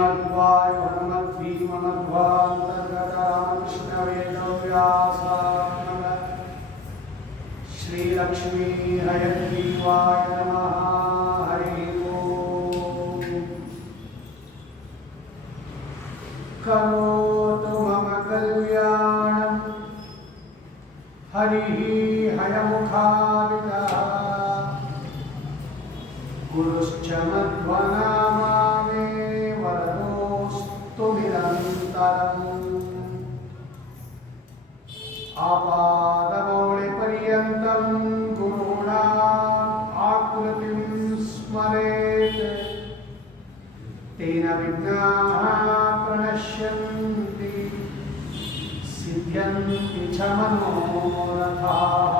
श्रीमद्वाय भगवद्भीमध्वान्तर्गत रामकृष्ण वेदव्यास श्रीलक्ष्मी हयग्रीवाय नमः। हरि ओम। करोतु मम कल्याणं हरिः हयमुखाविदः गुरुश्च मध्वनामामे वरदोऽस्तु निरन्तरम्। आपादमौलिपर्यन्तं गुरूणाम् आकृतिं स्मरेत् तेन विघ्नाः प्रणश्यन्ति सिद्ध्यन्ति च मनोरथाः।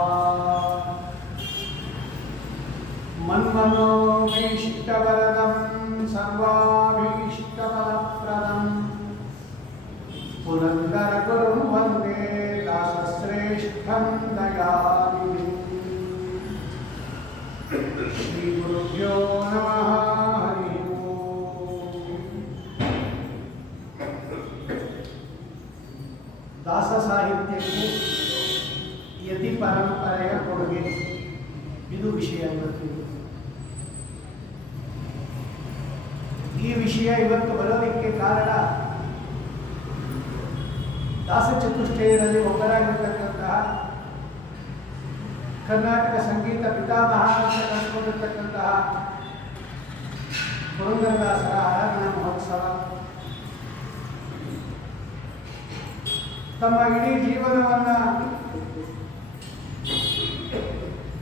मन्मनोभीष्टवरदं सर्वाभीष्टफलप्रदं पुरन्दरगुरुं वन्दे दासश्रेष्ठं दयानिधिं। श्रीगुरुभ्यो नमः। हरि ओम। ದಾಸ ಸಾಹಿತ್ಯಕ್ಕೆ ಯತಿ ಪರಂಪರೆಯ ಕೊಡುಗೆ, ಇದು ವಿಷಯ ಇವತ್ತಿಗೆ. ಈ ವಿಷಯ ಇವತ್ತು ಬರೋದಕ್ಕೆ ಕಾರಣ ದಾಸ ಚತುಷ್ಟಯದಲ್ಲಿ ಒಬ್ಬರಾಗಿರ್ತಕ್ಕಂತಹ ಕರ್ನಾಟಕ ಸಂಗೀತ ಪಿತಾಮಹ ಅಂತ ಕರೆಸಿಕೊಂಡಿರ್ತಕ್ಕಂತಹ ಪುರಂದರದಾಸರ ಆರಾಧನಾ ಮಹೋತ್ಸವ ತಮ್ಮ ಇಡೀ ಜೀವನವನ್ನು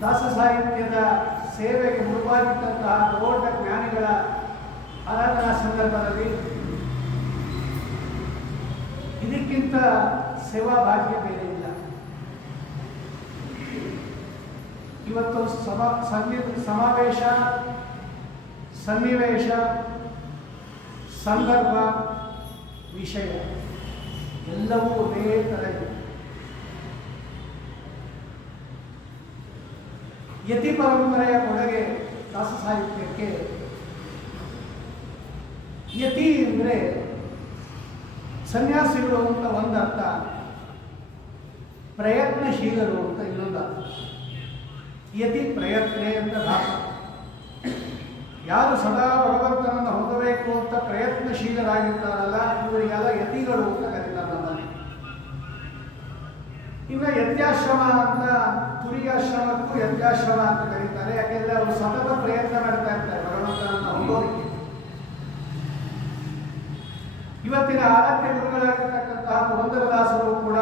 ದಾಸ ಸಾಹಿತ್ಯದ ಸೇವೆಗೆ ಮುಳುವಾಗಿದ್ದಂತಹ ದೊಡ್ಡ ಜ್ಞಾನಿಗಳ ಆರಾಧನಾ ಸಂದರ್ಭದಲ್ಲಿ ಇದಕ್ಕಿಂತ ಸೇವಾ ಭಾಗ್ಯ ಬೇರೆ ಇಲ್ಲ. ಇವತ್ತು ಸಮಾವೇಶ, ಸನ್ನಿವೇಶ, ಸಂದರ್ಭ, ವಿಷಯ ಎಲ್ಲವೂ ಒಂದೇ ಥರ ಇದೆ. ಯತಿ ಪರಂಪರೆಯ ಕೊಡುಗೆ ದಾಸ ಸಾಹಿತ್ಯಕ್ಕೆ. ಯತಿ ಅಂದರೆ ಸನ್ಯಾಸಿಗಳು ಅಂತ ಒಂದರ್ಥ, ಪ್ರಯತ್ನಶೀಲರು ಅಂತ ಇನ್ನೊಂದು ಅರ್ಥ. ಯತಿ ಪ್ರಯತ್ನೆ ಅಂತ ಧಾತು. ಯಾರು ಸದಾ ಭಗವಂತನನ್ನು ಹೊಂದಬೇಕು ಅಂತ ಪ್ರಯತ್ನಶೀಲರಾಗಿರ್ತಾರಲ್ಲ ಇವರಿಗೆಲ್ಲ ಯತಿಗಳು ಅಂತ ಕರೀತಾರೆ ನಮ್ಮಲ್ಲಿ. ಇನ್ನು ಯತ್ಯಾಶ್ರಮ ಅಂತ, ತುರಿಯಾಶ್ರಮಕ್ಕೂ ಯತ್ಯಾಶ್ರಮ ಅಂತ ಕರೀತಾರೆ. ಯಾಕೆಂದರೆ ಅವರು ಸತತ ಪ್ರಯತ್ನ ಮಾಡ್ತಾ ಇರ್ತಾರೆ ಭಗವಂತನನ್ನು ಹೊಂದೋದಕ್ಕೆ. ಇವತ್ತಿನ ಆರಾಧ್ಯ ಗುರುಗಳಾಗಿರ್ತಕ್ಕಂತಹ ಪುರಂದರದಾಸರು ಕೂಡ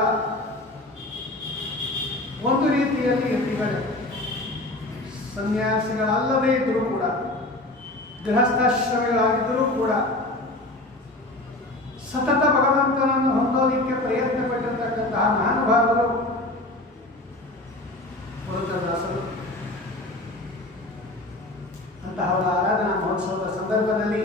ಒಂದು ರೀತಿಯಲ್ಲಿ ಯತಿಗಳೇ. ಸನ್ಯಾಸಿಗಳಲ್ಲದೇ ಇದ್ದರೂ ಕೂಡ, ಗೃಹಸ್ಥಾಶ್ರಮಿಗಳಾಗಿದ್ದರೂ ಕೂಡ ಸತತ ಭಗವಂತನನ್ನು ಹೊಂದೋದಕ್ಕೆ ಪ್ರಯತ್ನ ಪಟ್ಟಿರ್ತಕ್ಕಂತಹ ಮಹಾನುಭಾವರು ಪುರಂದರದಾಸರು. ಅಂತಹವರ ಆರಾಧನಾ ಮಹೋತ್ಸವದ ಸಂದರ್ಭದಲ್ಲಿ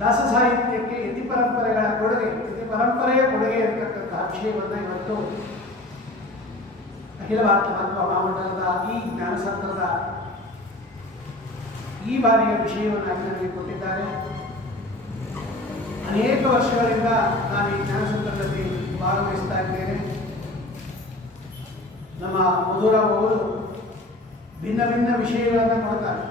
ದಾಸ ಸಾಹಿತ್ಯಕ್ಕೆ ಯತಿ ಪರಂಪರೆಗಳ ಕೊಡುಗೆ, ಯತಿ ಪರಂಪರೆಯ ಕೊಡುಗೆ ಇರತಕ್ಕಂತಹ ವಿಷಯವನ್ನು ಇವತ್ತು ಅಖಿಲ ಭಾರತ ಮಧ್ವ ಮಹಾಮಂಡಲದ ಈ ಜ್ಞಾನಸತ್ರದ ಈ ಬಾರಿಯ ವಿಷಯವನ್ನಾಗಿ ನನಗೆ ಕೊಟ್ಟಿದ್ದಾರೆ. ಅನೇಕ ವರ್ಷಗಳಿಂದ ನಾನು ಈ ಜ್ಞಾನಸತ್ರದಲ್ಲಿ ಭಾಗವಹಿಸ್ತಾ ಇದ್ದೇನೆ. ನಮ್ಮ ಮಧುರಾವ್ ಅವರು ಭಿನ್ನ ಭಿನ್ನ ವಿಷಯಗಳನ್ನು ಕೊಡ್ತಾರೆ.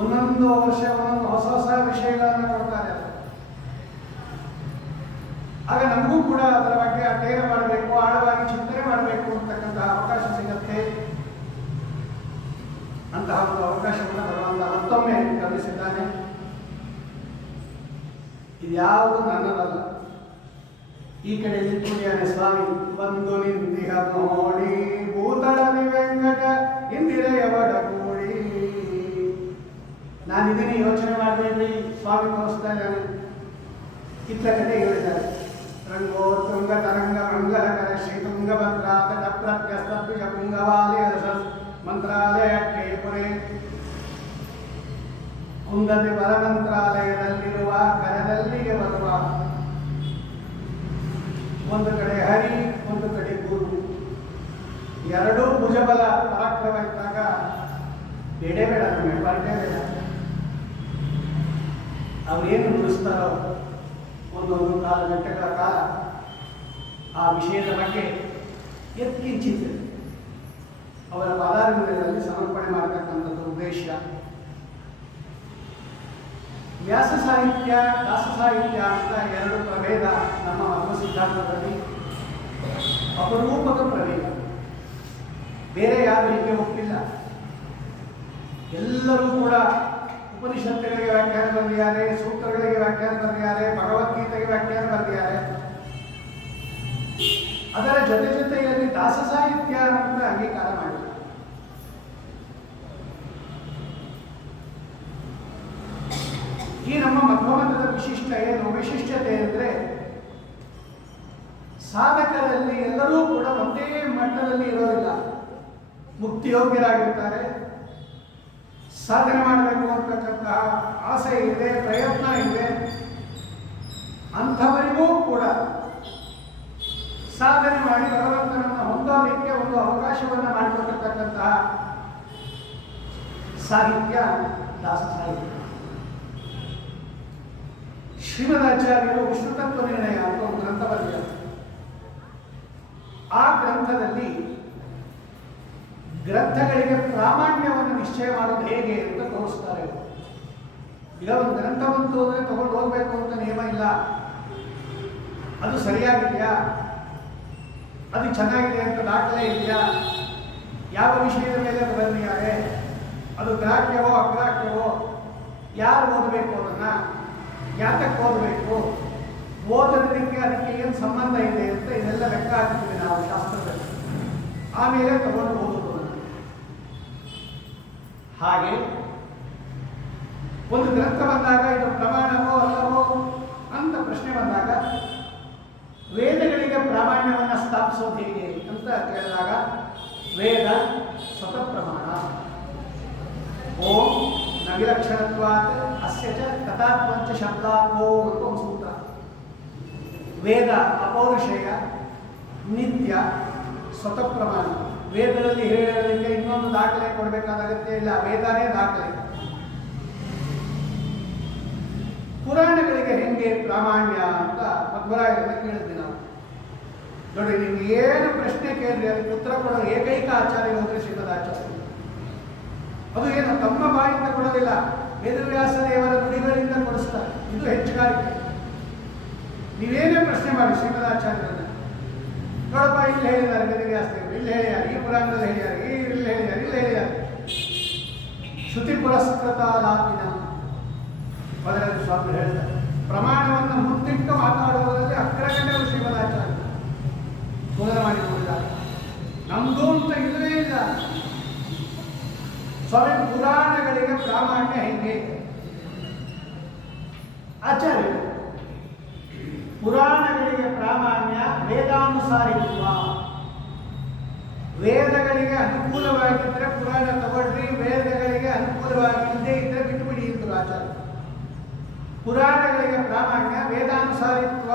ಒಂದೊಂದು ವರ್ಷ ಒಂದೊಂದು ಹೊಸ ಹೊಸ ವಿಷಯಗಳನ್ನು ಕೊಡ್ತಾರೆ. ಆಗ ನಮಗೂ ಕೂಡ ಅದರ ಬಗ್ಗೆ ಅಧ್ಯಯನ ಮಾಡಬೇಕು, ಆಳವಾಗಿ ಚಿಂತನೆ ಮಾಡಬೇಕು ಅಂತಕ್ಕಂತಹ ಅವಕಾಶ ಸಿಗುತ್ತೆ. ಅಂತಹ ಒಂದು ಅವಕಾಶವನ್ನು ಭಗವಂತ ಮತ್ತೊಮ್ಮೆ ಕಲ್ಪಿಸಿದ್ದಾನೆ. ಇದ್ಯಾವುದು ನನ್ನದಲ್ಲ. ಈ ಕಡೆ ನಿಂತಿದ್ದಾನೆ ಸ್ವಾಮಿ. ಒಂದು ನಿಂದಿಹ ನೋಡಿ ಭೂತಳನಿ ವೆಂಕಟ ಇಂದಿರೆಯವಡ ಕೂಡಿ. ನಾನಿದ್ದೀನಿ, ಯೋಚನೆ ಮಾಡಬೇಡಿ, ಸ್ವಾಮಿ ತೋರಿಸ್ತಾ ಇದ್ದಾನೆ. ಇತ್ತ ಕಡೆ ಹೇಳಿದ್ದಾರೆ. ರಂಗೋ ತುಂಗ ತರಂಗ ಮಂಗಲಕರ ಶ್ರೀ ತುಂಗಭದ್ರಾ ತಟ ಪ್ರತ್ಯಸ್ತದ್ವಿಷ ಪುಂಗವಾಲಯ ಮಂತ್ರಾಲಯಕ್ಕೆ ಪುರೇ ಕುಂದತೆ ಪರಮಂತ್ರಾಲಯದಲ್ಲಿರುವ ಕರದಲ್ಲಿಗೆ ಬರುವ ಒಂದು ಕಡೆ ಹರಿ, ಒಂದು ಕಡೆ ಗುರು, ಎರಡೂ ಭುಜಬಲ ಪರಾಕ್ರಮ ಇದ್ದಾಗ ಬೇಡ ನಮಗೆ ಬರಲೇ ಬೇಡ. ಅವರೇನು ನುಡಿಸ್ತಾರೋ ಒಂದೊಂದು ಗಂಟೆಗಳ ಕಾಲ ಆ ವಿಷಯದ ಬಗ್ಗೆ ಎತ್ಕಿಂಚಿತ್ ಅವರ ಪಾದಾರವಿಂದಗಳಲ್ಲಿ ಸಮರ್ಪಣೆ ಮಾಡತಕ್ಕಂಥದ್ದು ಉದ್ದೇಶ. ವ್ಯಾಸ ಸಾಹಿತ್ಯ, ದಾಸ ಸಾಹಿತ್ಯ ಅಂತ ಎರಡು ಪ್ರಭೇದ ನಮ್ಮ ಮಧ್ವ ಸಿದ್ಧಾಂತದಲ್ಲಿ ಅಪರೂಪದ ಪ್ರಭೇದ. ಬೇರೆ ಯಾರು ಹೀಗೆ ಒಪ್ಪಿಲ್ಲ. ಎಲ್ಲರೂ ಕೂಡ ಉಪನಿಷತ್ತುಗಳಿಗೆ ವ್ಯಾಖ್ಯಾನ ಬರೆದಿದ್ದಾರೆ, ಸೂತ್ರಗಳಿಗೆ ವ್ಯಾಖ್ಯಾನ ಬರೆದಿದ್ದಾರೆ, ಭಗವದ್ಗೀತೆಗೆ ವ್ಯಾಖ್ಯಾನ ಬರೆದಿದ್ದಾರೆ. ಅದರ ಜೊತೆಯಲ್ಲಿ ದಾಸ ಸಾಹಿತ್ಯ ಅಂತ ಅಂಗೀಕಾರ ಮಾಡಿಲ್ಲ. ಈ ನಮ್ಮ ಮಧ್ವಮತದ ವೈಶಿಷ್ಟ್ಯತೆ ಅಂದರೆ ಸಾಧಕರಲ್ಲಿ ಎಲ್ಲರೂ ಕೂಡ ಒಂದೇ ಮಟ್ಟದಲ್ಲಿ ಇರೋದಿಲ್ಲ. ಮುಕ್ತಿಯೋಗ್ಯರಾಗಿರ್ತಾರೆ, ಸಾಧನೆ ಮಾಡಬೇಕು ಅಂತಕ್ಕಂತಹ ಆಸೆ ಇದೆ, ಪ್ರಯತ್ನ ಇದೆ. ಅಂಥವರಿಗೂ ಕೂಡ ಸಾಧನೆ ಮಾಡಿ ಭಗವಂತನನ್ನು ಹೊಂದೋದಕ್ಕೆ ಒಂದು ಅವಕಾಶವನ್ನು ಮಾಡಿಕೊಟ್ಟಿರ್ತಕ್ಕಂತಹ ಸಾಹಿತ್ಯ ದಾಸ ಸಾಹಿತ್ಯ. ಶ್ರೀಮದಾಚಾರ್ಯರು ವಿಷ್ಣುತತ್ವ ನಿರ್ಣಯ ಅಂತ ಒಂದು ಗ್ರಂಥ ಬರೆದಿದ್ದಾರೆ. ಆ ಗ್ರಂಥದಲ್ಲಿ ಗ್ರಂಥಗಳಿಗೆ ಪ್ರಾಮಾಣ್ಯವನ್ನು ನಿಶ್ಚಯ ಮಾಡೋದು ಹೇಗೆ ಅಂತ ತೋರಿಸ್ತಾರೆ. ಈಗ ಒಂದು ಗ್ರಂಥ ಬಂತು ಅಂದರೆ ತಗೊಂಡು ಹೋಗ್ಬೇಕು ಅಂತ ನಿಯಮ ಇಲ್ಲ. ಅದು ಸರಿಯಾಗಿದೆಯಾ, ಅದು ಚೆನ್ನಾಗಿದೆ ಅಂತ ದಾಖಲೆ ಇದೆಯಾ, ಯಾವ ವಿಷಯದ ಮೇಲೆ ಅದು ಬರೆದಿದ್ದಾರೆ, ಅದು ಗ್ರಾಹ್ಯವೋ ಅಗ್ರಾಹ್ಯವೋ, ಯಾರು ಓದಬೇಕು ಅದನ್ನು, ಯಾತಕ್ಕೆ ಓದಬೇಕು, ಓದೋದಕ್ಕೆ ಅದಕ್ಕೆ ಏನು ಸಂಬಂಧ ಇದೆ ಅಂತ ಇದೆಲ್ಲ ಲೆಕ್ಕ ಹಾಕ್ತೀವಿ ನಾವು ಶಾಸ್ತ್ರದಲ್ಲಿ. ಆಮೇಲೆ ತಗೊಂಡು ಓದೋದು. ಹಾಗೆ ಒಂದು ಗ್ರಂಥ ಬಂದಾಗ ಇದು ಪ್ರಮಾಣವೋ ಅಲ್ಲವೋ ಅಂತ ಪ್ರಶ್ನೆ ಬಂದಾಗ ವೇದಗಳಿಗೆ ಪ್ರಾಮಾಣ್ಯವನ್ನು ಸ್ಥಾಪಿಸೋದು ಹೇಗೆ ಅಂತ ಕೇಳಿದಾಗ ವೇದ ಸ್ವತಃ ಪ್ರಮಾಣ. ಓಂ ನ ವಿಲಕ್ಷಣತ್ವಾತ್ ಅಸ್ಯ ಚ ತಥಾತ್ವಂಚ ಶಬ್ದಾತ್ಮೋ ಅಂತ ಒಂದು ಸೂತ್ರ. ವೇದ ಅಪೌರುಷೇಯ, ನಿತ್ಯ, ಸ್ವತಃ ಪ್ರಮಾಣ. ವೇದದಲ್ಲಿ ಹೇಳಲಿಕ್ಕೆ ಇನ್ನೊಂದು ದಾಖಲೆ ಕೊಡಬೇಕಾದ ಅಗತ್ಯ ಇಲ್ಲ, ವೇದನೇ ದಾಖಲೆ. ಪುರಾಣಗಳಿಗೆ ಹೆಂಗೆ ಪ್ರಾಮಾಣ್ಯ ಅಂತ ಮಧ್ವರಾಯರನ್ನ ಕೇಳಿದ್ವಿ ನಾವು. ನೋಡಿ, ನೀವು ಏನು ಪ್ರಶ್ನೆ ಕೇಳಿದ್ರೆ ಅದಕ್ಕೆ ಉತ್ತರ ಕೊಡೋ ಏಕೈಕ ಆಚಾರ್ಯ ಹೋದ್ರೆ ಶ್ರೀಮದಾಚಾರ್ಯ. ಅದು ಏನು ತಮ್ಮ ಬಾಯಿಂದ ಕೊಡೋದಿಲ್ಲ, ವೇದವ್ಯಾಸ ದೇವರ ನುಡಿಗಳಿಂದ ಕೊಡಿಸ್ತಾರೆ. ಇದು ಹೆಚ್ಚುಗಾರಿಕೆ. ನೀವೇನೇ ಪ್ರಶ್ನೆ ಮಾಡಿ ಶ್ರೀಮದಾಚಾರ್ಯರನ್ನ, ನೋಡಪ್ಪ ಇಲ್ಲಿ ಹೇಳಿದ್ದಾರೆ ವೇದವ್ಯಾಸ ದೇವರು, ಇಲ್ಲಿ ಹೇಳಿದ್ದಾರೆ, ಈ ಪುರಾಣದಲ್ಲಿ ಹೇಳಿದ್ದಾರೆ, ಇಲ್ಲಿ ಹೇಳಿದ್ದಾರೆ, ಇಲ್ಲಿ ಹೇಳಿದ್ದಾರೆ. ಶ್ರುತಿ ಪುರಸ್ಕೃತ ಲಾಪಿನ ಮೊದಲನೇ ಸ್ವಾಮಿ ಹೇಳ್ತಾರೆ. ಪ್ರಮಾಣವನ್ನು ಮುಂದಿಟ್ಟು ಮಾತಾಡುವುದರಲ್ಲಿ ಅಗ್ರಗಣ್ಯರು ಶ್ರೀಮದಾಚಾರ್ಯ ಮೊದಲ ಮಾಡಿ ನೋಡಿದ್ದಾರೆ. ನಮ್ದು ಅಂತ ಇಲ್ಲವೇ ಇಲ್ಲ. ಸ್ವಾಮಿ ಪುರಾಣಗಳಿಗೆ ಪ್ರಾಮಾಣ್ಯ ಹೇಗೆ? ಆಚಾರ್ಯ ಪುರಾಣಗಳಿಗೆ ಪ್ರಾಮಾಣ್ಯ ವೇದಾನುಸಾರಿತ್ವ. ವೇದಗಳಿಗೆ ಅನುಕೂಲವಾಗಿದ್ದರೆ ಪುರಾಣ ತಗೊಳ್ರಿ, ವೇದಗಳಿಗೆ ಅನುಕೂಲವಾಗಿಲ್ಲದೆ ಇದ್ದರೆ ಬಿಟ್ಟುಬಿಡಿ ಇದ್ರು ಆಚಾರ್ಯ. ಪುರಾಣಗಳಿಗೆ ಪ್ರಾಮಾಣ್ಯ ವೇದಾನುಸಾರಿತ್ವ.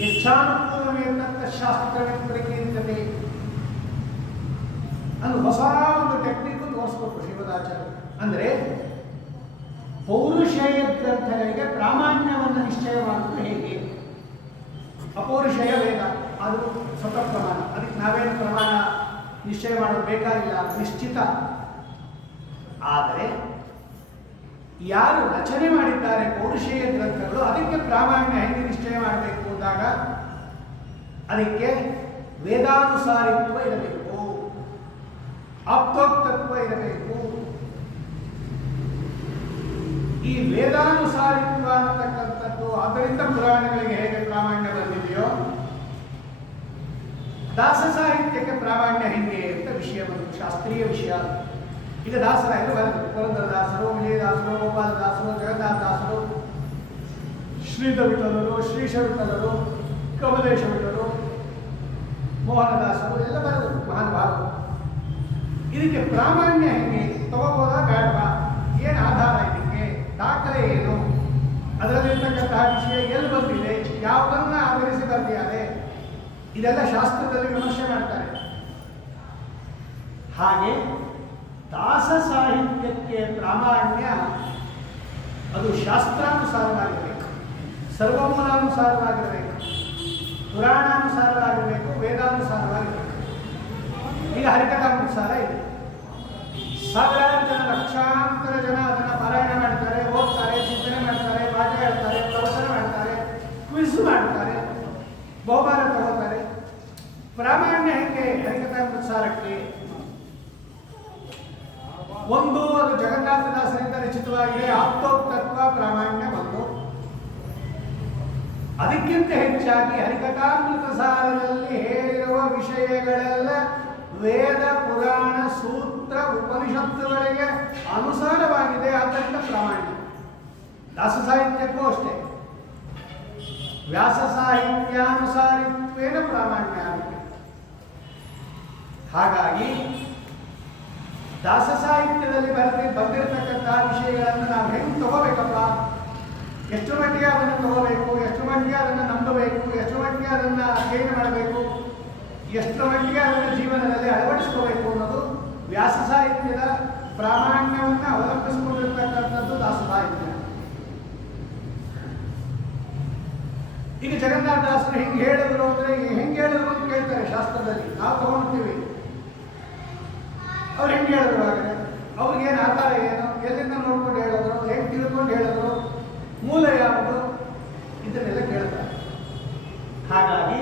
ಯಚ್ಛಾನುಕೂಲವೇತಂತ ಶಾಸ್ತ್ರವೇ ಪ್ರಕೀರ್ತತೆ ಅದು ಹೊಸ ಒಂದು ಟೆಕ್ನಿಕ್ ತೋರಿಸ್ಕೊಟ್ರು ಶ್ರೀಮದಾಚಾರ್ಯ. ಅಂದರೆ ಪೌರುಷೇಯ ಗ್ರಂಥಗಳಿಗೆ ಪ್ರಾಮಾಣ್ಯವನ್ನು ನಿಶ್ಚಯ ಮಾಡುವುದು ಹೇಗೆ? ಅಪೌರುಷೇಯ ವೇದ ಅದು ಸ್ವತಃ ಪ್ರಮಾಣ, ಅದಕ್ಕೆ ನಾವೇನು ಪ್ರಮಾಣ ನಿಶ್ಚಯ ಮಾಡೋದು ಬೇಕಾಗಿಲ್ಲ, ನಿಶ್ಚಿತ. ಆದರೆ ಯಾರು ರಚನೆ ಮಾಡಿದ್ದಾರೆ ಪೌರುಷೇಯ ಗ್ರಂಥಗಳು, ಅದಕ್ಕೆ ಪ್ರಾಮಾಣ್ಯ ಹೆಂಗೆ ನಿಶ್ಚಯ ಮಾಡಬೇಕು ಅಂದಾಗ ಅದಕ್ಕೆ ವೇದಾನುಸಾರಿತ್ವ ಇರಬೇಕು, ಆಪ್ತೋಕ್ತತ್ವ ಇರಬೇಕು. ಈ ವೇದಾನುಸಾರಿತ್ವ ಅಂತಕ್ಕಂಥದ್ದು ಆದ್ದರಿಂದ ಪುರಾಣಗಳಿಗೆ ಹೇಗೆ ಪ್ರಾಮಾಣ್ಯ ಬಂದಿದೆಯೋ ದಾಸ ಸಾಹಿತ್ಯಕ್ಕೆ ಪ್ರಾಮಾಣ್ಯ ಹೆಂಗೆ ಅಂತ ವಿಷಯ ಬಂತು, ಶಾಸ್ತ್ರೀಯ ವಿಷಯ. ಈಗ ದಾಸರಾಯರು ಬರೆದರು, ಪುರಂದರದಾಸರು, ವಿಜಯದಾಸರು, ಗೋಪಾಲದಾಸರು, ಜಗನ್ನಾಥದಾಸರು, ಶ್ರೀಧವಿಠಲರು, ಶ್ರೀಶವಿಠಲರು, ಕಮಲೇಶ ವಿಠಲರು, ಮೋಹನದಾಸರು ಎಲ್ಲ ಬರೆದರು, ಮಹಾನುಭಾವರು. ಇದಕ್ಕೆ ಪ್ರಾಮಾಣ್ಯ ಹೆಂಗೆ ತಗೋಬೋದ ಬೇಡವಾ, ಏನು ಆಧಾರ ಇದಕ್ಕೆ, ದಾಖಲೆ ಏನು, ಅದರಲ್ಲಿರ್ತಕ್ಕಂತಹ ವಿಷಯ ಎಲ್ಲಿ ಬಂದಿದೆ, ಯಾವುದನ್ನ ಆಧರಿಸಿ ಬರ್ದಿದ್ದಾರೆ, ಇದೆಲ್ಲ ಶಾಸ್ತ್ರದಲ್ಲಿ ವಿಮರ್ಶೆ ಮಾಡ್ತಾರೆ. ಹಾಗೆ ದಾಸ ಸಾಹಿತ್ಯಕ್ಕೆ ಪ್ರಾಮಾಣ್ಯ ಅದು ಶಾಸ್ತ್ರಾನುಸಾರವಾಗಿರಬೇಕು, ಸರ್ವಮೂಲಾನುಸಾರವಾಗಿರಬೇಕು, ಪುರಾಣಾನುಸಾರವಾಗಿರಬೇಕು, ವೇದಾನುಸಾರವಾಗಿರಬೇಕು. ಈಗ ಹರಿಕಥಾನುಸಾರ ಇದೆ. ಸಾವಿರಾರು ಜನ, ಲಕ್ಷಾಂತರ ಜನ ಅದನ್ನು ಪಾರಾಯಣ ಮಾಡ್ತಾರೆ, ಓದ್ತಾರೆ, ಚಿಂತನೆ ಮಾಡ್ತಾರೆ, ಪಾಠ ಹೇಳ್ತಾರೆ, ಪ್ರವಚನ ಮಾಡ್ತಾರೆ, ಕ್ವಿಜ್ ಮಾಡ್ತಾರೆ, ಬಹುಮಾನ ತಗೋತಾರೆ. ಪ್ರಾಮಾಣ್ಯ ಹೇಗೆ ಹರಿಕಥಾನುಸಾರಕ್ಕೆ? ಒಂದು, ಅದು ಜಗನ್ನಾಥದಾಸರಿಂದ ರಚಿತವಾಗಿದೆ, ಆಪ್ತೋಕ್ತತ್ವ ಪ್ರಾಮಾಣ್ಯ ಒಂದು. ಅದಕ್ಕಿಂತ ಹೆಚ್ಚಾಗಿ ಹರಿಕಥಾಮೃತ ಸಾರದಲ್ಲಿ ಹೇಳಿರುವ ವಿಷಯಗಳೆಲ್ಲ ವೇದ, ಪುರಾಣ, ಸೂತ್ರ, ಉಪನಿಷತ್ತುಗಳಿಗೆ ಅನುಸಾರವಾಗಿದೆ, ಆದ್ದರಿಂದ ಪ್ರಾಮಾಣ್ಯ. ದಾಸ ಸಾಹಿತ್ಯಕ್ಕೂ ಅಷ್ಟೇ, ವ್ಯಾಸ ಸಾಹಿತ್ಯಾನುಸಾರಿತ್ವೇನ ಪ್ರಾಮಾಣ್ಯ ಆಗಿದೆ. ಹಾಗಾಗಿ ದಾಸ ಸಾಹಿತ್ಯದಲ್ಲಿ ಬಂದಿರತಕ್ಕಂತಹ ವಿಷಯಗಳನ್ನು ನಾವು ಹೆಂಗೆ ತಗೋಬೇಕಪ್ಪ, ಎಷ್ಟು ಮಟ್ಟಿಗೆ ಅದನ್ನು ತಗೋಬೇಕು, ಎಷ್ಟು ಮಟ್ಟಿಗೆ ಅದನ್ನು ನಂಬಬೇಕು, ಎಷ್ಟು ಮಟ್ಟಿಗೆ ಅದನ್ನು ಅಧ್ಯಯನ ಮಾಡಬೇಕು, ಎಷ್ಟು ಮಟ್ಟಿಗೆ ಅದನ್ನು ಜೀವನದಲ್ಲಿ ಅಳವಡಿಸ್ಕೋಬೇಕು ಅನ್ನೋದು ವ್ಯಾಸ ಸಾಹಿತ್ಯದ ಪ್ರಾಮಾಣ್ಯವನ್ನು ಅವಲಂಬಿಸಿಕೊಂಡಿರ್ತಕ್ಕಂಥದ್ದು ದಾಸ ಸಾಹಿತ್ಯ. ಈಗ ಜಗನ್ನಾಥದಾಸರು ಹಿಂಗೆ ಹೇಳಿದ್ರು ಅಂದರೆ ಹೆಂಗೆ ಹೇಳಿದ್ರು ಅಂತ ಕೇಳ್ತಾರೆ ಶಾಸ್ತ್ರದಲ್ಲಿ, ನಾವು ತಗೊಳ್ತೀವಿ. ಅವ್ರು ಹೆಂಗೆ ಹೇಳಿದ್ರು ಹಾಗೆ, ಅವ್ರಿಗೇನು ಆಧಾರ ಏನು, ಎಲ್ಲಿಂದ ನೋಡ್ಕೊಂಡು ಹೇಳಿದ್ರು, ಹೆಂಗೆ ತಿಳ್ಕೊಂಡು ಹೇಳಿದ್ರು, ಮೂಲ ಯಾವುದು, ಇದನ್ನೆಲ್ಲ ಕೇಳ್ತಾರೆ. ಹಾಗಾಗಿ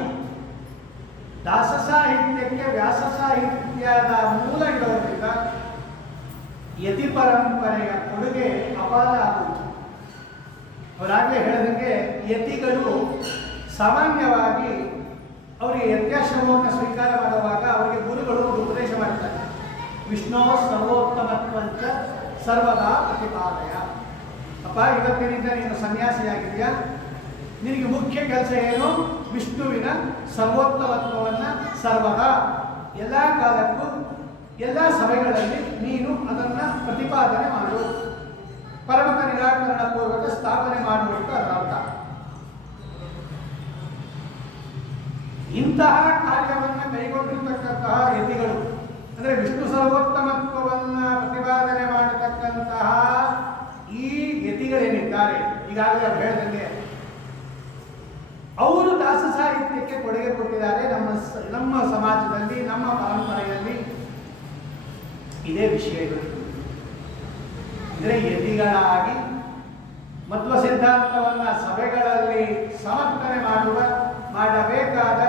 ದಾಸ ಸಾಹಿತ್ಯಕ್ಕೆ ವ್ಯಾಸ ಸಾಹಿತ್ಯದ ಮೂಲ ಇರೋದ್ರಿಂದ ಯತಿ ಪರಂಪರೆಯ ಕೊಡುಗೆ ಅಪಾರ ಆಗುವುದು. ಅವರಾಗಲೇ ಹೇಳಿದಂಗೆ ಯತಿಗಳು ಸಾಮಾನ್ಯವಾಗಿ ಅವರಿಗೆ ಯತ್ಯಾಶ್ರಮವನ್ನು ಸ್ವೀಕಾರ ಮಾಡುವಾಗ ಅವರಿಗೆ ಗುರುಗಳು ಒಂದು ಉಪದೇಶ ಮಾಡ್ತಾರೆ. ವಿಷ್ಣು ಸರ್ವೋತ್ತಮತ್ವಂಚ ಸರ್ವದಾ ಪ್ರತಿಪಾದಯ. ಅಪ್ಪ, ಇವತ್ತಿನಿಂದ ನೀನು ಸನ್ಯಾಸಿಯಾಗಿದೆಯಾ, ನಿನಗೆ ಮುಖ್ಯ ಕೆಲಸ ಏನು? ವಿಷ್ಣುವಿನ ಸರ್ವೋತ್ತಮತ್ವವನ್ನು ಸರ್ವದಾ ಎಲ್ಲ ಕಾಲಕ್ಕೂ ಎಲ್ಲ ಸಭೆಗಳಲ್ಲಿ ನೀನು ಅದನ್ನು ಪ್ರತಿಪಾದನೆ ಮಾಡು, ಪರಮತ ನಿರಾಕರಣ ಪೂರ್ವಕ ಸ್ಥಾಪನೆ ಮಾಡುವಂತ ಅದರ ಅರ್ಥ. ಇಂತಹ ಕಾರ್ಯವನ್ನು ಕೈಗೊಂಡಿರ್ತಕ್ಕಂತಹ ಯತಿಗಳು ಅಂದರೆ ವಿಷ್ಣು ಸರ್ವೋತ್ತಮತ್ವವನ್ನು ಪ್ರತಿಪಾದನೆ ಮಾಡತಕ್ಕಂತಹ ಈ ಯತಿಗಳೇನಿದ್ದಾರೆ, ಈಗಾಗಲೇ ಅವರು ಹೇಳಿದಂಗೆ ಅವರು ದಾಸ ಸಾಹಿತ್ಯಕ್ಕೆ ಕೊಡುಗೆ ಕೊಟ್ಟಿದ್ದಾರೆ. ನಮ್ಮ ಸಮಾಜದಲ್ಲಿ, ನಮ್ಮ ಪರಂಪರೆಯಲ್ಲಿ ಇದೇ ವಿಷಯಗಳು. ಅಂದರೆ ಯತಿಗಳಾಗಿ ಮಧ್ವ ಸಿದ್ಧಾಂತವನ್ನು ಸಭೆಗಳಲ್ಲಿ ಸಮರ್ಥನೆ ಮಾಡಬೇಕಾದ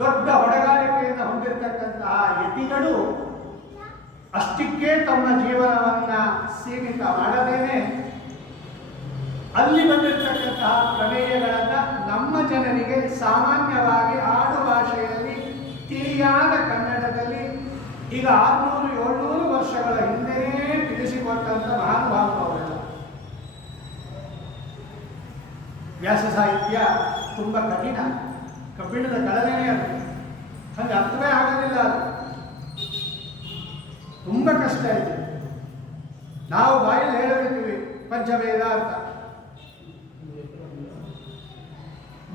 ದೊಡ್ಡ ಹೊಣೆಗಾರಿಕೆಯನ್ನು ಹೊಂದಿರತಕ್ಕಂತಹ ಯತಿಗಳು ಅಷ್ಟಕ್ಕೆ ತಮ್ಮ ಜೀವನವನ್ನು ಸೀಮಿತ ಮಾಡದೇನೆ ಅಲ್ಲಿ ಬಂದಿರತಕ್ಕಂತಹ ಪ್ರಮೇಯಗಳನ್ನು ನಮ್ಮ ಜನರಿಗೆ ಸಾಮಾನ್ಯವಾಗಿ ಆಡು ಭಾಷೆಯಲ್ಲಿ ತಿಳಿಯಾದ ಕನ್ನಡದಲ್ಲಿ ಈಗ 600-700 ವರ್ಷಗಳ ಹಿಂದೆಯೇ ತಿಳಿಸಿಕೊಟ್ಟಂಥ ಮಹಾನುಭಾವರೆಲ್ಲ. ವ್ಯಾಸ ಸಾಹಿತ್ಯ ತುಂಬ ಕಠಿಣ, ಕಬ್ಬಿಣದ ಕಳನೆಯೇ ಅದು, ಹಾಗೆ ಅರ್ಥವೇ ಆಗೋದಿಲ್ಲ. ಅದು ತುಂಬ ಕಷ್ಟ ಇದೆ. ನಾವು ಬಾಯಲ್ಲಿ ಹೇಳಬೇಕಿವಿ ಪಂಚಭೇದ ಅಂತ,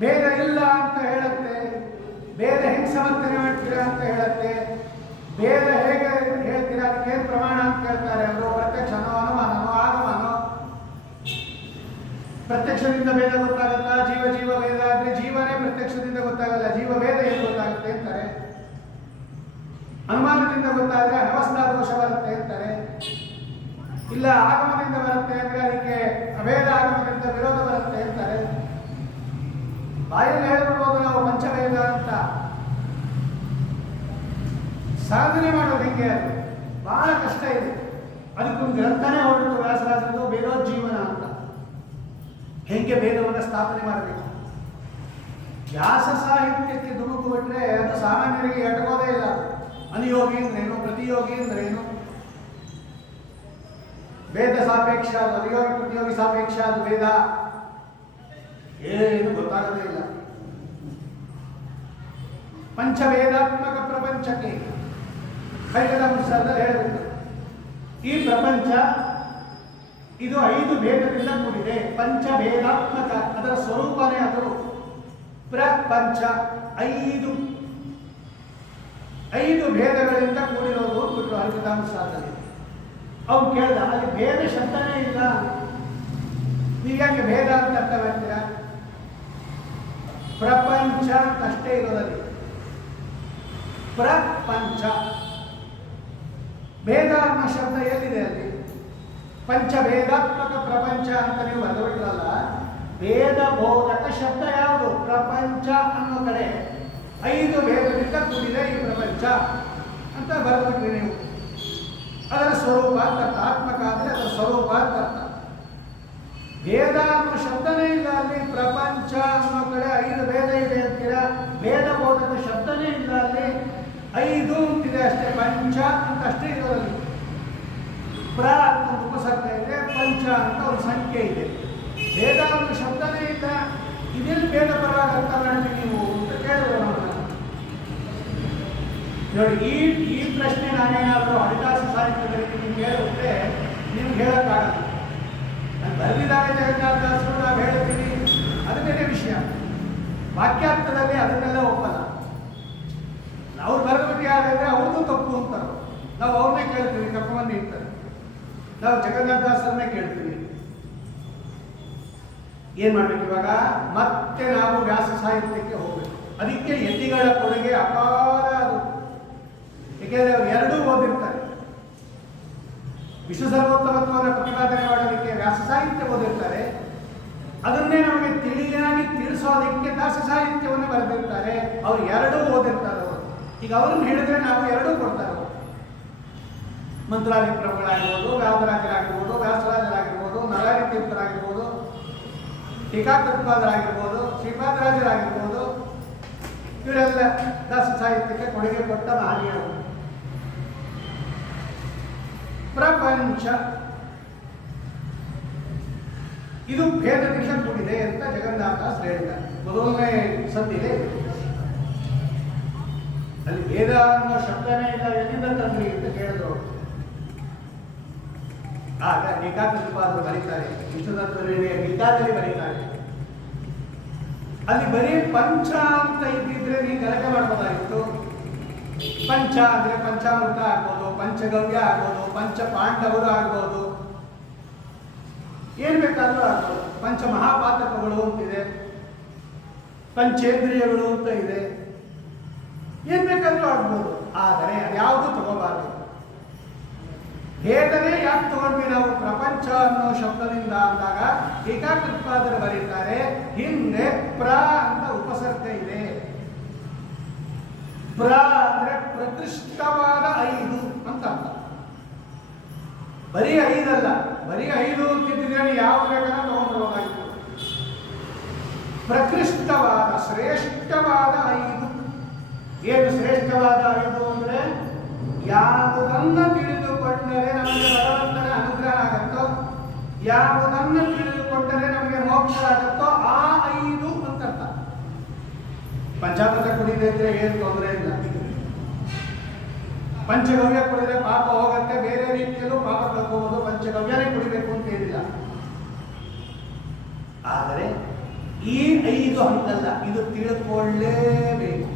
ಭೇದ ಇಲ್ಲ ಅಂತ ಹೇಳುತ್ತೆ, ಭೇದ ಹೆಂಗೆ ಸಮರ್ಥನೆ ಮಾಡ್ತೀರಾ ಅಂತ ಹೇಳುತ್ತೆ, ಭೇದ ಹೇಗೆ ಹೇಳ್ತೀರಾ ಅದಕ್ಕೆ ಪ್ರಮಾಣ ಅಂತ ಹೇಳ್ತಾರೆ ಅವರು. ಪ್ರತ್ಯಕ್ಷನೋ ಅನುಮಾನನೋ ಆಗಮನೋ, ಪ್ರತ್ಯಕ್ಷದಿಂದ ಭೇದ ಗೊತ್ತಾಗುತ್ತಾ? ಜೀವ ಭೇದ ಆದರೆ ಜೀವನೇ ಪ್ರತ್ಯಕ್ಷದಿಂದ ಗೊತ್ತಾಗಲ್ಲ, ಜೀವ ಭೇದ ಏನು ಗೊತ್ತಾಗುತ್ತೆ ಅಂತಾರೆ. ಅನುಮಾನದಿಂದ ಗೊತ್ತಾದರೆ ಅನವಸ್ಥಾ ದೋಷ ಬರುತ್ತೆ ಅಂತಾರೆ. ಇಲ್ಲ ಆಗಮನದಿಂದ ಬರುತ್ತೆ ಅಂದರೆ ಅದಕ್ಕೆ ಅಭೇದ ಆಗಮನದಿಂದ ವಿರೋಧ ಬರುತ್ತೆ ಅಂತಾರೆ. ಬಾಯಲ್ಲಿ ಹೇಳ್ಬಿಡ್ಬೋದು ನಾವು ಪಂಚಭೇದ ಅಂತ, ಸಾಧನೆ ಮಾಡೋದು ಹೆಂಗೆ? ಅದು ಬಹಳ ಕಷ್ಟ ಇದೆ. ಅದಕ್ಕೊಂದು ಗ್ರಂಥನೇ ಹೊರಟು ವ್ಯಾಸರಾಜರದು ಭೇದೋಜ್ಜೀವನ ಅಂತ, ಹೆಂಗೆ ಭೇದವನ್ನು ಸ್ಥಾಪನೆ ಮಾಡಬೇಕು. ವ್ಯಾಸ ಸಾಹಿತ್ಯಕ್ಕೆ ದುಡುಕು ಬಿಟ್ಟರೆ ಅದು ಸಾಮಾನ್ಯರಿಗೆ ಎಟಕೋದೇ ಇಲ್ಲ. ಅನುಯೋಗಿ ಅಂದ್ರೇನು, ಪ್ರತಿಯೋಗಿ ಅಂದ್ರೇನು, ಭೇದ ಸಾಪೇಕ್ಷ ಅದು, ಅನುಯೋಗಿ ಪ್ರತಿಯೋಗಿ ಸಾಪೇಕ್ಷ ಅದು ಭೇದ, ಏನು ಗೊತ್ತಾಗೋದೇ ಇಲ್ಲ. ಪಂಚಭೇದಾತ್ಮಕ ಪ್ರಪಂಚಕ್ಕೆ ಹರಿಕಥಾಮೃತದಲ್ಲಿ ಹೇಳಬೇಕು, ಈ ಪ್ರಪಂಚ ಇದು 5 ಭೇದದಿಂದ ಕೂಡಿದೆ. ಪಂಚಭೇದಾತ್ಮಕ, ಅದರ ಸ್ವರೂಪನೇ ಅದು ಪ್ರಪಂಚ. 5 ಭೇದಗಳಿಂದ ಕೂಡಿರೋದು ಬಿಟ್ಟರು ಹರಿಕಥಾಮೃತದಲ್ಲಿ. ಅವ್ನು ಕೇಳ್ದ, ಅಲ್ಲಿ ಭೇದ ಶಬ್ದನೇ ಇಲ್ಲ, ನೀವು ಯಾಕೆ ಭೇದ ಅಂತ ಅರ್ಥ ಮಾಡ್ತೀರಾ? ಪ್ರಪಂಚ ಅಷ್ಟೇ ಇರೋದಲ್ಲಿ ಪ್ರಪಂಚ, ಭೇದ ಅನ್ನೋ ಶಬ್ದ ಎಲ್ಲಿದೆ ಅಲ್ಲಿ? ಪಂಚಭೇದಾತ್ಮಕ ಪ್ರಪಂಚ ಅಂತ ನೀವು ಬರೆದುಬಿಟ್ರಲ್ಲ, ಭೇದ ಬೋಧಕ ಶಬ್ದ ಯಾವುದು? ಪ್ರಪಂಚ ಅನ್ನೋ ಕಡೆ 5 ಭೇದದಿಂದ ಕೂಡಿದೆ ಈ ಪ್ರಪಂಚ ಅಂತ ಬರೆದುಬಿಟ್ರಿ ನೀವು. ಅದರ ಸ್ವರೂಪ ಅಂತ ಅರ್ಥ, ಆತ್ಮಕ ಅಂದರೆ ಅದರ ಸ್ವರೂಪ ಅಂತ ಅರ್ಥ. ಭೇದ ಅನ್ನೋ ಶಬ್ದನೇ ಇಲ್ಲ ಅಲ್ಲಿ, ಪ್ರಪಂಚ ಅನ್ನೋ ಕಡೆ 5 ಭೇದ ಇದೆ ಅಂತೀರಾ, ಭೇದ ಬೋಧಕ ಶಬ್ದನೇ ಇಲ್ಲ ಅಲ್ಲಿ, 5 ಅಂತಿದೆ ಅಷ್ಟೇ, ಪಂಚ ಅಂತ ಅಷ್ಟೇ ಇರೋದಲ್ಲಿ. ಪ್ರ ಅಂತ ಉಪಸರ್ಗ ಇದೆ, ಪಂಚ ಅಂತ ಒಂದು ಸಂಖ್ಯೆ ಇದೆ, ಭೇದ ಅನ್ನೋ ಶಬ್ದನೇ ಇಲ್ಲ, ಇದೆಲ್ಲಿ ಭೇದ ಪರವಾಗಿ ಅರ್ಥ ಮಾಡ್ತೀವಿ ನೀವು ಅಂತ ಕೇಳಿದ್ರು ನಾವು. ನೋಡಿ, ಈ ಪ್ರಶ್ನೆ ನಾನೇನಾದರೂ ಹರಿದಾಸ ಸಾಹಿತ್ಯದಲ್ಲಿ ನಿಮ್ಗೆ ಹೇಳಿದ್ರೆ ನಿಮ್ಗೆ ಹೇಳೋಕ್ಕಾಗಲ್ಲ. ನಾನು ಬರೆದಿದ್ದಾರೆ ಜಗನ್ನಾಥದಾಸರು, ನಾವು ಹೇಳ್ತೀವಿ, ಅದು ಬೇರೆ ವಿಷಯ. ವಾಕ್ಯಾರ್ಥದಲ್ಲಿ ಅದನ್ನೆಲ್ಲ ಒಪ್ಪಲ್ಲ. ಅವ್ರು ಬರೆದ್ಬಿಟ್ಟು ಯಾರಂದ್ರೆ ಅವ್ರದ್ದು ತಪ್ಪು ಅಂತಾರೆ, ನಾವು ಅವ್ರನ್ನೇ ಕೇಳ್ತೀವಿ, ಕರ್ಕೊಂಡ್ಬಂದು ಇರ್ತಾರೆ, ನಾವು ಜಗನ್ನಾಥದಾಸರನ್ನೇ ಕೇಳ್ತೀವಿ. ಏನ್ ಮಾಡ್ಬೇಕು ಇವಾಗ? ಮತ್ತೆ ನಾವು ವ್ಯಾಸ ಸಾಹಿತ್ಯಕ್ಕೆ ಹೋಗ್ಬೇಕು. ಅದಕ್ಕೆ ಯತಿಗಳ ಕೊಡುಗೆ ಅಪಾರ ಅದು. ಏಕೆಂದರೆ ಅವರು ಎರಡೂ ಓದಿರ್ತಾರೆ. ವಿಶ್ವ ಸರ್ವೋತ್ತಮತ್ವದ ಪ್ರತಿಪಾದನೆ ಮಾಡೋದಕ್ಕೆ ವ್ಯಾಸ ಸಾಹಿತ್ಯ ಓದಿರ್ತಾರೆ, ಅದನ್ನೇ ನಮಗೆ ತಿಳಿಯಾಗಿ ತಿಳಿಸೋದಕ್ಕೆ ದಾಸ ಸಾಹಿತ್ಯವನ್ನು ಬರೆದಿರ್ತಾರೆ. ಅವ್ರು ಎರಡೂ ಓದಿರ್ತಾರೆ. ಅವರು ಈಗ ಅವ್ರನ್ನ ಹೇಳಿದ್ರೆ ನಾವು ಎರಡೂ ಕೊಡ್ತಾರೆ. ಮಂತ್ರಾಲಯ ಪ್ರಭುಗಳಾಗಿರ್ಬೋದು, ವ್ಯಾಸರಾಜರಾಗಿರ್ಬೋದು, ವ್ಯಾಸರಾಜರಾಗಿರ್ಬೋದು, ನರಹರಿ ತೀರ್ಥರಾಗಿರ್ಬೋದು, ಟೀಕಾಕೃತ್ಪಾದರಾಗಿರ್ಬೋದು, ಶ್ರೀಪಾದರಾಜರಾಗಿರ್ಬೋದು, ಇವರೆಲ್ಲ ದಾಸ ಸಾಹಿತ್ಯಕ್ಕೆ ಕೊಡುಗೆ ಕೊಟ್ಟ ಮಹನೀಯರು. ಪ್ರಪಂಚ ಇದು ಭೇದದಿಂದ ಕೂಡಿದೆ ಅಂತ ಜಗನ್ನಾಥದಾಸ್ ಹೇಳಿದ್ದಾರೆ. ಮೊದಲನೇ ಸಂಧಿಲೆ ಅಲ್ಲಿ ಭೇದ ಅನ್ನೋ ಶಬ್ದನೇ ಇಲ್ಲ, ಎಲ್ಲಿಂದ ತಂದ್ರಿ ಅಂತ ಕೇಳಿದ್ರು. ಆಗ ಟೀಕಾಕೃತ್ಪಾದರು ಬರೀತಾರೆ, ವಿಷ್ಣುದತ್ತನಿಗೆ ಗೀತಾದಲ್ಲಿ ಬರೀತಾರೆ, ಅಲ್ಲಿ ಬರೀ ಪಂಚ ಅಂತ ಇದ್ದಿದ್ರೆ ನೀವು ಗಲಟೆ ಮಾಡ್ಬೋದಾಗಿತ್ತು. ಪಂಚ ಅಂದ್ರೆ ಪಂಚಾಮೃತ ಆಗ್ಬೋದು, ಪಂಚಗವ್ಯ ಆಗ್ಬೋದು, ಪಂಚ ಪಾಂಡವರು ಆಗ್ಬೋದು, ಏನ್ ಬೇಕಾದ್ರೂ ಆಗ್ಬೋದು. ಪಂಚ ಮಹಾಪಾತಕಗಳು ಅಂತಿದೆ, ಪಂಚೇಂದ್ರಿಯಗಳು ಅಂತ ಇದೆ, ಏನ್ ಬೇಕಾದ್ರೂ ಆಗ್ಬೋದು. ಆದರೆ ಅದ್ಯಾವುದೂ ತಗೋಬಾರ್ದು. ಭೇದನೇ ಯಾಕೆ ತಗೊಂಡ್ವಿ ನಾವು ಪ್ರಪಂಚ ಅನ್ನೋ ಶಬ್ದದಿಂದ ಅಂದಾಗ ಟೀಕಾಕೃತ್ಪಾದರು ಬರೀತಾರೆ, ಹಿಂದೆ ಪ್ರ ಅಂತ ಉಪಸರ್ಗ ಇದೆ. ಪ್ರ ಅಂದ್ರೆ ಪ್ರಕೃಷ್ಟವಾದ 5 ಅಂತ ಅರ್ಥ. ಬರೀ 5 ಅಲ್ಲ, ಬರೀ 5 ಅಂತಿದ್ರೆ ಯಾವ ಬೇಕಾದ ತಗೊಂಡ್ಬರ್ಬೋದಾಗಿತ್ತು. ಪ್ರಕೃಷ್ಟವಾದ ಶ್ರೇಷ್ಠವಾದ 5. ಏನು ಶ್ರೇಷ್ಠವಾದ 5 ಅಂದ್ರೆ ಯಾವುದನ್ನು ತಿಳಿದುಕೊಂಡರೆ ನಮಗೆ ಭಗವಂತನ ಅನುಗ್ರಹ ಆಗುತ್ತೋ, ಯಾವುದನ್ನು ತಿಳಿದುಕೊಂಡರೆ ನಮಗೆ ಮೋಕ್ಷ ಆಗುತ್ತೋ ಆ 5 ಅಂತ ಅರ್ಥ. ಪಂಚಾಮೃತ ಕುಡಿದೆ ಇದ್ರೆ ಏನು ತೊಂದರೆ ಇಲ್ಲ, ಪಂಚಗವ್ಯ ಕುಡಿದ್ರೆ ಪಾಪ ಹೋಗತ್ತೆ, ಬೇರೆ ರೀತಿಯಲ್ಲೂ ಪಾಪ ಕಳ್ಕೋಬಹುದು, ಪಂಚಗವ್ಯನೇ ಕುಡಿಬೇಕು ಅಂತ ಏನಿಲ್ಲ. ಆದರೆ ಈ 5 ಹಂತಲ್ಲ, ಇದು ತಿಳ್ಕೊಳ್ಳೇಬೇಕು.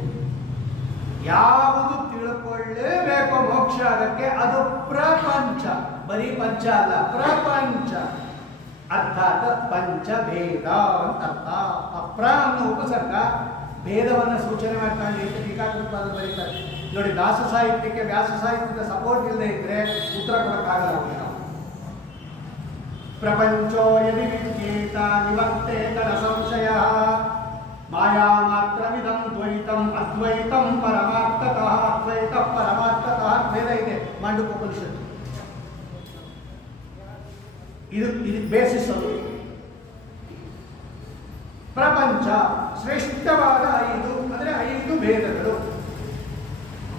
ಯಾವುದು ತಿಳ್ಕೊಳ್ಳೇಬೇಕು ಮೋಕ್ಷ ಆಗಕ್ಕೆ, ಅದು ಪ್ರಪಂಚ. ಬರೀ ಪಂಚ ಅಲ್ಲ, ಪ್ರಪಂಚ ಅರ್ಥಾತ್ ಪಂಚಭೇದ ಅಂತ ಅರ್ಥ. ಅಪ್ರ ಅನ್ನೋ ಉಪಸರ್ಗ ಭೇದವನ್ನು ಸೂಚನೆ ಮಾಡ್ತಾನೆ ಅಂತ ಟೀಕಾಕೃತ್ಪಾದರು ಬರೀತಾರೆ. ನೋಡಿ, ದಾಸ ಸಾಹಿತ್ಯಕ್ಕೆ ವ್ಯಾಸ ಸಾಹಿತ್ಯದ ಸಪೋರ್ಟ್ ಇಲ್ಲದೆ ಇದ್ರೆ ಉತ್ತರ ಕೊಡಕ್ಕಾಗಲ್ಲ. ಪ್ರಪಂಚೋ ಯದಿ ವಿದ್ಯೇತ ನಿವರ್ತೇತ ನ ಸಂಶಯ ಮಾಯಾ ಮಾತ್ರವಿದಂ ದ್ವೈತಂ ಅದ್ವೈತಂ ಪರಮಾರ್ಥತಃ. ಅದ್ವೈತ ಪರಮಾರ್ಥತಃ ಭೇದ ಇದೆ ಮಾಂಡುಕೋಪನಿಷತ್ತು. ಇದು ಬೇಸಿಸ್ ಅದು. ಪ್ರಪಂಚ ಶ್ರೇಷ್ಠವಾದ 5 ಅಂದರೆ 5 ಭೇದಗಳು.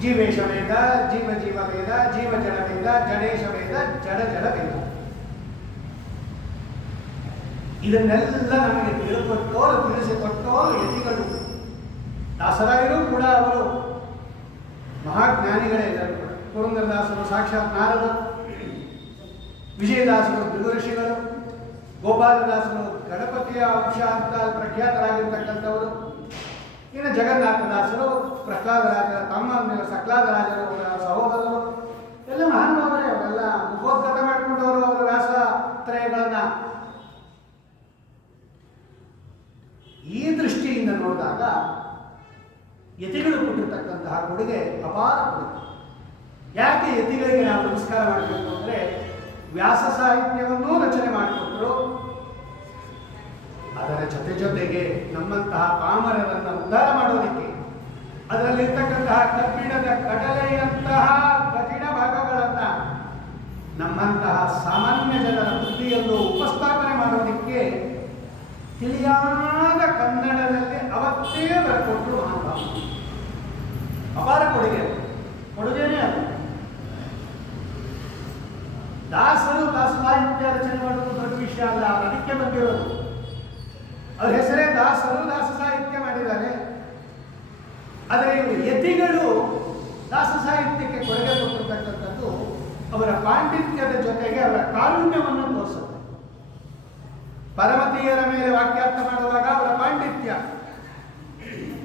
ಜೀವೇಶ ವೇದ, ಜೀವ ಜೀವ ವೇದ, ಜೀವ ಜಡ ವೇದ, ಜಡೇಶ ವೇದ, ಜಡ ಜಡ ವೇದ. ಇದನ್ನೆಲ್ಲ ನಮಗೆ ತಿಳಿಸಿಕೊಟ್ಟೋರು ಯತಿಗಳು. ದಾಸರಾಯರು ಕೂಡ ಅವರು ಮಹಾಜ್ಞಾನಿಗಳೇ ಇದ್ದಾರೆ. ಪುರಂದರದಾಸರು ಸಾಕ್ಷಾತ್ ನಾರದರು, ವಿಜಯದಾಸರು ಋಷಿಗಳು, ಗೋಪಾಲದಾಸರು ಗಣಪತಿಯ ಅಂಶ ಅಂತ ಪ್ರಖ್ಯಾತರಾಗಿರ್ತಕ್ಕಂಥವರು. ಇನ್ನು ಜಗನ್ನಾಥದಾಸರು ಪ್ರಹ್ಲಾದರಾಜರ ತಮ್ಮ ಸಕ್ಲಾದರಾಜರು ಅವರ ಸಹೋದರರು ಎಲ್ಲ ಮಹಾನುಭಾವರೇ. ಅವರೆಲ್ಲ ಮುಖೋದ್ಗತ ಮಾಡಿಕೊಂಡವರು ಅವರ ವ್ಯಾಸ ತ್ರಯಗಳನ್ನ. ಈ ದೃಷ್ಟಿಯಿಂದ ನೋಡಿದಾಗ ಯತಿಗಳು ಕೊಟ್ಟಿರ್ತಕ್ಕಂತಹ ಕೊಡುಗೆ ಅಪಾರ ಕೊಡುಗೆ. ಯಾಕೆ ಯತಿಗಳಿಗೆ ನಾವು ನಮಸ್ಕಾರ ಮಾಡಬೇಕು ಅಂದರೆ, ವ್ಯಾಸ ಸಾಹಿತ್ಯವನ್ನೂ ರಚನೆ ಮಾಡಿಕೊಟ್ರು, ಅದರ ಜೊತೆಗೆ ನಮ್ಮಂತಹ ಪಾಮರರನ್ನು ಉದ್ಧಾರ ಮಾಡೋದಕ್ಕೆ ಅದರಲ್ಲಿರ್ತಕ್ಕಂತಹ ಕಬ್ಬಿಣದ ಕಡಲೆಯಂತಹ ಕಠಿಣ ಭಾಗಗಳನ್ನ ನಮ್ಮಂತಹ ಸಾಮಾನ್ಯ ಜನರ ಬುದ್ಧಿಯಲ್ಲೂ ಉಪಸ್ಥಾಪನೆ ಮಾಡೋದಕ್ಕೆ ತಿಳಿಯಾದ ಕನ್ನಡದಲ್ಲಿ ಅವತ್ತೇ ಬರೆಕೊಟ್ರು ಮಹಾನುಭಾವರು. ಅಪಾರ ಕೊಡುಗೆನೇ ಅದು. ದಾಸರು ದಾಸ ಸಾಹಿತ್ಯ ರಚನೆ ಮಾಡೋದು ದೊಡ್ಡ ವಿಷಯ ಅಲ್ಲ, ಅದಕ್ಕೆ ಬಂದಿರೋದು. ಅವ್ರ ಹೆಸರೇ ದಾಸರು, ದಾಸ ಸಾಹಿತ್ಯ ಮಾಡಿದ್ದಾರೆ. ಆದರೆ ಇವರು ಯತಿಗಳು ದಾಸ ಸಾಹಿತ್ಯಕ್ಕೆ ಕೊಡುಗೆ ಕೊಟ್ಟಿರ್ತಕ್ಕಂಥದ್ದು ಅವರ ಪಾಂಡಿತ್ಯದ ಜೊತೆಗೆ ಅವರ ಕಾರುಣ್ಯವನ್ನು ತೋರಿಸುತ್ತೆ. ಪರಮತೀಯರ ಮೇಲೆ ವಾಕ್ಯಾರ್ಥ ಮಾಡುವಾಗ ಅವರ ಪಾಂಡಿತ್ಯ,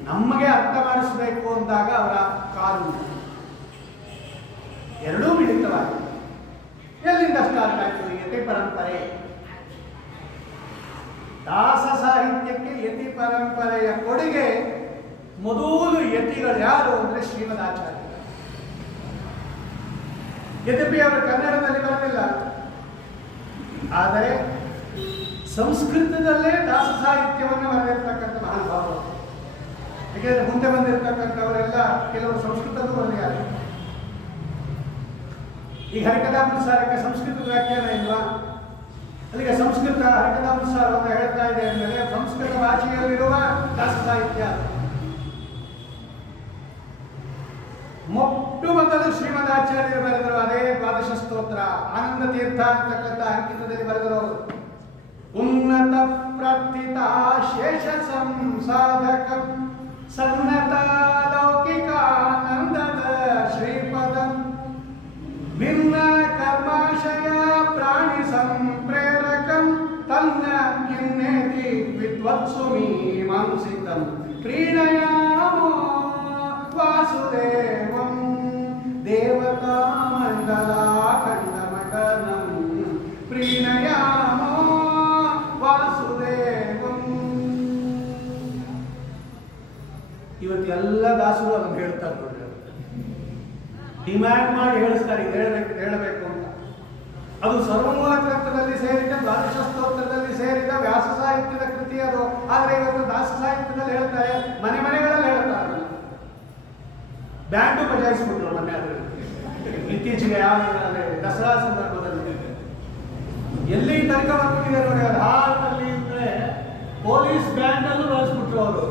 ನಮಗೆ ಅರ್ಥ ಮಾಡಿಸಬೇಕು ಅಂದಾಗ ಅವರ ಕಾರುಣ್ಯ, ಎರಡೂ ಮಿಳಿತವಾಗಿದೆ. ಎಲ್ಲಿಂದ ಸ್ಟಾರ್ಟ್ ಆಯಿತು ಯತಿ ಪರಂಪರೆ? ದಾಸ ಸಾಹಿತ್ಯಕ್ಕೆ ಯತಿ ಪರಂಪರೆಯ ಕೊಡುಗೆ ಮೊದಲು ಯತಿಗಳು ಯಾರು ಅಂದರೆ ಶ್ರೀಮದಾಚಾರ್ಯ. ಯದ್ಯಪಿ ಅವರು ಕನ್ನಡದಲ್ಲಿ ಬರಲಿಲ್ಲ, ಆದರೆ ಸಂಸ್ಕೃತದಲ್ಲೇ ದಾಸ ಸಾಹಿತ್ಯವನ್ನು ಬರೆದಿರ್ತಕ್ಕಂಥ ಮಹಾನುಭಾವರು. ಯಾಕೆಂದರೆ ಮುಂದೆ ಬಂದಿರತಕ್ಕಂಥವರೆಲ್ಲ ಕೆಲವರು ಸಂಸ್ಕೃತದಲ್ಲೂ ಬರೆದಿದ್ದಾರೆ. ಈ ಹರಿಕಥಾಮೃತಸಾರಕ್ಕೆ ಸಂಸ್ಕೃತ ವ್ಯಾಖ್ಯಾನ ಇಲ್ವಾ? ಅಲ್ಲಿಗೆ ಸಂಸ್ಕೃತ ಹರಿಕಥಾಮೃತಸಾರವನ್ನು ಹೇಳ್ತಾ ಇದೆ ಅಂದರೆ ಸಂಸ್ಕೃತ ಭಾಷೆಯಲ್ಲಿರುವ ದಾಸ ಸಾಹಿತ್ಯ. ಮೊಟ್ಟ ಮೊದಲು ಶ್ರೀಮದಾಚಾರ್ಯರು ಬರೆದರು ಅದೇ ದ್ವಾದಶ ಸ್ತೋತ್ರ, ಆನಂದ ತೀರ್ಥ ಅಂತಕ್ಕಂಥ ಅಂಕಿತದಲ್ಲಿ ಬರೆದರು. ಉನ್ನತ ಪ್ರಾರ್ಥಿತ ಶೇಷ ಸಂಸಾಧಕ ಸನ್ನತ ಲೌಕಿಕಾನಂದದ ಶ್ರೀಪದಂ ಭಿನ್ನ ಕರ್ಮಾಶಯ ಪ್ರಾಣಿ ಸಂಪ್ರೇರಕಂ ತನ್ನ ಕಿನ್ನೇತಿ ವಿದ್ವತ್ಸು ಮೀಮಾಂಸಿತಂ ಪ್ರೀಣಯಾಮೋ ವಾಸುದೇವಂ ದೇವತಾ ಮಂಡಲಾಖಂಡಮಠನಂ ಪ್ರೀಣಯಾಮೋ ವಾಸುದೇವಂ. ಇವತ್ತು ಎಲ್ಲ ದಾಸರು ಅದನ್ನು ಹೇಳ್ತಾರೆ ನೋಡಿ, ಡಿಮ್ಯಾಂಡ್ ಮಾಡಿ ಹೇಳಿಸ್ತಾರೆ, ಇದು ಹೇಳಬೇಕು ಅಂತ. ಅದು ಸರ್ವಮೂಲ ಗ್ರಂಥದಲ್ಲಿ ಸೇರಿದ, ದ್ವಾದಶ ಸ್ತೋತ್ರದಲ್ಲಿ ಸೇರಿದ ವ್ಯಾಸ ಸಾಹಿತ್ಯದ ಕೃತಿ ಅದು. ಆದರೆ ಇವತ್ತು ದಾಸ ಸಾಹಿತ್ಯದಲ್ಲಿ ಹೇಳ್ತಾರೆ, ಮನೆಗಳಲ್ಲಿ ಹೇಳ್ತಾರೆ. ಬ್ಯಾಂಡು ಬಜಾಯಿಸ್ಬಿಟ್ರು ಮೊನ್ನೆ ಅದರಲ್ಲಿ ಇತ್ತೀಚೆಗೆ ಯಾವ ದಸರಾ ಸಂದರ್ಭದಲ್ಲಿ ಎಲ್ಲಿ ತನಕ ಬಂದ್ಬಿಟ್ಟಿದೆ ನೋಡಿ. ಅದು ಹಾಲ್ನಲ್ಲಿ ಅಂದ್ರೆ ಪೊಲೀಸ್ ಬ್ಯಾಂಡ್ ಅಲ್ಲೂ ಬಳಸ್ಬಿಟ್ರು ಅವರು.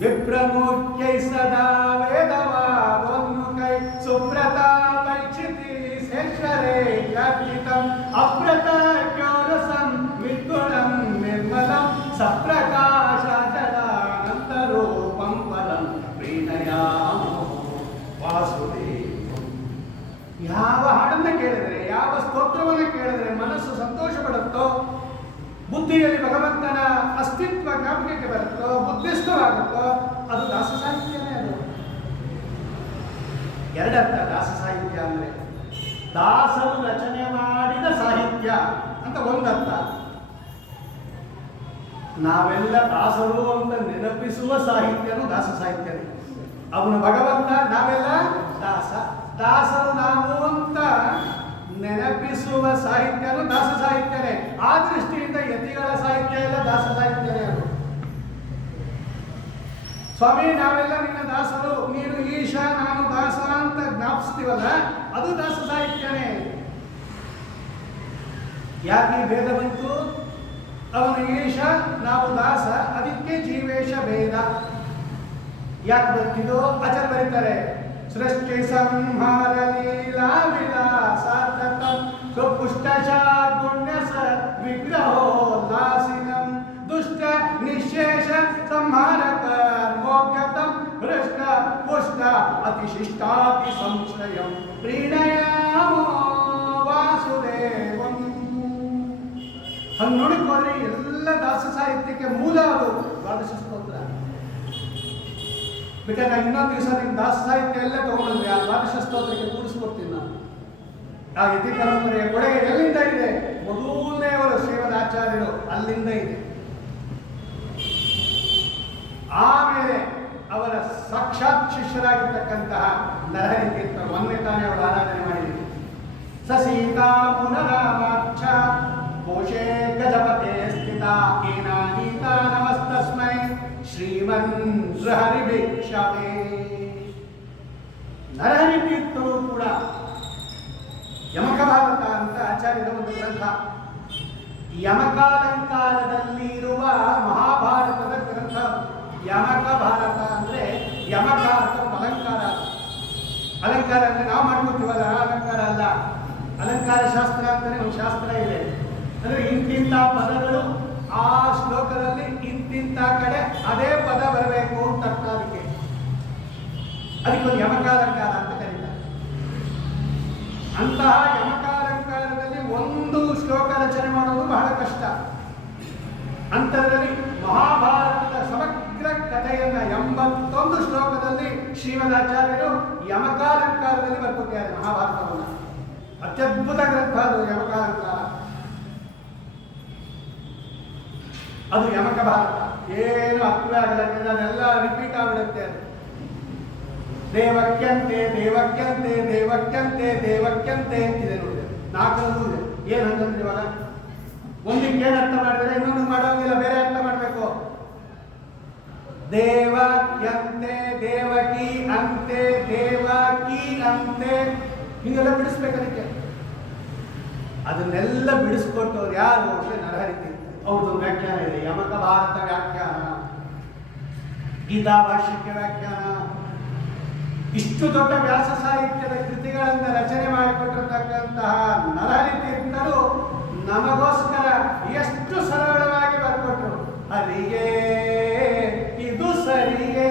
ವಿಪ್ರಮುಖ್ಯೈ ಸದಾ ವೇದವಾದೋನ್ಮುಖೈ ಸುಬ್ರತ ಪೈಕ್ಷಿತಿ ಶೇಷರೇ ಖ್ಯಾತಿತಂ ಅಪ್ರತ ಕ್ಯೋರಸಂ ವಿದ್ಗುಣಂ ನಿರ್ಮಲಂ ಸಪ್ರಕಾಶಾಚಲಾನಂತರೂಪಂ ಪದಂ ಪ್ರೀಣಯಾಮೋ ವಾಸುದೇವಂ. ಯಾವ ಹಾಡನ್ನು ಕೇಳಿದರೆ, ಯಾವ ಸ್ತೋತ್ರವನ್ನು ಕೇಳಿದರೆ ಮನಸ್ಸು ಸಂತೋಷ ಪಡುತ್ತೋ, ಬುದ್ಧಿಯಲ್ಲಿ ಭಗವಂತನ ಅಸ್ತಿತ್ವ ಜ್ಞಾಪಕಕ್ಕೆ ಬರುತ್ತೋ, ಬುದ್ಧಿಸ್ಥವಾಗುತ್ತೋ, ಅದು ದಾಸ ಸಾಹಿತ್ಯನೇ. ಅದು ಎರಡರ್ಥ ದಾಸ ಸಾಹಿತ್ಯ ಅಂದರೆ ದಾಸರು ರಚನೆ ಮಾಡಿದ ಸಾಹಿತ್ಯ ಅಂತ ಒಂದರ್ಥ. ನಾವೆಲ್ಲ ದಾಸರು ಅಂತ ನೆನಪಿಸುವ ಸಾಹಿತ್ಯನು ದಾಸ ಸಾಹಿತ್ಯನೇ. ಅವನು ಭಗವಂತ, ನಾವೆಲ್ಲ ದಾಸರು ನಾವು ಅಂತ ನೆನಪಿಸುವ ಸಾಹಿತ್ಯನು ದಾಸ ಸಾಹಿತ್ಯನೇ. ಆ ದೃಷ್ಟಿಯಿಂದ ಯತಿಗಳ ಸಾಹಿತ್ಯ ಎಲ್ಲ ದಾಸ ಸಾಹಿತ್ಯನೇ. ಅದು ಸ್ವಾಮಿ ನಾವೆಲ್ಲ ನಿನ್ನ ದಾಸರು, ನೀನು ಈಶ ನಾನು ದಾಸ ಅಂತ ಜ್ಞಾಪಿಸ್ತೀವಲ್ಲ, ಅದು ದಾಸ ಸಾಹಿತ್ಯನೇ. ಯಾಕೆ ಭೇದ ಬಂತು? ಅವನು ಈಶ, ನಾವು ದಾಸ, ಅದಕ್ಕೆ ಜೀವೇಶ ಭೇದ. ಯಾಕೆ ಬಂತಿದ್ದು? ಆಚಾರ್ಯ ಬರೀತಾರೆ, ಸೃಷ್ಟಿ ಸಂಹಾರ ಲೀಲಾ ವಿಲಾಸಾರ್ಥಂ ಸುಪುಷ್ಟಶಾಗುಣ್ಯಸ ವಿಗ್ರಹೋಲ್ಲಾಸಿನಂ ದುಷ್ಟ ನಿಶೇಷ ಸಂಹಾರಕ ಮೋಕ್ಷತಂ ಹೃಷ್ಟ ಪುಷ್ಟ ಅತಿಶಿಷ್ಟಾತಿ ಸಂಶಯಂ ಪ್ರೀಣಯಾಮೋ ವಾಸುದೇವಂ. ಹಂಗೆ ನೋಡಿಕೊಂಡ್ರೆ ಎಲ್ಲ ದಾಸ ಸಾಹಿತ್ಯಕ್ಕೆ ಮೂಲ ಅದು ದ್ವಾದಶ ಸ್ತೋತ್ರ. ಬೇಕಾದ್ರೆ ಇನ್ನೊಂದು ದಿವಸ ನಿಮ್ಮ ದಾಸ ಸಾಹಿತ್ಯ ಎಲ್ಲ ತಗೊಂಡ್ಬಂದ್ರೆ ಆ ದ್ವಾದಶ ಸ್ತೋತ್ರಕ್ಕೆ ಕೂಡಿಸ್ಕೊಡ್ತೀನಿ. ಆ ಯತಿ ಪರಂಪರೆಯ ಕೊಡುಗೆ ಎಲ್ಲಿಂದ ಇದೆ? ಮೊದಲನೆಯವರು ಶ್ರೀಮದಾಚಾರ್ಯರು ಅಲ್ಲಿಂದ ಇದೆ. ಆಮೇಲೆ ಅವರ ಸಾಕ್ಷಾತ್ ಶಿಷ್ಯರಾಗಿರ್ತಕ್ಕಂತಹ ನರಹರಿ ತೀರ್ಥರು ಮೊನ್ನೆ ತಾನೇ ಅವರು ಆರಾಧನೆ ಮಾಡಿದರು. ಸೀತಾ ಪುನರಾಮಾಕ್ಷ ಕೋಶೇ ಗಜಪತೆ ಸ್ಥಿತ ಏನಾನೀತ ನಮಸ್ತಸ್ಮೈ ಶ್ರೀಮನ್ ಹರಿ ಭಿಕ್ಷವೇ. ನರಹರಿ ತೀರ್ಥರು ಕೂಡ ಯಮಕ ಭಾರತ ಅಂತ ಆಚಾರ್ಯರ ಒಂದು ಗ್ರಂಥ. ಯಮಕಾಲಂಕಾರದಲ್ಲಿ ಇರುವ ಮಹಾಭಾರತದ ಗ್ರಂಥ. ಯಮಕ ಭಾರತ ಅಂದ್ರೆ ಯಮಕ ಅಂತ ಅಲಂಕಾರ. ಅಲಂಕಾರ ಅಂದ್ರೆ ನಾವು ಮಾಡ್ಕೊತೀವಲ್ಲ, ಅಲಂಕಾರ ಅಲ್ಲ. ಅಲಂಕಾರ ಶಾಸ್ತ್ರ ಅಂತಾನೆ ಒಂದು ಶಾಸ್ತ್ರ ಇದೆ. ಅಂದ್ರೆ ಇಂತಿಂತ ಪದಗಳು ಆ ಶ್ಲೋಕದಲ್ಲಿ ಇಂತಿಂತ ಕಡೆ ಅದೇ ಪದ ಬರಬೇಕು ಅಂತ ಅರ್ಥ. ಅದಕ್ಕೊಂದು ಯಮಕಾಲಂಕಾರ ಅಂತ ಕರೀತಾರೆ. ಅಂತಹ ಯಮಕಾಲಂಕಾರದಲ್ಲಿ ಒಂದು ಶ್ಲೋಕ ರಚನೆ ಮಾಡೋದು ಬಹಳ ಕಷ್ಟ. ಅಂತರದಲ್ಲಿ ಮಹಾಭಾರತದ ಸಮಗ್ರ ಕಥೆಯನ್ನ 81 ಶ್ಲೋಕದಲ್ಲಿ ಶ್ರೀಮದಾಚಾರ್ಯರು ಯಮಕಾಲಂಕಾರದಲ್ಲಿ ಬರ್ಕೊಟ್ಟಿದ್ದಾರೆ ಮಹಾಭಾರತವನ್ನು. ಅತ್ಯದ್ಭುತ ಗ್ರಂಥ ಅದು ಯಮಕಾಲಂಕಾರ. ಅದು ಯಮಕ ಭಾರತ. ಏನು ಅರ್ಥವೇ ಆಗಲ್ಲ, ಅದೆಲ್ಲ ರಿಪೀಟ್ ಆಗಿಬಿಡುತ್ತೆ. ಅದು ದೇವಕ್ಯಂತೆ ದೇವಕ್ಯಂತೆ ದೇವಕ್ಯಂತೆ ದೇವಕ್ಯಂತೆ ಅಂತಿದೆ ನೋಡಿ. 4 ಇದೆ. ಏನು ಅಂತಂದ್ರೆ ಇವಾಗ ಒಂದಕ್ಕೆ ಏನು ಅರ್ಥ ಮಾಡಿದ್ರೆ ಇನ್ನೊಂದು ಮಾಡೋಂಗಿಲ್ಲ, ಬೇರೆ ಅರ್ಥ ಮಾಡಬೇಕು. ದೇವಕ್ಯಂತೆ ದೇವಕಿ ಅಂತೆ ದೇವಕಿ ಅಂತೆ ಹೀಗೆಲ್ಲ ಬಿಡಿಸ್ಬೇಕು. ಅದಕ್ಕೆ ಅದನ್ನೆಲ್ಲ ಬಿಡಿಸ್ಕೊಟ್ಟವ್ರು ಯಾರು ಅಂದ್ರೆ ನರಹರಿ ತೀರ್ಥ. ಅವ್ರದ್ದು ವ್ಯಾಖ್ಯಾನ ಇದೆ, ಯಮಕ ಭಾರತ ವ್ಯಾಖ್ಯಾನ, ಗೀತಾ ಭಾಷ್ಯಕ್ಕೆ ವ್ಯಾಖ್ಯಾನ. ಇಷ್ಟು ದೊಡ್ಡ ವ್ಯಾಸ ಸಾಹಿತ್ಯದ ಕೃತಿಗಳನ್ನು ರಚನೆ ಮಾಡಿಕೊಟ್ಟಿರ್ತಕ್ಕಂತಹ ನರಹರಿ ತೀರ್ಥರು ನಮಗೋಸ್ಕರ ಎಷ್ಟು ಸರಳವಾಗಿ ಬರ್ಕೊಟ್ರು. ಹರಿಯೇ ಇದು ಸರಿಯೇ.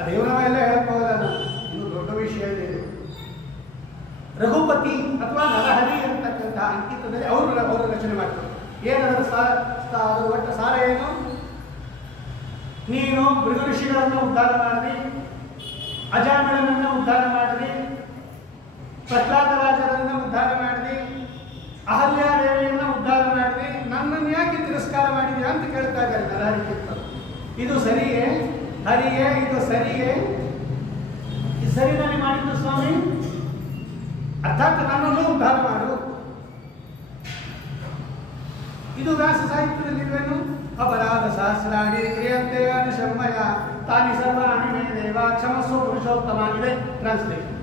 ಅದೇವು ನಾವೆಲ್ಲ ಹೇಳಬಹುದಲ್ಲ, ಇನ್ನು ದೊಡ್ಡ ವಿಷಯ ಇದೆ. ರಘುಪತಿ ಅಥವಾ ನರಹರಿ ಅಂತಕ್ಕಂತಹ ಅಂಕಿತದಲ್ಲಿ ಅವರು ರಚನೆ ಮಾಡ್ತಾರೆ. ಏನದರ ಒಟ್ಟ ಸಾರ ಏನು? ನೀನು ಭೃಗು ಋಷಿಗಳನ್ನು ಉದ್ಧಾರ ಮಾಡಿದ್ರಿ, ಅಜಾಮಿಳನನ್ನು ಉದ್ಧಾರ ಮಾಡಿದ್ರಿ, ಪ್ರಹ್ಲಾದ ರಾಜರನ್ನು ಉದ್ಧಾರ ಮಾಡಿದ್ರಿ, ಅಹಲ್ಯಾದೇವಿಯನ್ನು ಉದ್ಧಾರ ಮಾಡಿದ್ರಿ, ನನ್ನನ್ನು ಯಾಕೆ ತಿರಸ್ಕಾರ ಮಾಡಿದ್ಯಾ ಅಂತ ಕೇಳ್ತಾ ಇದ್ದಾರೆ ನರಹರಿ ತೀರ್ಥರು. ಇದು ಸರಿಯೇ? ಹರಿಯೇ ಇದು ಸರಿಯೇ? ಇದು ಸರಿನಲ್ಲಿ ಮಾಡಿದ್ದು ಸ್ವಾಮಿ, ಅರ್ಥಾತ್ ನನ್ನನ್ನು ಉದ್ಧಾರ ಮಾಡು. ಇದು ವ್ಯಾಸ ಸಾಹಿತ್ಯದಲ್ಲಿರುವೇನು? ಅಪರಾಧ ಸಹಸ್ರಾಣಿ ಕ್ರಿಯಂತೆ ಅನುಶಮ್ಮಯ ತಾನಿ ಸರ್ವಾಣಿ ಮೇ ದೇವ ಕ್ಷಮಸ್ವ ಪುರುಷೋತ್ತಮ ಇದೆ ಟ್ರಾನ್ಸ್ಲೇಷನ್.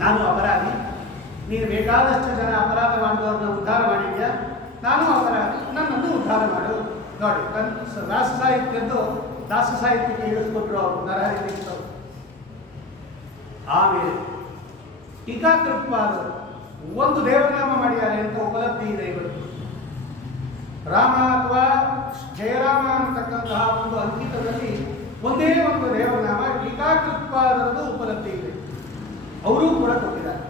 ನಾನು ಅಪರಾಧಿ, ನೀನು ಬೇಕಾದಷ್ಟು ಜನ ಅಪರಾಧ ಮಾಡಿದವ್ರನ್ನ ಉದ್ಧಾರ ಮಾಡಿದ್ಯಾ, ನಾನು ಅಪರಾಧಿ, ನನ್ನನ್ನು ಉದ್ಧಾರ ಮಾಡು. ನೋಡಿ, ವ್ಯಾಸ ಸಾಹಿತ್ಯದ್ದು ದಾಸ ಸಾಹಿತ್ಯಕ್ಕೆ ಇಳಿಸ್ಕೊಟ್ರು ಅವರು ನರಹರಿ ತೀರ್ಥರು. ಆಮೇಲೆ ಟೀಕಾಕೃತ್ಪಾದರು ಒಂದು ದೇವನಾಮ ಮಾಡಿದ್ದಾರೆ ಅಂತ ಉಪಲಬ್ಧಿ ಇದೆ ಇವತ್ತು. ರಾಮ ಅಥವಾ ಜಯರಾಮ ಅಂತಕ್ಕಂತಹ ಒಂದು ಅಂಕಿತದಲ್ಲಿ ಒಂದೇ ಒಂದು ದೇವನಾಮ ಟೀಕಾಕೃತ್ಪಾದರದ್ದು ಉಪಲಬ್ಧಿ ಇದೆ. ಅವರೂ ಕೂಡ ಕೊಟ್ಟಿದ್ದಾರೆ.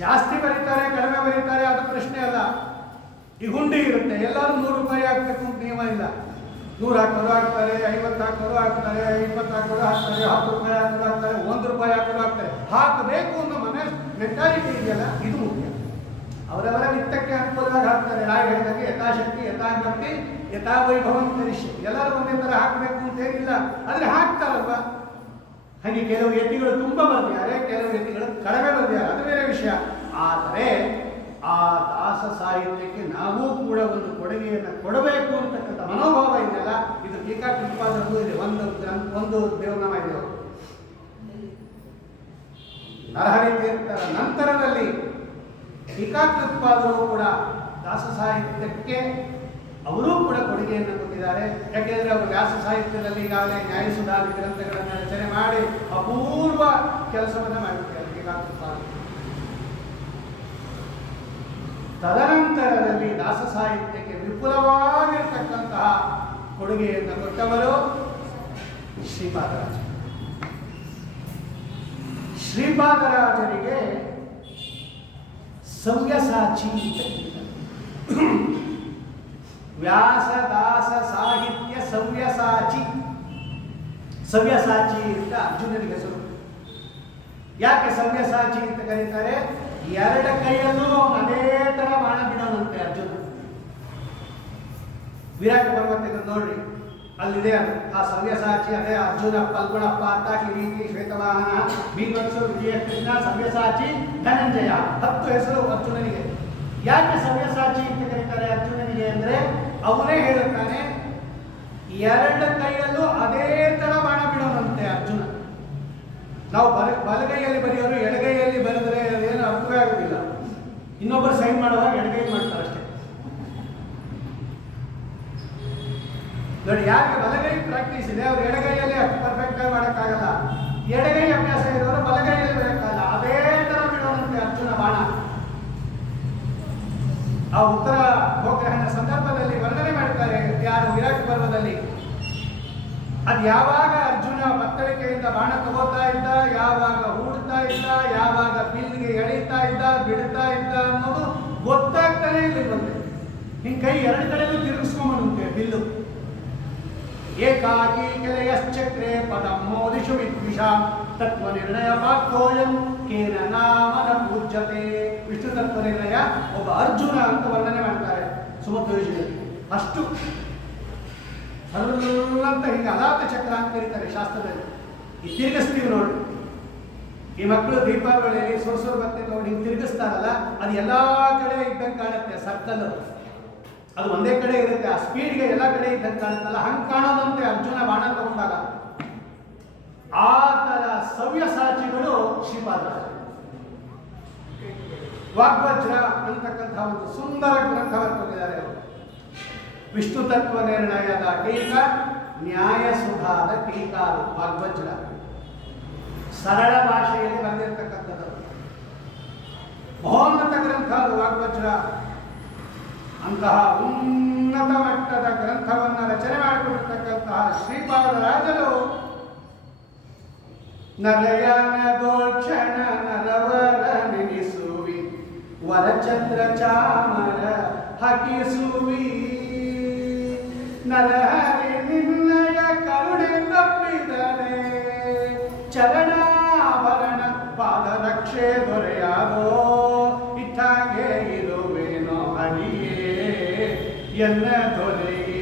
ಜಾಸ್ತಿ ಬರೀತಾರೆ ಕಡಿಮೆ ಬರೀತಾರೆ ಅದು ಪ್ರಶ್ನೆ ಅಲ್ಲ. ಈ ಹುಂಡಿ ಇರುತ್ತೆ, ಎಲ್ಲರೂ 100 ರೂಪಾಯಿ ಹಾಕ್ಬೇಕು ಅಂತ ನಿಯಮ ಇಲ್ಲ. 100 ಹಾಕೋರು ಹಾಕ್ತಾರೆ, 50 ಹಾಕೋರು ಹಾಕ್ತಾರೆ, 20 ಹಾಕೋರು ಹಾಕ್ತಾರೆ, 10 ರೂಪಾಯಿ ಹಾಕೋರು ಹಾಕ್ತಾರೆ, 1 ರೂಪಾಯಿ ಹಾಕೋರು ಹಾಕ್ತಾರೆ. ಹಾಕಬೇಕು ಅನ್ನೋ ಮೆಂಟಾಲಿಟಿ ಇದೆಯಲ್ಲ, ಇದು ಮುಖ್ಯ. ಅವರವರ ವಿತ್ತಕ್ಕೆ ಅನುಕೂಲವಾಗಿ ಹಾಕ್ತಾರೆ. ರಾಯ ಹೇಳಿದಂಗೆ ಯಥಾಶಕ್ತಿ ಯಥಾಭಕ್ತಿ ಯಥಾ ವೈಭವಂ ಕರಿಷ್ಯತಿ. ಎಲ್ಲರೂ ಒಂದೇ ಥರ ಹಾಕಬೇಕು ಅಂತ ಏನಿಲ್ಲ, ಆದರೆ ಹಾಕ್ತಾರಲ್ವ. ಹಾಗೆ ಕೆಲವು ಯತಿಗಳು ತುಂಬ ಬಂದಿದ್ದಾರೆ, ಕೆಲವು ಯತಿಗಳು ಕಡಿಮೆ ಬಂದಿದ್ದಾರೆ, ಅದು ಬೇರೆ ವಿಷಯ. ಆದರೆ ಆ ದಾಸ ಸಾಹಿತ್ಯಕ್ಕೆ ನಾವು ಕೂಡ ಒಂದು ಕೊಡುಗೆಯನ್ನು ಕೊಡಬೇಕು ಅಂತಕ್ಕಂಥ ಮನೋಭಾವ ಇದೆಯಲ್ಲ, ಇದು ಟೀಕಾಕೃತ್ಪಾದರದ್ದು ಇದೆ. ಒಂದು ದೇವನಾಮ ಇದೆ. ನರಹರಿ ತೀರ್ಥರ ನಂತರದಲ್ಲಿ ಟೀಕಾಕೃತ್ಪಾದರು ಕೂಡ ದಾಸ ಸಾಹಿತ್ಯಕ್ಕೆ ಅವರೂ ಕೂಡ ಕೊಡುಗೆಯನ್ನು ಕೊಟ್ಟಿದ್ದಾರೆ. ಯಾಕೆಂದರೆ ಅವರು ವ್ಯಾಸ ಸಾಹಿತ್ಯದಲ್ಲಿ ಈಗಾಗಲೇ ನ್ಯಾಯಸುಧಾದಿ ಗ್ರಂಥಗಳನ್ನು ರಚನೆ ಮಾಡಿ ಅಪೂರ್ವ ಕೆಲಸವನ್ನು ಮಾಡಿದ್ದಾರೆ ಟೀಕಾಕೃತ್ಪಾದರು. ತದನಂತರದಲ್ಲಿ ದಾಸ ಸಾಹಿತ್ಯಕ್ಕೆ ವಿಪುಲವಾಗಿರ್ತಕ್ಕಂತಹ ಕೊಡುಗೆಯನ್ನು ಕೊಟ್ಟವರು ಶ್ರೀಪಾದರಾಜ. ಶ್ರೀಪಾದರಾಜರಿಗೆ ಸವ್ಯಸಾಚಿ ವ್ಯಾಸದಾಸ ಸಾಹಿತ್ಯ ಸವ್ಯಸಾಚಿ. ಸವ್ಯಸಾಚಿ ಅಂತ ಅರ್ಜುನನಿಗೆ ಹೆಸರು. ಯಾಕೆ ಸವ್ಯಸಾಚಿ ಅಂತ ಕರೀತಾರೆ? ಎರಡು ಕೈಯಲ್ಲೂ ಅದೇ ತರ ಬಾಣ ಬಿಡೋನಂತೆ ಅರ್ಜುನ. ವಿರಾಟ ಪರ್ವತ ನೋಡ್ರಿ, ಅಲ್ಲಿದೆ ಅದು. ಆ ಸವ್ಯಸಾಚಿ ಅದೇ ಅರ್ಜುನ, ಫಲ್ಗುಣ, ಪಾರ್ಥ, ಕಿರೀಟಿ, ಶ್ವೇತವಾಹನ, ಭೀಮತ್ಸು, ವಿಜಯ ಕೃಷ್ಣ, ಸವ್ಯಸಾಚಿ, ಧನಂಜಯ, 10 ಹೆಸರು ಅರ್ಜುನನಿಗೆ. ಯಾಕೆ ಸವ್ಯಸಾಚಿ ಅಂತ ಕರೀತಾರೆ ಅರ್ಜುನನಿಗೆ ಅಂದ್ರೆ ಅವನೇ ಹೇಳುತ್ತಾನೆ, ಎರಡು ಕೈಯಲ್ಲೂ ಅದೇ ತರ ಬಾಣ ಬಿಡೋನಂತೆ ಅರ್ಜುನ. ನಾವು ಬಲಗೈಯಲ್ಲಿ ಬರೆಯೋರು ಎಡಗೈಯಲ್ಲಿ ಬರೆದ್ರೆ ಅದೇನು ಅರ್ಥವೇ ಆಗೋದಿಲ್ಲ. ಇನ್ನೊಬ್ಬರು ಸೈನ್ ಮಾಡುವಾಗ ಎಡಗೈ ಮಾಡ್ತಾರೆ ಅಷ್ಟೇ. ನೋಡಿ, ಯಾಕೆ ಬಲಗೈ ಪ್ರಾಕ್ಟೀಸ್ ಇದೆ ಅವ್ರು ಎಡಗೈಯಲ್ಲಿ ಅಷ್ಟು ಪರ್ಫೆಕ್ಟ್ ಆಗಿ ಮಾಡೋಕ್ಕಾಗಲ್ಲ. ಎಡಗೈ ಅಭ್ಯಾಸ ಇರೋರು ಬಲಗೈಯಲ್ಲಿ ಬರೋಕ್ಕಾಗಲ್ಲ. ಅದೇ ತರ ಬಿಡೋನಂತೆ ಅರ್ಜುನ ಬಾಣ. ಆ ಉತ್ತರ ಗೋಗ್ರಹಣ ಸಂದರ್ಭದಲ್ಲಿ ವರ್ಣನೆ ಮಾಡ್ತಾರೆ ಯಾರು ವಿರಾಟ ಪರ್ವದಲ್ಲಿ. ಅದು ಯಾವಾಗ ಅರ್ಜುನ ಬತ್ತಳಿಕೆಯಿಂದ ಬಾಣ ತಗೋತಾ ಇದ್ದ, ಯಾವಾಗ ಹೂಡ್ತಾ ಇದ್ದ, ಯಾವಾಗ ಬಿಲ್ಗೆ ಎಳೀತಾ ಇದ್ದ, ಬಿಡ್ತಾ ಇದ್ದ ಅನ್ನೋದು ಗೊತ್ತಾಗ್ತಾನೆ ಇರಲಿಲ್ಲ. ನಿನ್ ಕೈ ಎರಡು ಕಡೆಗೂ ತಿರುಗಿಸ್ಕೊಂಬಂತೆ ಬಿಲ್ಲು. ಏಕಾಕಿ ಕೆಲೆಯಶ್ಚಕ್ರೆ ಪದಂ ಮೋದಿಷು ವಿದ್ವಿಷ ತತ್ವ ನಿರ್ಣಯ ವಾಕ್ಯೋಯಂ ಕೇನ ನಾಮನ ಪೂಜ್ಯತೆ. ವಿಷ್ಣು ತತ್ವ ನಿರ್ಣಯ ಒಬ್ಬ ಅರ್ಜುನ ಅಂತ ವರ್ಣನೆ ಮಾಡ್ತಾರೆ ಸುಮಧ್ವಜದಲ್ಲಿ. ಅಷ್ಟು ಅಂತ ಹಿಂಗೆ ಅಲಾತ ಚಕ್ರ ಅಂತ ಕರೀತಾರೆ ಶಾಸ್ತ್ರದಲ್ಲಿ. ಈ ತಿರುಗಿಸ್ತೀವಿ ನೋಡಿ, ಈ ಮಕ್ಕಳು ದೀಪಾವಳಿಯಲ್ಲಿ ಸುರ್ಸುರ್ ಬತ್ತೆ ನೋಡಿ ಹಿಂಗೆ ತಿರುಗಿಸ್ತಾರಲ್ಲ, ಅದು ಎಲ್ಲಾ ಕಡೆ ಇದ್ದಂಗೆ ಕಾಣುತ್ತೆ. ಸರ್ಕಲ್ ಅದು ಒಂದೇ ಕಡೆ ಇರುತ್ತೆ, ಆ ಸ್ಪೀಡ್ಗೆ ಎಲ್ಲ ಕಡೆ ಇದ್ದಂಗೆ ಕಾಣುತ್ತಲ್ಲ, ಹಂಗೆ ಕಾಣೋದಂತೆ ಅರ್ಜುನ ಬಾಣ ತಗೊಂಡಾಗ. ಆ ತರ ಸವ್ಯಸಾಚಿಗಳು ಶ್ರೀಪಾದರಾಜ. ವಾಗ್ವಜ್ರ ಅಂತಕ್ಕಂಥ ಒಂದು ಸುಂದರ ಗ್ರಂಥ ಬರೆದಿದ್ದಾರೆ ಅವರು. ವಿಷ್ಣು ತತ್ವ ನಿರ್ಣಯದ ಟೀಕಾ, ನ್ಯಾಯ ಸುಧಾದ ಟೀಕಾ. ವಾಗ್ವಜ್ರ ಸರಳ ಭಾಷೆಯಲ್ಲಿ ಬರೆದಿರ್ತಕ್ಕಂಥದ್ದು ಮಹೋನ್ನತ ಗ್ರಂಥ ಅದು ವಾಗ್ವಜ್ರ. ಅಂತಹ ಉನ್ನತ ಮಟ್ಟದ ಗ್ರಂಥವನ್ನು ರಚನೆ ಮಾಡಿಕೊಂಡಿರ್ತಕ್ಕಂತಹ ಶ್ರೀಪಾದರಾಜರು ನರಯನ ದೋಕ್ಷಣ ನರವರ ನೆನೆಸುವಿ, ವರಚಂದ್ರ ಚಾಮರ ಹಕಿಸುವಿ, ನರಹರಿ ನಿನ್ನಯ ಕರುಣೆ ತಪ್ಪಿದರೆ ಚರಣಾಭರಣ ಪಾದರಕ್ಷೆ ದೊರೆಯಾದೋ. ಇಟ್ಟಾಗೆ ಇರುವೇನೋ ಹರಿಯೇ ಎನ್ನ ದೊರೆಯೇ.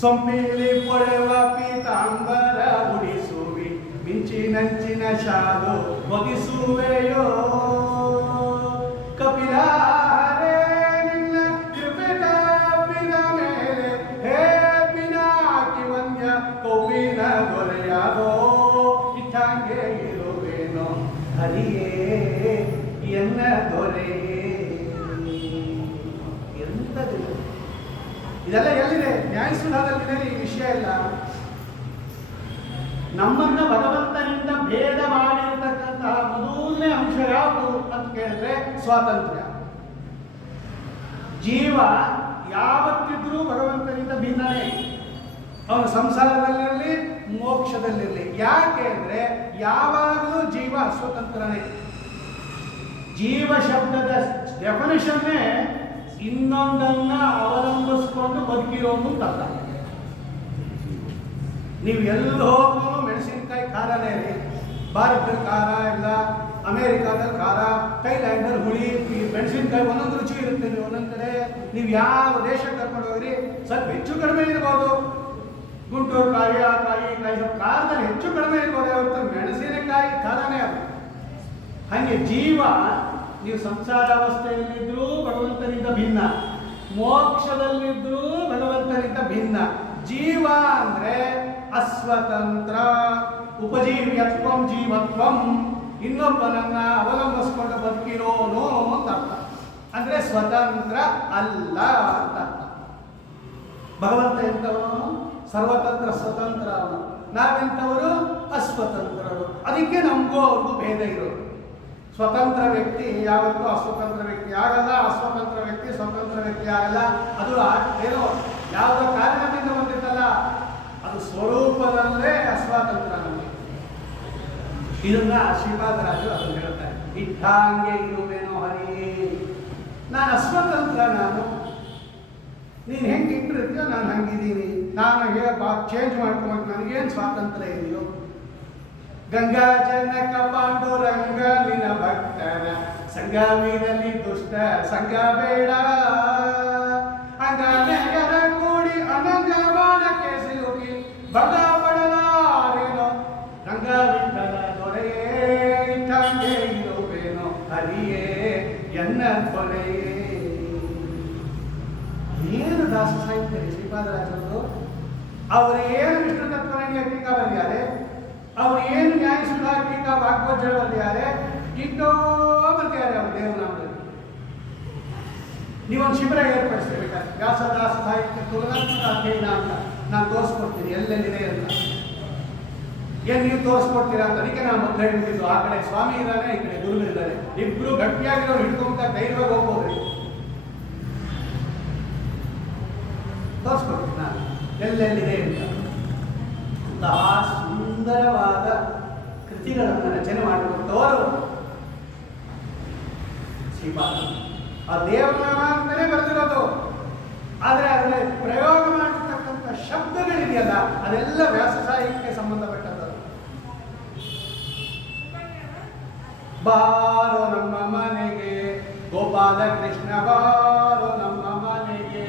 ಸೊಂಪಿಲಿ ಪೊಳೆವ ಪೀತಾಂಬರ ಉಡಿಸುವಿ, ಮಿಂಚಿನಂಚಿನ ಶಾಲು ಒದಿಸುವೆಯೋ. ಕಪಿಲಾರೆ ನಿನ್ನ ಕೃಪೆ ತಪ್ಪಿದ ಮೇಲೆ ಹೇ ಪಿನಾಕಿ ವಂದ್ಯ ಕೌಪಿನ ದೊರೆಯಾದೋ. ಇಟ್ಟಾಗೆ ಇರುವೇನೋ ಹರಿಯೇ ಎನ್ನ ದೊರೆಯೇ. ಎಂಥದ್ದು ಇದೆಲ್ಲ ಎಲ್ಲಿದೆ? ನ್ಯಾಯಸುಧಾದಲ್ಲಿದೆ. ಈ ವಿಷಯ ಇಲ್ಲ. ನಮ್ಮನ್ನ ಭಗವಂತನಿಂದ ಭೇದ ಮಾಡಿರ್ತಕ್ಕಂತಹ ಮೊದಲನೇ ಅಂಶ ಯಾವುದು ಅಂತ ಕೇಳಿದ್ರೆ ಸ್ವಾತಂತ್ರ್ಯ. ಜೀವ ಯಾವತ್ತಿದ್ರೂ ಭಗವಂತನಿಂದ ಭಿನ್ನನೇ. ಅವನು ಸಂಸಾರದಲ್ಲಿರಲಿ ಮೋಕ್ಷದಲ್ಲಿರಲಿ. ಯಾಕೆ ಅಂದ್ರೆ ಯಾವಾಗಲೂ ಜೀವ ಸ್ವತಂತ್ರನೇ. ಜೀವ ಶಬ್ದದ ಡೆಫಿನಿಷನ್ನೇ ಇನ್ನೊಂದನ್ನ ಅವಲಂಬಿಸ್ಕೊಂಡು ಬದುಕಿರೋದು ಅರ್ಥ. ನೀವು ಎಲ್ಲಿ ಹೋದ್ರೂ ಮೆಣಸಿನಕಾಯಿ ಖಾರನೇ ರೀ. ಭಾರತದಲ್ಲಿ ಖಾರ ಇಲ್ಲ, ಅಮೇರಿಕಾದಲ್ಲಿ ಖಾರ, ಥೈಲ್ಯಾಂಡಲ್ಲಿ ಹುಳಿ. ಈ ಮೆಣಸಿನಕಾಯಿ ಒಂದೊಂದು ರುಚಿ ಇರುತ್ತೆ. ನೀವು ಒಂದೊಂದು ಕಡೆ ನೀವು ಯಾವ ದೇಶಕ್ಕೆ ಕರ್ಕೊಂಡು ಹೋಗ್ರಿ ಸ್ವಲ್ಪ ಹೆಚ್ಚು ಕಡಿಮೆ ಇರ್ಬೋದು. ಗುಂಟೂರು ಕಾಯಿ, ಆ ಕಾಯಿ ಖಾರದಲ್ಲಿ ಹೆಚ್ಚು ಕಡಿಮೆ ಇರ್ಬೋದು. ಹೊರತು ಮೆಣಸಿನಕಾಯಿ ಖಾರನೇ ಅದು. ಹಾಗೆ ಜೀವ ನೀವು ಸಂಸಾರಾವಸ್ಥೆಯಲ್ಲಿದ್ದರೂ ಭಗವಂತನಿಂದ ಭಿನ್ನ, ಮೋಕ್ಷದಲ್ಲಿದ್ದರೂ ಭಗವಂತನಿಂದ ಭಿನ್ನ. ಜೀವ ಅಂದ್ರೆ ಅಸ್ವತಂತ್ರ. ಉಪಜೀವ್ಯತ್ವಂ ಜೀವತ್ವಂ, ಇನ್ನೊಬ್ಬನನ್ನ ಅವಲಂಬಿಸ್ಕೊಂಡು ಬದುಕಿರೋನು ಅಂತ ಅರ್ಥ. ಅಂದ್ರೆ ಸ್ವತಂತ್ರ ಅಲ್ಲ ಅಂತ ಅರ್ಥ. ಭಗವಂತ ಎಂಥವನು? ಸರ್ವತಂತ್ರ ಸ್ವತಂತ್ರ ಅವನು. ನಾವೆಂಥವರು? ಅಸ್ವತಂತ್ರರು. ಅದಕ್ಕೆ ನಮಗೂ ಅವ್ರಿಗೂ ಭೇದ ಇರೋದು. ಸ್ವತಂತ್ರ ವ್ಯಕ್ತಿ ಯಾವತ್ತೂ ಅಸ್ವತಂತ್ರ ವ್ಯಕ್ತಿ ಆಗಲ್ಲ, ಅಸ್ವತಂತ್ರ ವ್ಯಕ್ತಿ ಸ್ವತಂತ್ರ ವ್ಯಕ್ತಿ ಆಗಲ್ಲ. ಅದು ಏನೋ ಯಾವುದೋ ಕಾರಣದಿಂದ ಬಂದಿತ್ತಲ್ಲ, ಅದು ಸ್ವರೂಪದಲ್ಲೇ ಅಸ್ವಾತಂತ್ರ್ಯ ನಮಗೆ. ಇದನ್ನ ಶ್ರೀಪಾದರಾಜರು ಅದನ್ನು ಹೇಳ್ತಾರೆ. ಇಟ್ಟಾಂಗೆ ಇರುವೇನೋ ಹರಿಯೇ, ನಾನು ಅಸ್ವತಂತ್ರ. ನೀನು ಹೆಂಗೆ ಇಟ್ಟಿರ್ತೀಯೋ ನಾನು ಹಂಗಿದ್ದೀನಿ. ನಾನು ಚೇಂಜ್ ಮಾಡ್ಕೊಂಡು ನನಗೇನು ಸ್ವಾತಂತ್ರ್ಯ ಇದೆಯೋ? ಗಂಗಾ ಜನಕ ಪಾಂಡುರಂಗ ನಿನ ಭಕ್ತನ ಸಂಗಮೀನಲ್ಲಿ ದುಷ್ಟ ಸಂಗ ಬೇಡ, ಅಂಗನೆಯರ ಕೂಡಿ ಅನಂಗವಾನಕ್ಕೆ ಸಿಲುಕಿ ಬಗ ಪಡಲಾರೇನೋ, ರಂಗ ಬಿಟ್ಟಲ ದೊರೆಯೇ ಇಟ್ಟಂಗೆ ಇರುವೇನೋ ಹರಿಯೇ ಎನ್ನ ದೊರೆಯೇ. ಏನು ದಾಸ ಸಾಹಿತ್ಯ ಶ್ರೀಪಾದರಾಜರು ಅವರು ಏನು ವಿಷ್ಣು ತತ್ವನಿಗೆ ಟೀಕಾ ಬರೆದಿದ್ದಾರೆ, ಅವರು ಏನು ನ್ಯಾಯಸುಧಾ ಟೀಕಾ ಭಾಗವಜ್ರ ಬರೆದಿದ್ದಾರೆ, ಇಷ್ಟೋ ಬರ್ತಿದ್ದಾರೆ ಅವರು ದೇವನಾಮದಲ್ಲಿ. ನೀವೊಂದು ಶಿಬಿರ ಏರ್ಪಡಿಸಬೇಕಾದ್ರೆ ವ್ಯಾಸದಾಸ ಸಾಹಿತ್ಯ ತುಲನಾತ್ಮಕ ಅಧ್ಯಯನ ಅಂತ ನಾನು ತೋರಿಸ್ಕೊಡ್ತೀನಿ ಎಲ್ಲೆಲ್ಲಿದೆ ಅಂತ. ಏನು ನೀವು ತೋರಿಸ್ಕೊಡ್ತೀರಾ ಅಂತ ಅದಕ್ಕೆ ನಾನು ಮೊದಲು ಹೇಳ್ಬಿಟ್ಟಿದ್ದು, ಆ ಕಡೆ ಸ್ವಾಮಿ ಇದ್ದಾನೆ, ಈ ಕಡೆ ಗುರು ಇದ್ದಾರೆ, ಇಬ್ರು ಗಟ್ಟಿಯಾಗಿರೋರು ಹಿಡ್ಕೊಂತ ಧೈರ್ಯವಾಗಿ ಹೋಗ್ಬೋದು. ತೋರಿಸ್ಕೊಡ್ತೀನಿ ನಾನು ಎಲ್ಲೆಲ್ಲಿದೆ ಅಂತ. ಅಂತಹ ಸುಂದರವಾದ ಕೃತಿಗಳನ್ನು ರಚನೆ ಮಾಡಿಕೊಟ್ಟವರು ಶ್ರೀಪಾದ. ಆ ದೇವನಾಮ ಅಂತಲೇ ಬರೆದಿರೋದು, ಆದರೆ ಅದರಲ್ಲಿ ಪ್ರಯೋಗ ಮಾಡಿರ್ತಕ್ಕಂಥ ಶಬ್ದಗಳಿದೆಯಲ್ಲ ಅದೆಲ್ಲ ವ್ಯಾಸ ಸಾಹಿತ್ಯಕ್ಕೆ ಸಂಬಂಧಪಟ್ಟದ್ದು. ಬಾರೋ ನಮ್ಮ ಮನೆಗೆ ಗೋಪಾಲ ಕೃಷ್ಣ ಬಾರೋ ನಮ್ಮ ಮನೆಗೆ,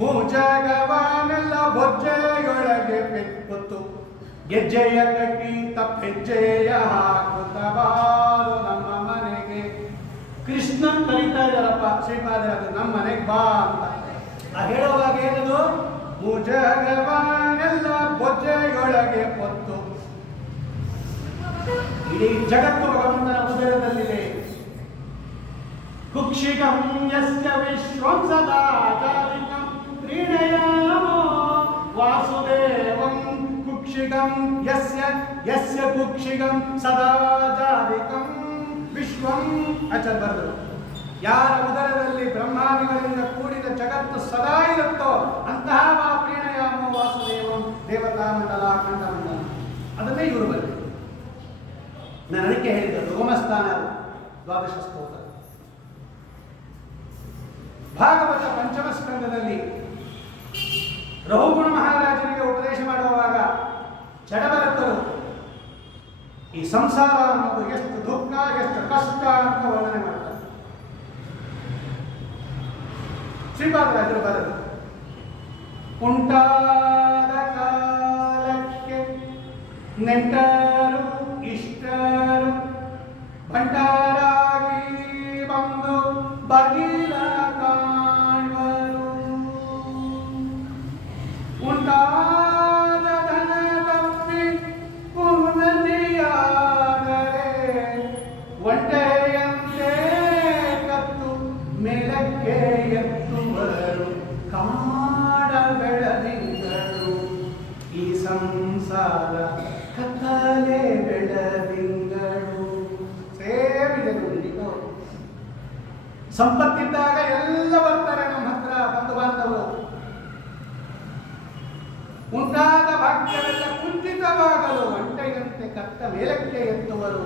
ಮೂಜಗವನೆಲ್ಲ ಬೊಜ್ಜೆಯೊಳಗೆ ಪೆಟ್ಟು ಗೆಜ್ಜೆಯ ಕಟ್ಟಿ ತಪ್ಪೆಜ್ಜೆಯ ಹಾಕುತ್ತ ಬಾರೋ ನಮ್ಮ ಮನೆಗೆ. ಕೃಷ್ಣನ್ ಕರೀತಾ ಇದ್ದಾರಪ್ಪ ಶ್ರೀಪಾದರಾಜರು, ನಮ್ಮ ಮನೆಗೆ ಬಾ ಅಂತ. ಆ ಹೇಳುವಾಗ ಏನದು? ಮೂಜಗವನೆಲ್ಲ ಬೊಜ್ಜೆಯೊಳಗೆ ಪೊತ್ತು. ಇಡೀ ಜಗತ್ತು ಭಗವಂತನ ಉದರದಲ್ಲಿದೆ. ಕುಕ್ಷಿಗಂ ಯಸ್ಯ ವಿಶ್ವಂ ಸದಾ ಜಾರಿಕಂ ಪ್ರೀಣಯಾಮೋ ವಾಸುದೇವಂ ಕುಕ್ಷಿಗಂ ಯಸ್ಯ ಯಸ್ಯ ಕುಕ್ಷಿಗಂ ಸದಾ ಜಾರಿಕಂ ವಿಶ್ವಂ. ಆಚಾರ್ಯ ಬರೆದರು, ಯಾರ ಉದರದಲ್ಲಿ ಬ್ರಹ್ಮಾದಿಗಳಿಂದ ಕೂಡಿದ ಜಗತ್ತು ಸದಾ ಇರುತ್ತೋ ಅಂತಹ ಪ್ರೀಣಯಾಮೋ ವಾಸುದೇವಂ ದೇವತಾ ಮಂಡಲ ಖಂಡ ಮಂಡಲ. ಅದನ್ನೇ ಇವರು ಬರೆದರು. ನಾನು ಅದಕ್ಕೆ ಹೇಳಿದ್ದು ರೋಮಸ್ಥಾನ ದ್ವಾದಶ ಸ್ತೋತ್ರ. ಭಾಗವತ ಪಂಚಮ ಸ್ಕಂದದಲ್ಲಿ ರಘುಗುಣ ಮಹಾರಾಜನಿಗೆ ಉಪದೇಶ ಮಾಡುವಾಗ ಜಡಭರತರು ಈ ಸಂಸಾರ ಅನ್ನೋದು ಎಷ್ಟು ದುಃಖ ಎಷ್ಟು ಕಷ್ಟ ಅಂತ ವರ್ಣನೆ ಮಾಡ್ತಾರೆ. ಶ್ರೀಪಾದರಾಜರು ಬರೆದರು, ಉಂಟಾದ ಕಾಲಕ್ಕೆ ನೆಂಟರು ಇಷ್ಟರು ಭಂಡಾರಾಗಿ ಬಂದು ಬಗಿಲ ಕಾಣುವರು, ಉಂಟಾದ ಧನ ತಪ್ಪಿ ಪುನನಿಯಾದರೆ ಒಂಟೆಯಂತೆ ಕತ್ತು ಮೇಲಕ್ಕೆ ಎತ್ತುವರು ಕಾಡ ಬೆಳದಿಂಗಳು ಈ ಸಂಸಾರ ಕತ್ತಲೆ ಬೆಳದಿಂಗಳು. ಸೇರಿದೆ ನೋಡಿದ್ದು. ಸಂಪತ್ತಿದ್ದಾಗ ಎಲ್ಲ ಬರ್ತಾರೆ ನಮ್ಮ ಹತ್ರ ಬಂಧು ಬಾಂಧವರು. ಉಂಟಾದ ಭಾಗ್ಯವೆಲ್ಲ ಕುಂಠಿತವಾಗಲು ಒಂಟೆಯಂತೆ ಕತ್ತ ಮೇಲಕ್ಕೆ ಎತ್ತುವರು.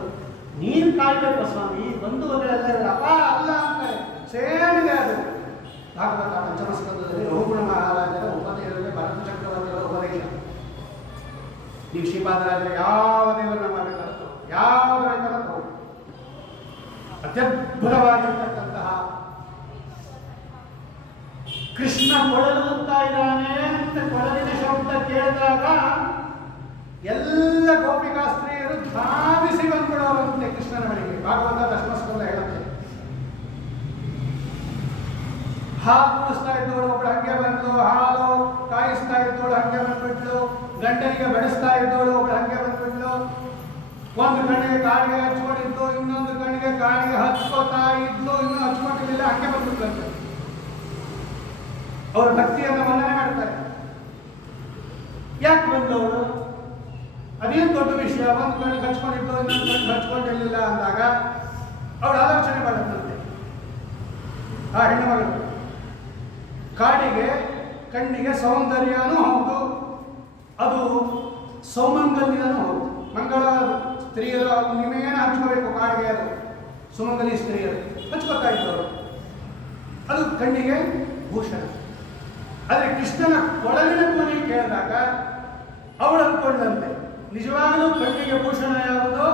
ನೀನು ಕಾಯ್ಬೇಕು ಸ್ವಾಮಿ, ಬಂಧುವರೆಲ್ಲ ಅಪ ಅಲ್ಲ ಅಂತಾರೆ. ಸೇರಿದೆ ಅದು. ಭಾಗವತ ಪಂಚಮಸ್ಕಂದದಲ್ಲಿ ರಘುಗುಣ ಮಹಾರಾಜರ ಉಪದೇಶದಲ್ಲಿ ಭರತ ಚಕ್ರವರ್ತಿಗಳ ಉಪದೇಶ. ನೀವು ಶ್ರೀಪಾದರಾಜರ ಯಾವ ದೇವರನ್ನ ಮಾಡಬೇಕಾದ್ರು ಯಾವ ಬೇಕಾದರೂ ಅತ್ಯದ್ಭುತವಾಗಿರ್ತಕ್ಕಂತಹ ಕೃಷ್ಣ ಕೊಳಲುತ್ತಾ ಇದ್ದಾನೆ ಅಂತ ಕೊಳಲಿನ ಶಬ್ದ ಕೇಳಿದಾಗ ಎಲ್ಲ ಗೋಪಿಕಾ ಸ್ತ್ರೀಯರು ಧಾವಿಸಿ ಬಂದ್ಬಿಡೋರಂತೆ ಕೃಷ್ಣನ ಬಳಿಗೆ. ಭಾಗವತ ದಶಮಸ್ಕಂದ ಹೇಳುತ್ತೆ. ಹಾಲು ಕುಡಿಸ್ತಾ ಇದ್ದವಳು ಒಬ್ಬಳು ಹಂಗೆ ಬಂದು, ಹಾಲು ಕಾಯಿಸ್ತಾ ಇದ್ದವಳು ಹಂಗೆ ಬಂದ್ಬಿಟ್ಲು, ಗಂಡನಿಗೆ ಬೆಳೆಸ್ತಾ ಇದ್ದವಳು ಒಬ್ಬಳು ಹಂಗೆ ಬಂದ್ಬಿಟ್ಲು. ಒಂದು ಕಣ್ಣಿಗೆ ಕಾಳಿಗೆ ಹಚ್ಕೊಂಡಿದ್ದು, ಇನ್ನೊಂದು ಕಣ್ಣಿಗೆ ಕಾಳಿಗೆ ಹಚ್ಕೋತಾ ಇದ್ಲು, ಇನ್ನೂ ಹಚ್ಕೊಂಡಿಲ್ಲ, ಹಂಗೆ ಬಂದ್ಬಿಟ್ಲಂತೆ. ಅವರ ಭಕ್ತಿಯನ್ನು ವರ್ಣನೆ ಮಾಡ್ತಾರೆ. ಯಾಕೆ ಬಂದವಳು? ಅದೇನು ದೊಡ್ಡ ವಿಷಯ. ಒಂದು ಕಣ್ಣಿಗೆ ಹಚ್ಕೊಂಡಿದ್ದು, ಇನ್ನೊಂದು ಕಣ್ಣಿಗೆ ಹಚ್ಕೊಂಡಿರಲಿಲ್ಲ ಅಂದಾಗ ಅವಳು ಆಲೋಚನೆ ಮಾಡುತ್ತಂತೆ. ಆ ಹೆಣ್ಣು ಮಗಳು ಕಾಡಿಗೆ ಕಣ್ಣಿಗೆ ಸೌಂದರ್ಯನೂ ಹೌದು, ಅದು ಸೌಮಂಗಲ್ಯನೂ ಹೌದು. ಮಂಗಳ ಸ್ತ್ರೀಯರು ನಿಮಗೇನು ಹಚ್ಕೋಬೇಕು ಕಾಡಿಗೆ, ಅದು ಸುಮಂಗಲಿ ಸ್ತ್ರೀಯರು ಹಚ್ಕೋತಾ ಇದ್ದವರು. ಅದು ಕಣ್ಣಿಗೆ ಭೂಷಣ. ಆದರೆ ಕೃಷ್ಣನ ಕೊಳಲಿನ ಧ್ವನಿ ಕೇಳಿದಾಗ ಅವಳು ಅಂದ್ಕೊಂಡಂತೆ ನಿಜವಾಗಲೂ ಕಣ್ಣಿಗೆ ಭೂಷಣ ಯಾವುದು?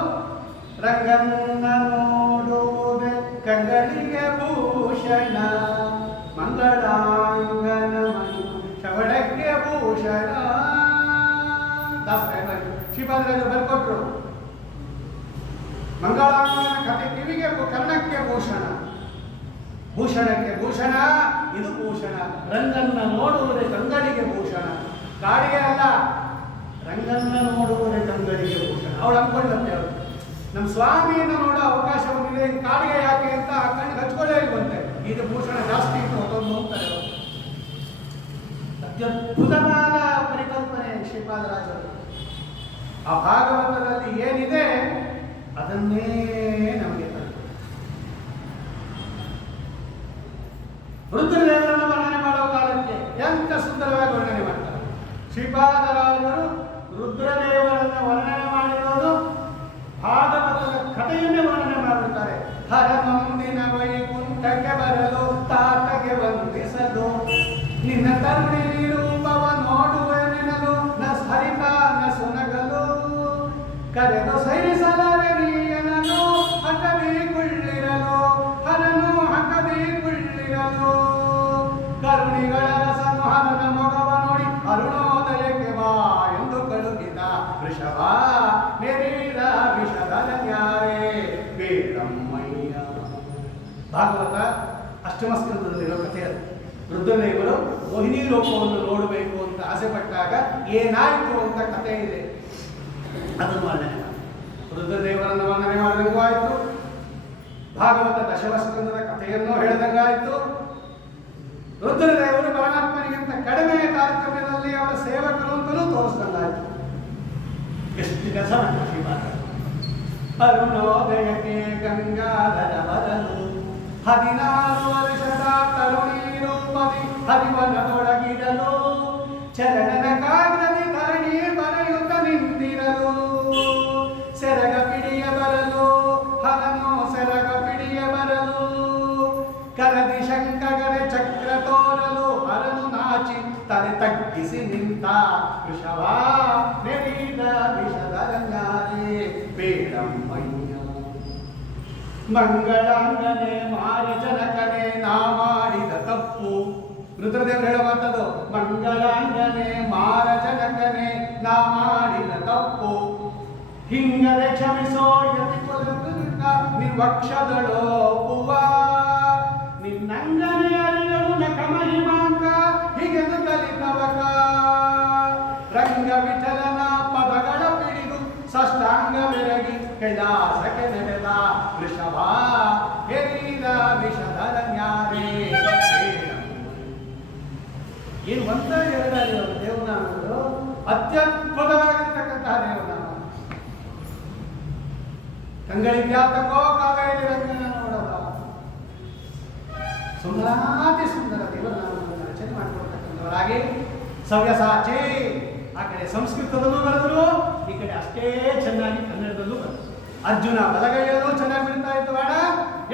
ರಂಗನ್ನ ನೋಡುವುದೇ ಕಂಗಳಿಗೆ ಭೂಷಣ, ಮಂಗಳಾಂಗನ ಶವಣಕ್ಕೆ ಭೂಷಣ. ಶ್ರೀಪಾದರಾಜರು ಬರ್ಕೊಟ್ರು. ಮಂಗಳಾಂಗನ ಕಥೆ ಕಿವಿಗೆ, ಕರ್ಣಕ್ಕೆ ಭೂಷಣ, ಭೂಷಣಕ್ಕೆ ಭೂಷಣ, ಇದು ಭೂಷಣ. ರಂಗನ್ನ ನೋಡುವುದೇ ಕಂಗಳಿಗೆ ಭೂಷಣ, ಕಾಡಿಗೆ ಅಲ್ಲ, ರಂಗನ್ನ ನೋಡುವುದೇ ಕಂಗಳಿಗೆ ಭೂಷಣ. ಅವಳು ಅಂದ್ಕೊಂಡಂತೆ ಅವಳು ನಮ್ಮ ಸ್ವಾಮಿಯನ್ನು ನೋಡೋ ಅವಕಾಶ ಬಂದಿದೆ, ಕಾಡಿಗೆ ಯಾಕೆ ಅಂತ ಆ ಕಣ್ಣಿಗೆ ಹಚ್ಕೊಳ್ಳೇ ಇಲ್ವಂತೆ. ಇದು ಭೂಷಣ ಜಾಸ್ತಿ ಇತ್ತು ಅದೊಂದು ಅಂತಾರೆ. ಅತ್ಯದ್ಭುತವಾದ ಪರಿಕಲ್ಪನೆ ಶ್ರೀಪಾದರಾಜರು. ಆ ಭಾಗವತದಲ್ಲಿ ಏನಿದೆ ಅದನ್ನೇ ನಮಗೆ ರುದ್ರದೇವರನ್ನು ವರ್ಣನೆ ಮಾಡುವ ಕಾಲಕ್ಕೆ ಎಂತ ಸುಂದರವಾಗಿ ವರ್ಣನೆ ಮಾಡ್ತಾರೆ ಶ್ರೀಪಾದರಾಜರು. ರುದ್ರದೇವರನ್ನು ವರ್ಣನೆ ಮಾಡಿರೋದು ಭಾಗವತದ ಕಥೆಯನ್ನೇ ವರ್ಣನೆ ಮಾಡುತ್ತಾರೆ. ಹರ ಮುಂದಿನ ವೈಕುಂಠಕ್ಕೆ ಬರಲು ತಾತಗೆ ವಂದಿಸಲು, ನಿನ್ನ ತರುಣಿ ರೂಪವ ನೋಡುವ ನೆನಲು, ನ ಹರಿತ ನ ಸುನಗಲು, ಕರೆದು ಸೈರಿಸಲಾರೆ ನೀಯನಲು, ಹಠದಿ ಕುಳ್ಳಿರಲು, ಹರನು ಹಠದಿ ಕುಳ್ಳಿರಲು, ಕರುಣಿಗಳ ರಸಮೋಹನದ ಮೊಗವ ನೋಡಿ ಅರುಣೋದಯಕ್ಕೆ ಬಾ ಎಂದು ಕಳುಹಿದ ವೃಷಭ ಮೇರೀರ ವಿಷಧನ ನ್ಯಾರೇ ಬೇಡಮ್ಮಯ್ಯ. ಭಾಗವತ ಅಷ್ಟಮಸ್ಕಂದದಲ್ಲಿರೋ ಕಥೆ ಅದು. ರುದ್ರದೇವರು ಮೋಹಿನಿ ಲೋಕವನ್ನು ನೋಡಬೇಕು ಅಂತ ಆಸೆ ಪಟ್ಟಾಗ ಏನಾಯಿತು ಅಂತ ಕಥೆ ಇದೆ, ಅದನ್ನು ವರ್ಣನೆ ಮಾಡಿ. ರುದ್ರದೇವರನ್ನು ವರ್ಣನೆ ಮಾಡಿದಂಗೂ ಆಯಿತು, ಭಾಗವತ ದಶಮಸ್ಕಂದದ ಕಥೆಯನ್ನು ಹೇಳಿದಂಗಾಯಿತು. ರುದ್ರದೇವರು ಪರಮಾತ್ಮನಿಗಿಂತ ಕಡಿಮೆ ತಾರತಮ್ಯದಲ್ಲಿ ಅವರ ಸೇವಕರು ಅಂತಲೂ ತೋರಿಸಿದಂಗಾಯಿತು. ಎಷ್ಟು ಕೆಲಸ ಮಾಡ್ತಾರೆ ಶ್ರೀಪಾದ. ಅರುಣೋದಯಕ್ಕೆ ಗಂಗಾಧರ ಬರಲು, 16 ವರ್ಷದ ತರುಣಿ ರೂಪದಿ ಹರಿವನದೊಳಗಿರಲು, ಚರಣನ ಕಾಗ್ರದಿ ಧರಣಿ ಬರೆಯುತ್ತ ನಿಂತಿರಲು, ಸೆರಗ ಪಿಡಿಯ ಬರಲು, ಹರನು ಸೆರಗ ಪಿಡಿಯ ಬರಲು, ಕರದಿ ಶಂಕಗರೆ ಚಕ್ರ ತೋರಲು, ಹರನು ನಾಚಿ ತಲೆ ತಗ್ಗಿಸಿ ನಿಂತ ವೃಷಭ ನೆರಿದ ವಿಷಧರನ್ಯಾರೇ ಬೇಡಮ್ಮಯ್ಯ. ಮಂಗಳಾಂಗನೆ ಮಾರ ಜನಕನೆ ನಾ ಮಾಡಿದ ತಪ್ಪು. ರುದ್ರದೇವರು ಹೇಳೋ ಮಾತದು, ಮಂಗಳಾಂಗನೆ ಮಾರ ಜನಕನೆ ನಾ ಮಾಡಿದ ತಪ್ಪು, ಹಿಂಗದೆ ಕ್ಷಮಿಸೋ ನಿರ್ವಕ್ಷದಳೋಪುವ, ನಿನ್ನಂಗನೆ ಅರಿಯಲು ನಕ ಮಹಿಮಾಂಕ ಹೀಗೆದು ಕಲಿತವಕ, ರಂಗ ವಿಠಲನ ಪದಗಳ ಪಿಡಿದು ಸಷ್ಟಾಂಗ ಬೆರಗಿ ಕೈಲಾಸಕ್ಕೆ ನಡೆದ ವೃಷಭ ಹೆರಿದ ವಿಷಧರ ನ್ಯಾರೇ. ಏನು ಒಂದ ಎರಡಲ್ಲಿ ದೇವನಾಮಗಳು ಅತ್ಯದ್ಭುತವಾಗಿರ್ತಕ್ಕಂತಹ ದೇವನಾಮ. ಕಂಗಳಿದ್ಯಾತಕೋ ಕಾವೇರಿ ರಂಗನ ನೋಡೋದ, ಸುಂದರಾತಿ ಸುಂದರ ದೇವನಾಮಗಳನ್ನು ರಚನೆ ಮಾಡಿಕೊಡ್ತಕ್ಕಂಥವರಾಗಿ ಸವ್ಯಸಾಚಿ. ಆ ಕಡೆ ಸಂಸ್ಕೃತದಲ್ಲೂ ಬರೆದರು, ಈ ಕಡೆ ಅಷ್ಟೇ ಚೆನ್ನಾಗಿ ಕನ್ನಡದಲ್ಲೂ ಬರೆದರು. ಅರ್ಜುನ ಬಲಗೈಯಲ್ಲೂ ಚೆನ್ನಾಗಿ ಬಿಡ್ತಾ ಇತ್ತು, ಬೇಡ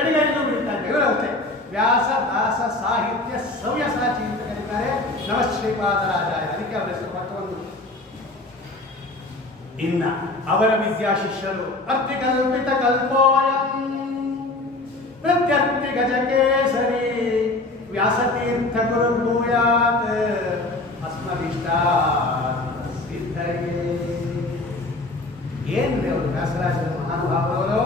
ಎಡಗೈಯಲ್ಲೂ ಬಿಡ್ತಾ ಇತ್ತು. ಇವರು ಅಷ್ಟೇ ವ್ಯಾಸ ದಾಸ ಸಾಹಿತ್ಯ ಸವ್ಯಸಾಚಿ ಅಂತ ಕರೀತಾರೆ ನವಶ್ರೀಪಾದರಾಜಾರ್ಯ. ಅದಕ್ಕೆ ಅವರ ಹೆಸರು ಪಟ್ಟವನ್ನು. ಇನ್ನ ಅವರ ವಿದ್ಯಾ ಶಿಷ್ಯರು ಅರ್ಥಿಕಲ್ಪಿತ ಕಲ್ಪೋಯಂ ಪ್ರತ್ಯರ್ಥಿ ಗಜಕೇಸರಿ ವ್ಯಾಸತೀರ್ಥ ಗುರು ಭೂಯಾತ್ ಅಸ್ಮದಿಷ್ಟ ಸಿದ್ಧಯೇ. ಏನ್ರಿ ಅವರು ವ್ಯಾಸರಾಜರ ಮಹಾನುಭಾವರವರು.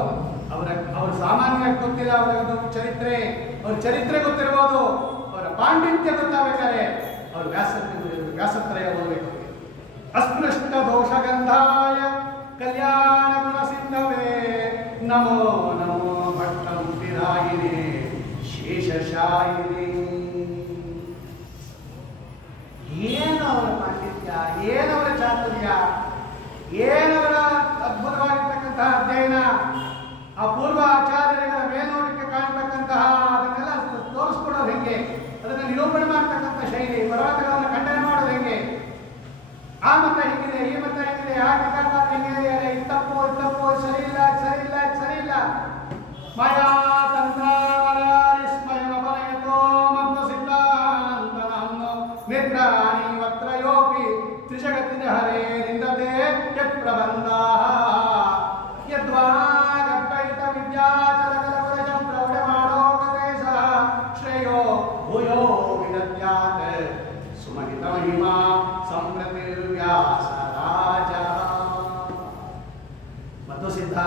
ಅವ್ರ ಸಾಮಾನ್ಯವಾಗಿ ಗೊತ್ತಿಲ್ಲ ಅವರ ಚರಿತ್ರೆ, ಅವ್ರ ಚರಿತ್ರೆ ಗೊತ್ತಿರ್ಬೋದು, ಅವರ ಪಾಂಡಿತ್ಯ ಗೊತ್ತಾಗಬೇಕಾದ್ರೆ ಅವರು ವ್ಯಾಸತ್ರಯ ಓದಬೇಕು. ಅಸ್ಪೃಷ್ಟ ದೋಷಗಂಧಾಯ ಕಲ್ಯಾಣ ಗುಣ ಸಿಂಧವೇ ನಮೋ ನಮೋ ಭಟ್ಟಮುಕ್ತಿರಾಯಿನೇ ಶೇಷಶಾಯಿನೇ. ಏನು ಅವರ ಪಾಂಡಿತ್ಯ, ಏನವರ ಚಾತುರ್ಯ, ಏನವರ ಅದ್ಭುತವಾಗಿರ್ತಕ್ಕಂತಹ ಅಧ್ಯಯನ, ಆ ಪೂರ್ವ ಆಚಾರ್ಯಗಳ ಮೇಲ್ನೋಟಕ್ಕೆ ಕಾಣತಕ್ಕಂತಹ ಅದನ್ನೆಲ್ಲ ತೋರಿಸ್ಕೊಡೋದು ಹೆಂಗೆ, ಅದನ್ನು ನಿರೂಪಣೆ ಮಾಡ್ತಕ್ಕಂಥ ಶೈಲಿ, ಪರ್ವತಗಳನ್ನು ಖಂಡನೆ ಮಾಡೋದು ಹೆಂಗೆ, ಆ ಮತ ಹಿಂಗಿದೆ, ಈ ಮತ ಹಿಂಗಿದೆ, ಆ ಟಿಕಾಕಾರ ಹಿಂಗಿದೆ, ಇದು ತಪ್ಪು ಸರಿ ಇಲ್ಲ ಸರಿ ಇಲ್ಲ ಸರಿ ಇಲ್ಲ. ಮಾಯಾ ತಂತ್ರ ಸ್ಮಯಮ ಬಲಯತೋ ಮತ್ತು ಸಿದ್ಧಾಂತ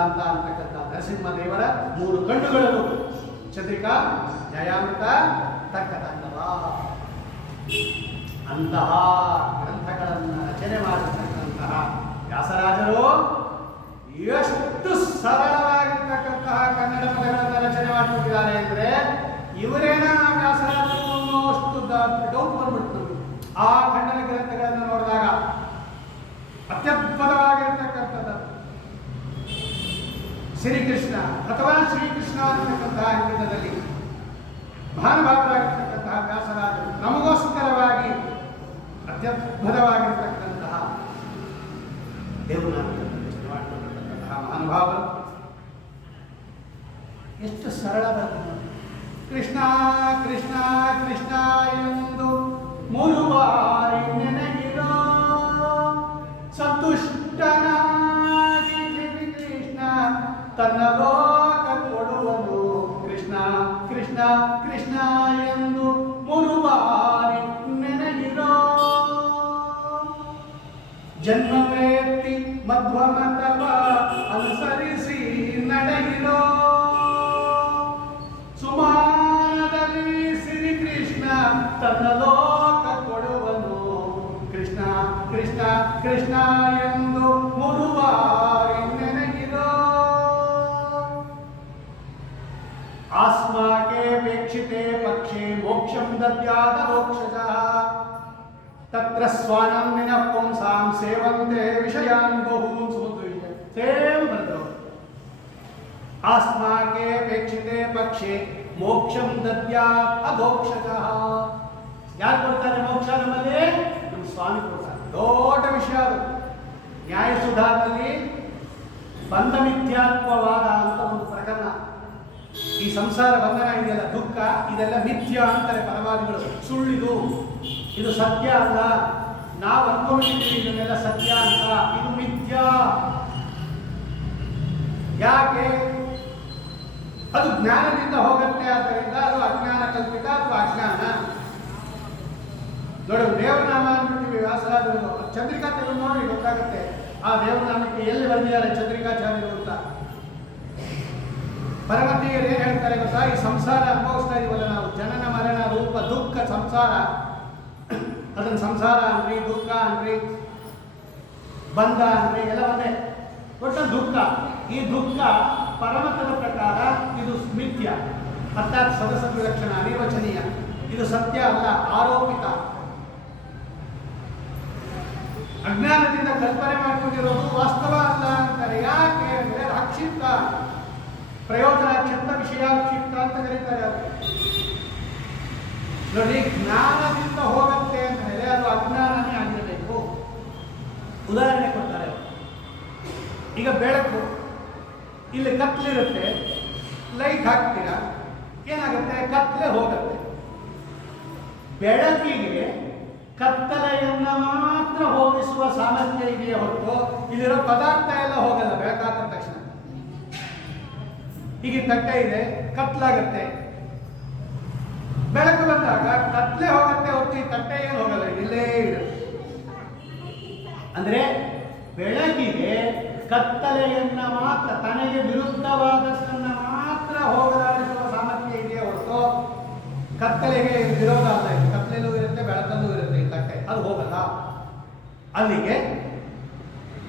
ಅಂತ ಅಂತಕ್ಕಂಥ ನರಸಿಂಹದೇವರ 3 ಕಣ್ಣುಗಳು ಚಂದ್ರಿಕಾ, ಜಯಾಮೃತ, ತಕ್ಕತಂಗವ. ಅಂತಹ ಗ್ರಂಥಗಳನ್ನು ರಚನೆ ಮಾಡಿರ್ತಕ್ಕಂತಹ ವ್ಯಾಸರಾಜರು ಎಷ್ಟು ಸರಳವಾಗಿರ್ತಕ್ಕಂತಹ ಕನ್ನಡ ಪದಗಳನ್ನು ರಚನೆ ಮಾಡಿಬಿಟ್ಟಿದ್ದಾರೆ ಅಂದರೆ ಇವರೇನ ವ್ಯಾಸರಾಜರು ಅನ್ನೋಷ್ಟು ಡೌಟ್ ಬಂದ್ಬಿಡ್ತು. ಆ ಕನ್ನಡ ಗ್ರಂಥಗಳನ್ನು ನೋಡಿದಾಗ ಅತ್ಯದ್ಭುತವಾಗಿರ್ತಕ್ಕಂಥದ್ದು ಶ್ರೀಕೃಷ್ಣ ಅಥವಾ ಶ್ರೀಕೃಷ್ಣ ಅಂತಕ್ಕಂತಹ ಅಂಕಿತದಲ್ಲಿ ಮಹಾನುಭಾವರಾಗಿರ್ತಕ್ಕಂತಹ ವ್ಯಾಸರಾಜರು ನಮಗೋಸ್ಕರವಾಗಿ ಅತ್ಯದ್ಭುತವಾಗಿರ್ತಕ್ಕಂತಹ ದೇವನಾಮಕಂತಹ ಮಹಾನುಭಾವರು ಎಷ್ಟು ಸರಳ ಬರ್ತದೆ. ಕೃಷ್ಣ ಕೃಷ್ಣ ಕೃಷ್ಣ ಎಂದು 3 ಬಾರಿ ನೆನಗಿರೋ ಸಂತುಷ್ಟನಾಗಿ ಕೃಷ್ಣ ತನ್ನ ಲೋಕ ಕೊಡುವನು. ಕೃಷ್ಣ ಕೃಷ್ಣ ಕೃಷ್ಣ ಎಂದು 3 ಬಾರಿ ನೆನಗಿರೋ ಜನ್ಮವೇತ್ತಿ ಮಧ್ವಮತವ ಅನುಸರಿಸಿ ನಡೆಯಿರೋ ಸುಮಾನದಲ್ಲಿ ಶ್ರೀಕೃಷ್ಣ ತನ್ನ ಲೋಕ ಕೊಡುವನು. ಕೃಷ್ಣ ಕೃಷ್ಣ ಕೃಷ್ಣ ಎಂದು 3 ಬಾರಿ ನೆನಗಿರೋ ಆಸ್ಮಾಕೆ ವೇಕ್ಷಿತೆ ಪಕ್ಷೆ ಮೋಕ್ಷಂ ದದ್ಯಾದ ಮೋಕ್ಷಜಃ ತತ್ರ ಸ್ವಾನಂ ನಿನ ಪುಂಸಾಂ ಸೇವಂತೆ ವಿಷಯಾನ್ ಬಹೂನ್ ಸುಮಧುರ್ಯ. ಸೇಮ್ ಬರ್ತವೆ. ಆಸ್ಮಾಕೆ ವೇಕ್ಷಿತೆ ಪಕ್ಷೆ ಮೋಕ್ಷಂ ದದ್ಯಾತ್ ಅಧೋಕ್ಷಜಃ. ಯಾರು ಕೊಡ್ತಾರೆ ಮೋಕ್ಷ? ನಮ್ಮಲ್ಲಿ ನಮ್ಮ ಸ್ವಾಮಿ ಕೊಡ್ತಾರೆ. ದೊಡ್ಡ ವಿಷಯ ಅದು. ನ್ಯಾಯಸುಧಾದಲ್ಲಿ ಬಂಧ ಮಿಥ್ಯಾತ್ವವಾದ ಅಂತ ಒಂದು ಪ್ರಕರಣ. ಈ ಸಂಸಾರ ಬಂಧನ ಇದೆಯಲ್ಲ, ದುಃಖ, ಇದೆಲ್ಲ ಮಿಥ್ಯ ಅಂತಾರೆ ಪರವಾದಿಗಳು. ಸುಳ್ಳಿದು, ಇದು ಸತ್ಯ ಅಲ್ಲ. ನಾವು ಅನ್ಕೊಂಡಿದ್ದೀವಿ ಇದನ್ನೆಲ್ಲ ಸತ್ಯ ಅಂತ, ಇದು ಮಿಥ್ಯ. ಯಾಕೆ? ಅದು ಜ್ಞಾನದಿಂದ ಹೋಗುತ್ತೆ. ಆದ್ದರಿಂದ ಅದು ಅಜ್ಞಾನ ಕಲ್ಪಿತ ಅಥವಾ ಅಜ್ಞಾನ. ನೋಡಿ, ದೇವನಾಮ ಅಂದ್ಬಿಟ್ಟಿವಿ ವ್ಯಾಸರಾಜರು. ಚಂದ್ರಿಕಾ ತೆಗೆದು ನೋಡಿ ಗೊತ್ತಾಗುತ್ತೆ ಆ ದೇವನಾಮಕ್ಕೆ ಎಲ್ಲಿ ಬಂದಿದ್ದಾರೆ ಚಂದ್ರಿಕಾಚಾರ್ಯರು ಅಂತ. ಪರಮತಿಯರು ಏನ್ ಹೇಳ್ತಾರೆ ಗೊತ್ತಾ? ಈ ಸಂಸಾರ ಅನುಭವಿಸ್ತಾ ಇದೀವಲ್ಲ ನಾವು, ಜನನ ಮರಣ ರೂಪ ದುಃಖ ಸಂಸಾರ, ಅದನ್ನ ಸಂಸಾರ ಅನ್ರಿ, ದುಃಖ ಅನ್ರಿ, ಬಂಧ ಅನ್ರಿ, ಎಲ್ಲ ಒಂದೇ. ಒಟ್ಟು ದುಃಖ. ಈ ದುಃಖ ಪರಮತದ ಪ್ರಕಾರ ಇದು ಮಿಥ್ಯ, ಅರ್ಥಾತ್ ಸದಸದ್ ವಿಲಕ್ಷಣ, ಅನಿರ್ವಚನೀಯ. ಇದು ಸತ್ಯ ಅಲ್ಲ, ಆರೋಪಿತ. ಅಜ್ಞಾನದಿಂದ ಕಲ್ಪನೆ ಮಾಡಿಕೊಂಡಿರೋದು ವಾಸ್ತವ ಅಲ್ಲ ಅಂತಾರೆ. ಯಾಕೆ ಅಂದರೆ ಅಕ್ಷಿಪ್ತ, ಪ್ರಯೋಜನ ಕ್ಷಿಪ್ತ, ವಿಷಯಾಕ್ಷಿಪ್ತ ಅಂತ ಕರೀತಾರೆ. ಅದು ನೋಡಿ, ಜ್ಞಾನದಿಂದ ಹೋಗುತ್ತೆ ಅಂದರೆ ಅದು ಅಜ್ಞಾನನೇ ಆಗಿರಬೇಕು. ಉದಾಹರಣೆ ಕೊಡ್ತಾರೆ. ಈಗ ಬೆಳಕು, ಇಲ್ಲಿ ಕತ್ಲಿರುತ್ತೆ, ಲೈಟ್ ಹಾಕ್ತೀರಾ, ಏನಾಗುತ್ತೆ? ಕತ್ಲೆ ಹೋಗುತ್ತೆ. ಬೆಳಕಿಗೆ ಕತ್ತಲೆಯನ್ನ ಮಾತ್ರ ಹೋಗಿಸುವ ಸಾಮರ್ಥ್ಯ ಇದೆಯೇ ಹೊರತು ಇಲ್ಲಿರೋ ಪದಾರ್ಥ ಎಲ್ಲ ಹೋಗಲ್ಲ ಬೆಳಕಾದ ತಕ್ಷಣ. ಈಗ ತಟ್ಟೆ ಇದೆ, ಕತ್ಲಾಗತ್ತೆ. ಬೆಳಕು ಬಂದಾಗ ಕತ್ಲೆ ಹೋಗುತ್ತೆ ಹೊರತು ಈ ತಟ್ಟೆ ಏನು ಹೋಗಲ್ಲ, ಇಲ್ಲೇ ಇರುತ್ತೆ. ಅಂದ್ರೆ ಬೆಳಕಿಗೆ ಕತ್ತಲೆಯನ್ನ ಮಾತ್ರ, ತನಗೆ ವಿರುದ್ಧವಾದದ್ದನ್ನ ಮಾತ್ರ ಹೋಗಲಾಡಿಸುವ ಸಾಮರ್ಥ್ಯ ಇದೆಯೇ ಹೊರತು ಕತ್ತಲೆಗೆ ವಿರೋಧ ಅಲ್ಲ. ಇದು ಕತ್ತಲೆಯಲ್ಲೂ ಇರುತ್ತೆ, ಬೆಳಕಲ್ಲೂ ಇರುತ್ತೆ. ಈ ತಟ್ಟೆ ಅದು ಹೋಗಲ್ಲ. ಅಲ್ಲಿಗೆ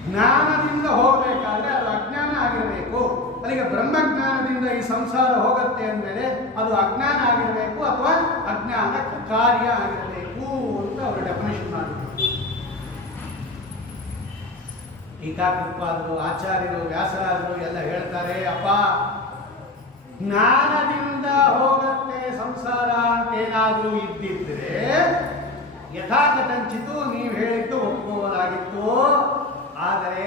ಜ್ಞಾನದಿಂದ ಹೋಗಬೇಕಾದ್ರೆ ಅದು ಅಜ್ಞಾನ ಆಗಿರಬೇಕು. ಅಲ್ಲಿಗೆ ಬ್ರಹ್ಮಜ್ಞಾನದಿಂದ ಈ ಸಂಸಾರ ಹೋಗುತ್ತೆ ಅಂದಮೇಲೆ ಅದು ಅಜ್ಞಾನ ಆಗಿರಬೇಕು ಅಥವಾ ಅಜ್ಞಾನ ಕಾರ್ಯ ಆಗಿರಬೇಕು ಅಂತ ಅವರು ಡೆಫಿನೇಷನ್ ಮಾಡಿದ್ರು. ಟೀಕಾಕೃತ್ಪಾದರು, ಆಚಾರ್ಯರು, ವ್ಯಾಸರಾಜರು ಎಲ್ಲ ಹೇಳ್ತಾರೆ, ಅಪ್ಪ ಜ್ಞಾನದಿಂದ ಹೋಗುತ್ತೆ ಸಂಸಾರ ಅಂತೇನಾದ್ರೂ ಇದ್ದಿದ್ರೆ ಯಥಾಕಥಂಚಿತು ನೀವು ಹೇಳಿದ್ದು ಒಪ್ಪುವುದಾಗಿತ್ತು. ಆದರೆ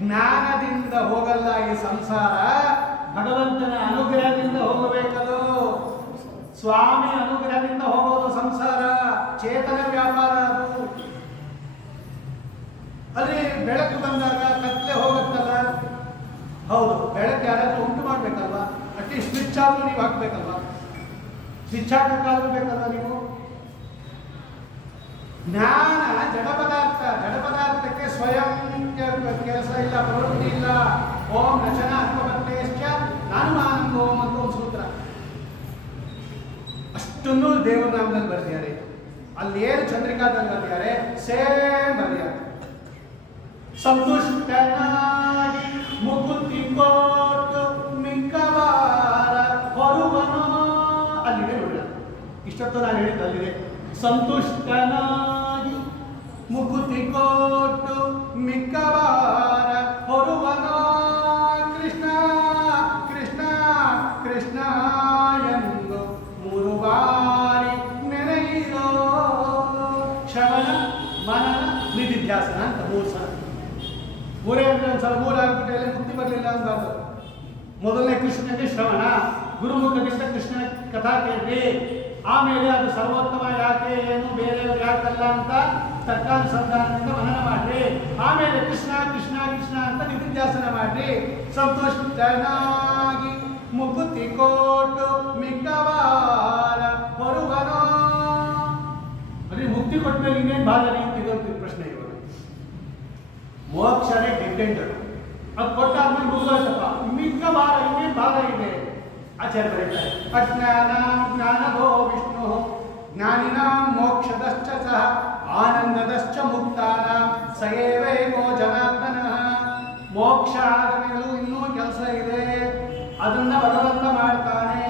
ಜ್ಞಾನದಿಂದ ಹೋಗಲ್ಲ ಈ ಸಂಸಾರ, ಭಗವಂತನ ಅನುಗ್ರಹದಿಂದ ಹೋಗಬೇಕದು. ಸ್ವಾಮಿ ಅನುಗ್ರಹದಿಂದ ಹೋಗೋದು ಸಂಸಾರ, ಚೇತನ ವ್ಯಾಪಾರ ಅದು. ಅಲ್ಲಿ ಬೆಳಕು ಬಂದಾಗ ಕತ್ಲೆ ಹೋಗುತ್ತಲ್ಲ, ಹೌದು, ಬೆಳಕು ಯಾರಾದ್ರೂ ಉಂಟು ಮಾಡ್ಬೇಕಲ್ವಾ? ಅಟ್ಲೀಸ್ಟ್ ಸ್ವಿಚ್ ಆದ್ರೂ ನೀವು ಹಾಕ್ಬೇಕಲ್ವಾ? ಸ್ವಿಚ್ ಹಾಕಕ್ಕಾದ್ರೂ ಬೇಕಲ್ವಾ ನೀವು? ಜ್ಞಾನ ಜಡ ಪದಾರ್ಥ, ಜಡ ಪದಾರ್ಥಕ್ಕೆ ಸ್ವಯಂ ಕೆಲಸ ಇಲ್ಲ, ಪ್ರವೃತ್ತಿ ಇಲ್ಲ. ಓಂ ರಚನಾ ದೇವನಾಮದಲ್ಲಿ ಬರ್ದಿದ್ದಾರೆ. ಅಲ್ಲಿ ಏನು ಚಂದ್ರಿಕಾದಲ್ಲಿ ಬರ್ದಿದ್ದಾರೆ ಸೇಮ್ ಬರ್ದಿದ್ದಾರೆ. ಸಂತುಷ್ಟನಾಗಿ ಮುಕುತಿ ಕೊಟ್ಟು ಮಿಕ್ಕವಾರ ಹೊರುವನೋ ಅಲ್ಲಿದೆ ನೋಡಿ. ಇಷ್ಟೊತ್ತು ನಾನು ಹೇಳಿದ್ದು ಅಲ್ಲಿದೆ. ಸಂತುಷ್ಟನಾಗಿ ಮುಕುತಿ ಕೊಟ್ಟು ಮಿಕ್ಕವಾರ ಹೊರುವನೋ ಕೃಷ್ಣ ಕೃಷ್ಣ ಕೃಷ್ಣ ಎಂದು 3 ಬಾರಿ ನೆನೆಯಿರೋ. ಶ್ರವಣ ಮನನ ನಿಧಿಧ್ಯಾಸನ ಅಂತ 3 ಸಲ. 3 ಅಂದ್ರೆ ಒಂದ್ಸಲ 3 ಆಗ್ಬಿಟ್ಟು ಎಲ್ಲ ಮುಕ್ತಿ ಬರಲಿಲ್ಲ ಅಂಬಾರ್ದು. ಮೊದಲನೇ ಕೃಷ್ಣನಿಗೆ ಶ್ರವಣ, ಗುರುಮುಖದಿಂದ ಕೃಷ್ಣನ ಕಥಾ ಕೇಳಿ, ಆಮೇಲೆ ಅದು ಸರ್ವೋತ್ತಮ ಯಾಕೆ ಏನು ಬೇರೆಯವ್ರು ಯಾಕಲ್ಲ ಅಂತ ತರ್ಕಾನುಸಂಧಾನದಿಂದ ಮನನ ಮಾಡ್ರಿ. ಆಮೇಲೆ ಕೃಷ್ಣ ಕೃಷ್ಣ ಕೃಷ್ಣ ಅಂತ ನಿಧಿಧ್ಯಾಸನ ಮಾಡ್ರಿ. ಸಂತುಷ್ಟನಾಗಿ ಮುಕುತಿ ಕೊಟ್ಟು ಮಿಕ್ಕವಾರ ಹೊರುವನೋ. ಅದೇ ಮುಕ್ತಿ ಕೊಟ್ಟ ಮೇಲೆ ಇನ್ನೇನು ಭಾಗ ನಿಂತಿದ್ದು ಪ್ರಶ್ನೆ ಇವಾಗ. ಮೋಕ್ಷನೇ ಡೆಡ್ ಅದು ಕೊಟ್ಟಾದ್ಮೇಲೆ ಮುಗಿದೋಯ್ತಪ್ಪ, ಮಿಕ್ಕ ಭಾಗ ಇನ್ನೇನು ಭಾಗ ಇದೆ. ಆಚಾರ್ಯ ಬರೀತಾರೆ ಅಜ್ಞಾನ ಜ್ಞಾನದೋ ವಿಷ್ಣು ಜ್ಞಾನಿನಾಂ ಮೋಕ್ಷದಶ್ಚ ಸಹ ಆನಂದದಶ್ಚ ಮುಕ್ತಾನ ಸಯೇವೈಕೋ ಜನಾರ್ದನಃ. ಮೋಕ್ಷ ಆದಮೇಲೂ ಇನ್ನೂ ಕೆಲಸ ಇದೆ, ಅದನ್ನ ಭಗವಂತ ಮಾಡ್ತಾನೆ.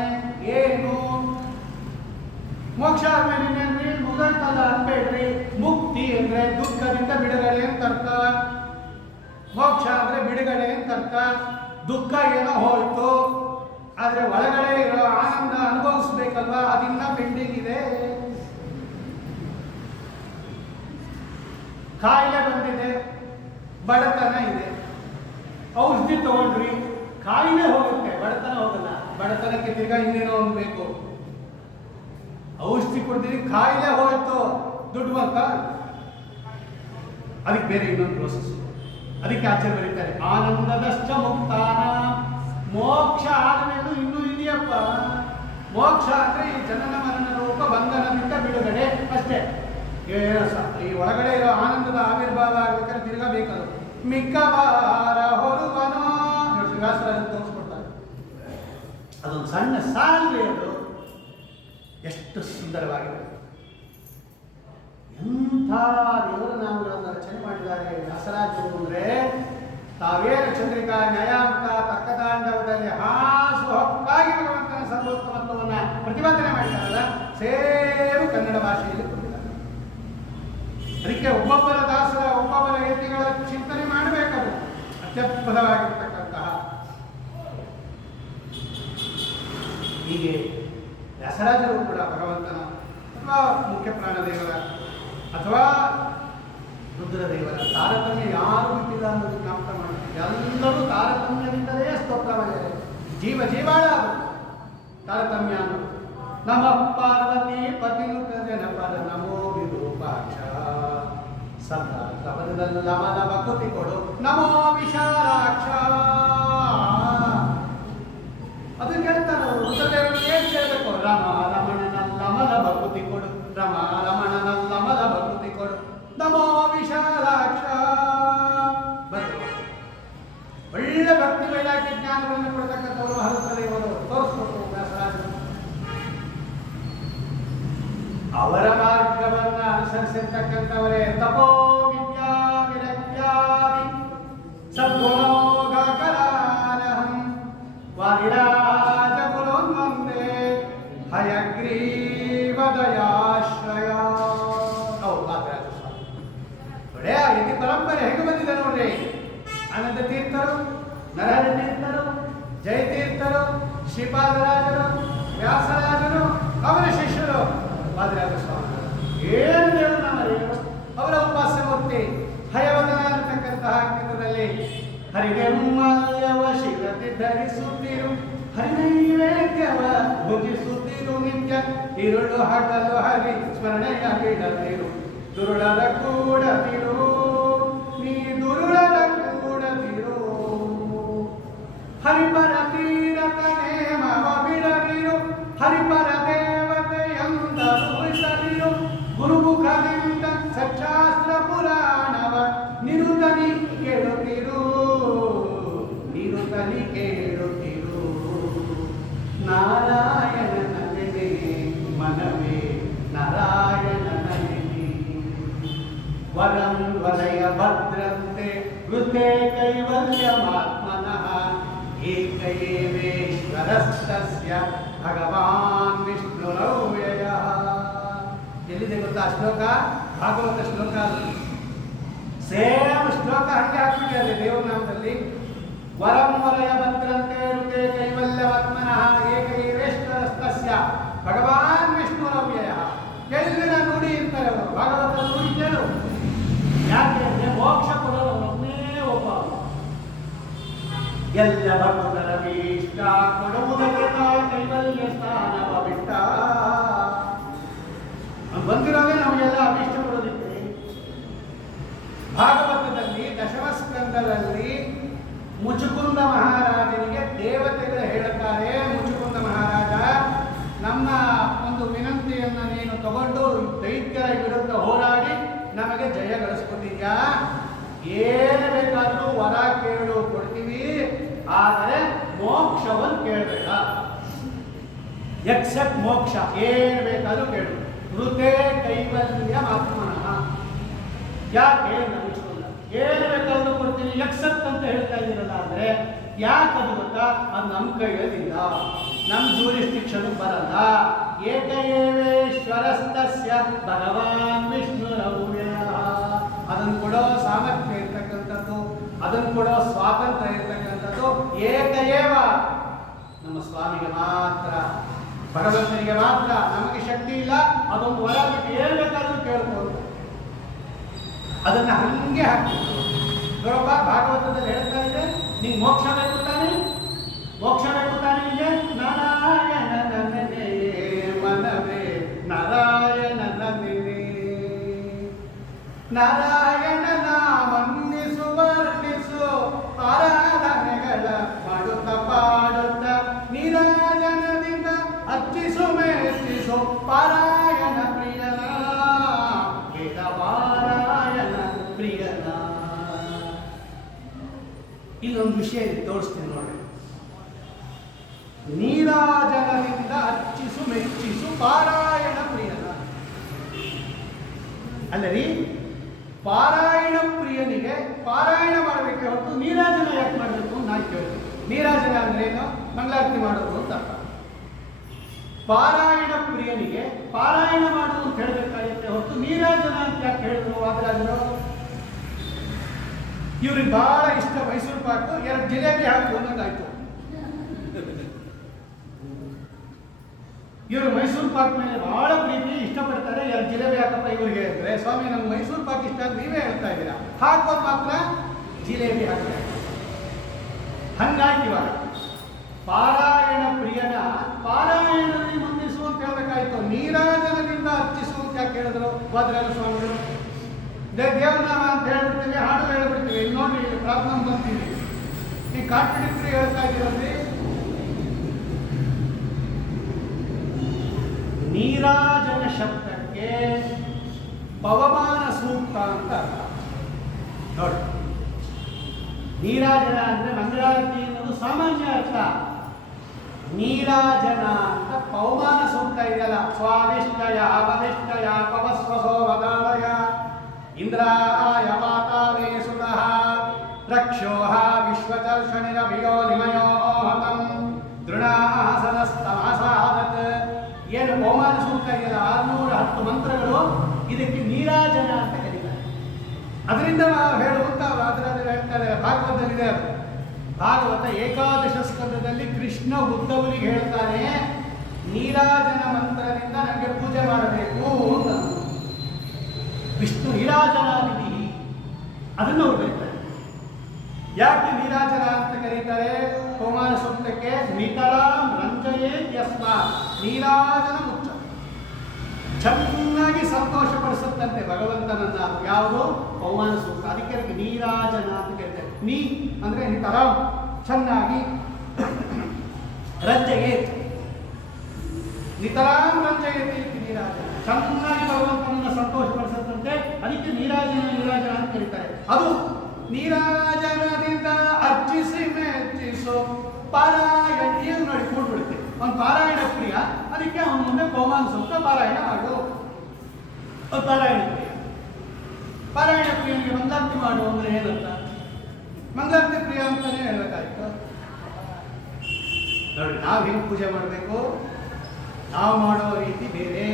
ಏನು ಮೋಕ್ಷ ಆದ್ಮೇಲೆ ಇನ್ನೇನ್ರಿ ಮುಗಿದೋಯ್ತಲ್ಲ ಅನ್ಬೇಡ್ರಿ. ಮುಕ್ತಿ ಅಂದ್ರೆ ದುಃಖದಿಂದ ಬಿಡುಗಡೆ ಅಂತ ಅರ್ಥ. ಮೋಕ್ಷ ಅಂದ್ರೆ ಬಿಡುಗಡೆ ಅಂತ ಅರ್ಥ. ದುಃಖ ಏನೋ ಹೋಯ್ತು, ಆದ್ರೆ ಒಳಗಡೆ ಇರೋ ಆನಂದ ಅನುಭವಿಸ್ಬೇಕಲ್ವಾ, ಅದಿನ್ನ ಪೆಂಡಿಂಗ್ ಇದೆ. ಕಾಯಿಲೆ ಬಂದಿದೆ, ಬಡತನ ಇದೆ, ಔಷಧಿ ತಗೊಂಡ್ರಿ, ಕಾಯಿಲೆ ಹೋಗುತ್ತೆ, ಬಡತನ ಹೋಗಲ್ಲ. ಬಡತನಕ್ಕೆ ತಿರ್ಗಾ ಇನ್ನೇನೋ ಒಂದು ಬೇಕು. ಔಷಧಿ ಕೊಡ್ತೀರಿ, ಕಾಯಿಲೆ ಹೋಯ್ತು, ದುಡ್ಡು ಬಂತ, ಅದಕ್ಕೆ ಬೇರೆ ಇನ್ನೊಂದು ಪ್ರೋಸೆಸ್. ಅದಕ್ಕೆ ಆಚಾರ್ಯ ಬರೀತಾರೆ ಆನಂದದಶ್ಚ ಮುಕ್ತಾನ. ಮೋಕ್ಷ ಆದಮೇಲೂ ಇನ್ನೂ ಇದೆಯಪ್ಪ. ಮೋಕ್ಷ ಅಂದ್ರೆ ಈ ಜನನ ಮರಣ ರೂಪ ಬಂಧನದಿಂದ ಬಿಡುಗಡೆ ಅಷ್ಟೇ. ಈ ಒಳಗಡೆ ಇರೋ ಆನಂದದ ಆವಿರ್ಭಾವ ಆಗ್ಬೇಕಾದ್ರೆ ತಿರ್ಗಾ ಬೇಕದು. ಮಿಕ್ಕ ವಾರ ಹೊರುವನೋ ವ್ಯಾಸರಾಜ ತೋರಿಸ್ಕೊಡ್ತಾರೆ. ಅದೊಂದು ಸಣ್ಣ ಸಾಲ್ವೆ, ಅದು ಎಷ್ಟು ಸುಂದರವಾಗಿದೆ. ಎಂಥ ದೇವರ ನಾಮಗಳನ್ನು ರಚನೆ ಮಾಡಿದ್ದಾರೆ ವ್ಯಾಸರಾಜರು ಅಂದ್ರೆ. ತಾವೇನು ಚಂದ್ರಿಕಾ ನ್ಯಾಯಾಂತ ತರ್ಕತಾಂಡವದಲ್ಲಿ ಹಾಸು ಹೊಕ್ಕಾಗಿ ಭಗವಂತನ ಸರ್ವೋತ್ತಮತ್ವವನ್ನು ಪ್ರತಿಪಾದನೆ ಮಾಡಿದ್ದಾರಲ್ಲ, ಸೇರು ಕನ್ನಡ ಭಾಷೆಯಲ್ಲಿ ಕೊಟ್ಟಿದ್ದಾರೆ. ಅದಕ್ಕೆ ಒಬ್ಬೊಬ್ಬರ ದಾಸರ ಒಬ್ಬೊಬ್ಬರ ಯತಿಗಳ ಚಿಂತನೆ ಮಾಡಬೇಕದು ಅತ್ಯದ್ಭುತವಾಗಿರ್ತಕ್ಕಂತಹ. ಹೀಗೆ ವ್ಯಾಸರಾಜರು ಕೂಡ ಭಗವಂತನ ಅಥವಾ ಮುಖ್ಯ ಪ್ರಾಣದೇವರ ಅಥವಾ ರುದ್ರದೇವರ ತಾರತಮ್ಯ ಯಾರು ಬಿಟ್ಟಿಲ್ಲ ಅನ್ನೋದು ಜ್ಞಾಪಕ ಮಾಡ್ತೀವಿ. ಎಲ್ಲರೂ ತಾರತಮ್ಯದಿಂದಲೇ ಸ್ತೋತ್ರ ಮಾಡಿದ್ದಾರೆ. ಜೀವಾಳ ತಾರತಮ್ಯ ಅನ್ನೋದು. ನಮ ಪಾರ್ವತಿ ಪತಿನುತ ಜನಪದ ನಮೋ ವಿರೂಪಾಕ್ಷ ಸದಾ ಕವನದಲ್ಲ ಮನ ಭಕುತಿ ಕೊಡು ನಮೋ ವಿಶಾಲಾಕ್ಷ. ಅದು ಕೇಳ್ತಾರೆ ರುದ್ರದೇವರು ಏನ್ ಕೇಳಬೇಕು? ರಮ ರಮಣನಲ್ಲ ಮನ ಭಕುತಿ ಕೊಡು, ರಮ ರಮಣನಲ್ಲ ಮನ ಭಕುತಿ ಕೊಡು ನಮೋ ವಿಶಾಲಾಕ್ಷ. ಒಳ್ಳೆ ಭಕ್ತಿ ವೈರಾಗ್ಯ ಜ್ಞಾನಗಳನ್ನು ಕೊಡ್ತಕ್ಕಂಥವರು ಹನುಮದೇವರು ತೋರಿಸ್ಕೊಟ್ಟು ವ್ಯಾಸರಾಜರು. ಅವರ ಮಾರ್ಗವನ್ನು ಅನುಸರಿಸಿರ್ತಕ್ಕಂಥವರೇ ತಪೋ ವಿದ್ಯಾ ವಿರಕ್ತ್ಯಾದಿ ಸದ್ಗುಣೋಗಕರಾನಹಂ ವಾರಿರಾಜ ಕುಲೋನ್ವಂದೇ ಹಯಗ್ರೀವದಯಾಶ್ರಯ. ಒಳ್ಳೆಯ ಯತಿ ಪರಂಪರೆ ಹೇಗೆ ಬಂದಿದೆ ನೋಡ್ರಿ. ಆನಂದ ತೀರ್ಥರು, ನರಹರ ತೀರ್ಥರು, ಜಯತೀರ್ಥರು, ಶ್ರೀಪಾದರಾಜರು, ವ್ಯಾಸರಾಜರು, ಅವರ ಶಿಷ್ಯರು ವಾದಿರಾಜ ಸ್ವಾಮಿಗಳು. ಏನು ದೇವನಾಮರೇನು ಅವರ ಉಪಾಸ್ಯ ಮೂರ್ತಿ ಹಯವದನ ಅಂತಕ್ಕಂತಹ ಕೇಂದ್ರದಲ್ಲಿ ಹರಿಗೆಮ್ಮಲ್ಯವ ಶಿರತಿ ಧರಿಸುತ್ತಿರು, ಹರಿನೈವೇದ್ಯವ ಭುಜಿಸುತ್ತಿರು, ನಿತ್ಯ ಇರುಳು ಹಗಲು ಹರಿ ಸ್ಮರಣೆಯ ಬಿಡದಿರು, ದುರುಳರ ಕೂಡದಿರು, ನೀ ದುರುಳರ ಕೂಡದಿರು, ಹರಿಪರ ತೀರಕ ನೇಮವ ಬಿಡದಿರು, ಹರಿಪರ ದೇವತೆಯಂದರುಳಿಸದಿರು, ಗುರುಮುಖದಿಂದ ಸಚ್ಚಾಸ್ತ್ರ ಪುರಾಣವ ನಿರುತನಿ ಕೇಳುತ್ತಿರು, ನಿರುತನಿ ಕೇಳುತ್ತಿರು, ನಾರಾಯಣನ ನೆನೆ ಮನವೇ ವೃದ್ಧೇ ಕೈವಲ್ಯಮಾತ್ಮನಃ ಏಕ ಏವೇಶ್ವರಸ್ತಸ್ಯ ಭಗವಾನ್ ವಿಷ್ಣುರವ್ಯಯಃ. ಎಲ್ಲಿದೆ ಗೊತ್ತಾ ಶ್ಲೋಕ? ಭಾಗವತ ಶ್ಲೋಕ. ಸೇಮ್ ಶ್ಲೋಕ ಹಂಗೆ ಹಾಕ್ಬಿಟ್ಟಿದ್ದಾರೆ ದೇವರ ನಾಮದಲ್ಲಿ. ವರಂ ವರಯ ಭದ್ರಂತೆ ಋತೆ ಕೈವಲ್ಯವಾತ್ಮನಃ ಏಕ ಏವೇಶ್ವರಸ್ತಸ್ಯ ಭಗವಾನ್ ವಿಷ್ಣುರವ್ಯಯಃ. ಕೇಳಿದ್ರೆ ನೋಡಿ ಅಂತಾರೆ ಅವರು. ಭಾಗವತ ನೋಡಿ ಕೇಳು. ಯಾಕೆ ಅಂದ್ರೆ ಮೋಕ್ಷ ಕೊಡೋರು ಒಬ್ಬನೇ ಒಬ್ಬ. ಎಲ್ಲ ಭಕ್ತರ ಇಷ್ಟ ಕೊಡುವುದಕ್ಕೆ ಕೈವಲ್ಯ ಸ್ಥಾನವ ಬಿಟ್ಟ. ಬಂದಿರೋದೇ ನಮಗೆಲ್ಲ ಅಭಿಷ್ಟ ಕೊಡೋದಿಕ್ಕೆ. ಭಾಗವತದಲ್ಲಿ ದಶಮಸ್ಕಂದದಲ್ಲಿ ಮುಚುಕುಂದ ಮಹಾರಾಜನಿಗೆ ದೇವತೆಗಳು ಹೇಳುತ್ತಾರೆ, ಮುಚುಕುಂದ ಮಹಾರಾಜ, ನಮ್ಮ ಒಂದು ವಿನಂತಿಯನ್ನು ನೀನು ತಗೊಂಡು ದೈತ್ಯರ ವಿರುದ್ಧ ಹೋರಾಡಿ ನಮಗೆ ಜಯ ಗಳಿಸ್ಕೊಟ್ಟಿದ್ಯಾ. ಏನು ಬೇಕಾದರೂ ವರ ಕೇಳು ಕೊಡ್ತೀವಿ, ಆದರೆ ಮೋಕ್ಷವನ್ನು ಕೇಳಬೇಡ. ಎಕ್ಸೆಪ್ಟ್ ಮೋಕ್ಷ, ಏನು ಬೇಕಾದರೂ ಕೇಳು. ವೃದ್ಧೇ ಕೈವಲ್ಯ ಆತ್ಮನಃ. ಯಾಕೆ ಮುಚ್ಚಿಕೊಂಡ? ಏನು ಬೇಕಾದರೂ ಕೊಡ್ತೀನಿ ಎಕ್ಸೆಪ್ಟ್ ಅಂತ ಹೇಳ್ತಾ ಇದ್ದೀರಲ್ಲ ಅಂದ್ರೆ ಯಾಕೆ ಅದು ಗೊತ್ತಾ? ಅದು ನಮ್ಮ ಕೈಯಲ್ಲಿಲ್ಲ, ನಮ್ಮ ಜೂರಿಸ್ಟಿಕ್ಷನ್ ಬರಲ್ಲ. ಏಕ ಏವೇಶ್ವರಸ್ತಸ್ಯ ಭಗವಾನ್ ವಿಷ್ಣುರವ್ಯಯಃ. ಅದನ್ನು ಕೊಡೋ ಸಾಮರ್ಥ್ಯ ಇರ್ತಕ್ಕಂಥದ್ದು, ಅದನ್ನು ಕೊಡೋ ಸ್ವಾತಂತ್ರ್ಯ ಇರ್ತಕ್ಕಂಥದ್ದು ಏಕಏವ ನಮ್ಮ ಸ್ವಾಮಿಗೆ ಮಾತ್ರ, ಭಗವಂತನಿಗೆ ಮಾತ್ರ. ನಮಗೆ ಶಕ್ತಿ ಇಲ್ಲ. ಅದೊಂದು ವರ ಬಿಟ್ಟು ಏನು ಬೇಕಾದರೂ ಕೇಳ್ಬೋದು. ಅದನ್ನು ಹಂಗೆ ಹಾಕ್ತಿದ್ರು. ನೋಡಪ್ಪ, ಭಾಗವತದಲ್ಲಿ ಹೇಳ್ತಾ ಇದೆ, ನಿಂಗೆ ಮೋಕ್ಷ ಬೇಕು ತಾನೆ, ಮೋಕ್ಷ ಬೇಕು ತಾನೆ ನಿಮಗೆ. ನಾರಾಯಣನೇ ಮನವೇ ನಾರಾಯಣನೇ, ನಾರಾಯಣನ ಮನ್ನಿಸು ವರ್ಣಿಸು, ಆರಾಧನೆಗಳ ಮಾಡುತ್ತ ಪಾಡುತ್ತ ನೀರಾಜನದಿಂದ ಅರ್ಚಿಸು ಮೆಚ್ಚಿಸು ಪಾರಾಯಣ ಪ್ರಿಯನ, ವೇದ ಪಾರಾಯಣ ಪ್ರಿಯನ. ಇಲ್ಲೊಂದು ವಿಷಯ ತೋರಿಸ್ತೀನಿ ನೋಡಿ. ನೀರಾಜನದಿಂದ ಅರ್ಚಿಸು ಮೆಚ್ಚಿಸು ಪಾರಾಯಣ ಪ್ರಿಯನ. ಅಲ್ಲರಿ, ಪಾರಾಯಣ ಪ್ರಿಯನಿಗೆ ಪಾರಾಯಣ ಮಾಡಬೇಕೆ ಹೊರತು ನೀರಾಜನ ಯಾಕೆ ಮಾಡಬೇಕು ಅಂತ ನಾನು ಕೇಳ್ತೀನಿ. ನೀರಾಜನ ಅಂದ್ರೆ ಏನು? ಮಂಗಳಾರತಿ ಮಾಡೋದು ಅಂತ ಅರ್ಥ. ಪಾರಾಯಣ ಪ್ರಿಯನಿಗೆ ಪಾರಾಯಣ ಮಾಡೋದು ಅಂತ ಹೇಳಬೇಕಾಗುತ್ತೆ ಹೊರತು ನೀರಾಜನ ಅಂತ ಯಾಕೆ ಹೇಳಿದ್ರು ವಾದರಾಜರು? ಇವ್ರಿಗೆ ಬಹಳ ಇಷ್ಟ ಮೈಸೂರು ಪಾಕು, 2 ಜಿಲೇಬಿ ಹಾಕು ಅನ್ನೋದಾಯ್ತು. ಇವರು ಮೈಸೂರು ಪಾಕ್ ಮೇಲೆ ಬಹಳ ಪ್ರೀತಿ, ಇಷ್ಟಪಡ್ತಾರೆ. 2 ಜಿಲೇಬಿ ಹಾಕಪ್ಪ ಇವರಿಗೆ ಅಂದ್ರೆ, ಸ್ವಾಮಿ ನಮ್ಗೆ ಮೈಸೂರು ಪಾಕ್ ಇಷ್ಟ ಅಂತ ನೀವೇ ಹೇಳ್ತಾ ಇದ್ದೀರಾ, ಹಾಕೋದು ಮಾತ್ರ ಜಿಲೇಬಿ ಹಾಕ್ತಾರೆ. ಹಂಗಾಗಿ ಇವಾಗ ಪಾರಾಯಣ ಪ್ರಿಯನ ಪಾರಾಯಣದಲ್ಲಿ ಮುಂದಿಸು ಅಂತ ಹೇಳ್ಬೇಕಾಯ್ತು. ನೀರಾಜನದಿಂದ ಅರ್ಚಿಸು ಅಂತ ಯಾಕೆ ಹೇಳಿದ್ರು ವಾದರಾಜ ಸ್ವಾಮಿಗಳು? ದೇವನಾಮ ಅಂತ ಹೇಳ್ಬಿಡ್ತೀವಿ, ಹಾಡು ಹೇಳ್ಬಿಡ್ತೀವಿ. ಇಲ್ಲಿ ನೋಡ್ರಿ, ಇಲ್ಲಿ ಪ್ರಾಬ್ಲಮ್ ಬಂತೀವಿ. ಈ ಕಾಂಟ್ರಡಿಕ್ಟರಿ ಹೇಳ್ತಾ ಇದ್ದೀರಲ್ಲಿ. ನೀರಾಜನ ಶಬ್ದಕ್ಕೆ ಪವಮಾನ ಸೂಕ್ತ ಅಂತ ಅರ್ಥ ನೋಡಿ. ನೀರಾಜನ ಅಂದ್ರೆ ಮಂಗಳಾರತಿ ಅನ್ನೋದು ಸಾಮಾನ್ಯ ಅರ್ಥ. ನೀರಾಜನ ಅಂತ ಪವಮಾನ ಸೂಕ್ತ ಇದೆಯಲ್ಲ, ಸ್ವಾದಿಷ್ಟಯ ಅವದಿಷ್ಟಯ ಪವಸ್ವಸೋ ವದಾಲಯ ಇಂದ್ರಾಯ ಮಾತಾವೇ ಸುತಃ ರಕ್ಷೋಹ ವಿಶ್ವಚರ್ಷಣಿರಭಿಯೋ ನಿಮಯೋ ಹತಂ ದೃಢಾಸನಸ್ತಮಸಾದತ್. ಏನು ಪವಮಾನ ಸೂಕ್ತ ಇದೆಯಲ್ಲ, 610 ಮಂತ್ರಗಳು, ಇದಕ್ಕೆ ನೀರಾಜನ ಅಂತ ಕರೀತಾರೆ. ಅದರಿಂದ ನಾವು ಹೇಳುವಂತ ವಾದರಾಜರು ಹೇಳ್ತಾರೆ, ಭಾಗವತದಲ್ಲಿದೆ ಅದು. ಭಾಗವತ ಏಕಾದಶ ಸ್ಕಂದದಲ್ಲಿ ಕೃಷ್ಣ ಉದ್ಧವನಿಗೆ ಹೇಳ್ತಾನೆ, ನೀರಾಜನ ಮಂತ್ರದಿಂದ ನಮಗೆ ಪೂಜೆ ಮಾಡಬೇಕು ಅಂತ. ವಿಷ್ಣು ನೀರಾಜನಾದಿತಿ ಅದನ್ನು ಅವ್ರು ಕರೀತಾರೆ. ಯಾಕೆ ನೀರಾಜನ ಅಂತ ಕರೀತಾರೆ? ಪವಮಾನ ಸೂಕ್ತಕ್ಕೆ ನಿತರಾಂ ರಂಜಯೇ ಯಸ್ಮ, ನೀರಾಜನ ಮುಚ್ಚ, ಚೆನ್ನಾಗಿ ಸಂತೋಷಪಡಿಸುತ್ತಂತೆ ಭಗವಂತನನ್ನ. ಯಾವುದು? ಪವಮಾನ ಸೂಕ್ತ. ಅದಕ್ಕೆ ನೀರಾಜನ ಅಂತ ಕರೀತಾರೆ. ನೀ ಅಂದ್ರೆ ನಿತರಾಂ, ಚೆನ್ನಾಗಿ, ರಂಜಯೇ ನಿತರಾಂ ರಂಜಯತಿ ನೀರಾಜನ, ಚೆನ್ನಾಗಿ ಭಗವಂತನನ್ನ ಸಂತೋಷಪಡಿಸುತ್ತಂತೆ. ಅದಕ್ಕೆ ನೀರಾಜನ ನೀರಾಜನ ಅಂತ ಕರೀತಾರೆ. ಅದು ನೀರಾಜನದಿಂದ ಅರ್ಚಿಸಿ ಮೆಚ್ಚಿಸು ಪಾರಾಯಣ. ಏನು ನೋಡಿ ಕೂಡ್ಬಿಡುತ್ತೆ, ಅವನು ಪಾರಾಯಣ ಪ್ರಿಯ, ಅದಕ್ಕೆ ಅವನ ಮುಂದೆ ಪವಮಾನ ಸೂಕ್ತ ಪಾರಾಯಣ ಮಾಡು. ಪಾರಾಯಣ ಪ್ರಿಯ, ಪಾರಾಯಣ ಪ್ರಿಯನಿಗೆ ಮಂಗಳಾರತಿ ಮಾಡು ಅಂದ್ರೆ ಏನಂತ? ನಾವು ಹೆಂಗೆ ಪೂಜೆ ಮಾಡಬೇಕು, ನಾವು ಮಾಡೋ ರೀತಿ ಬೇರೆ.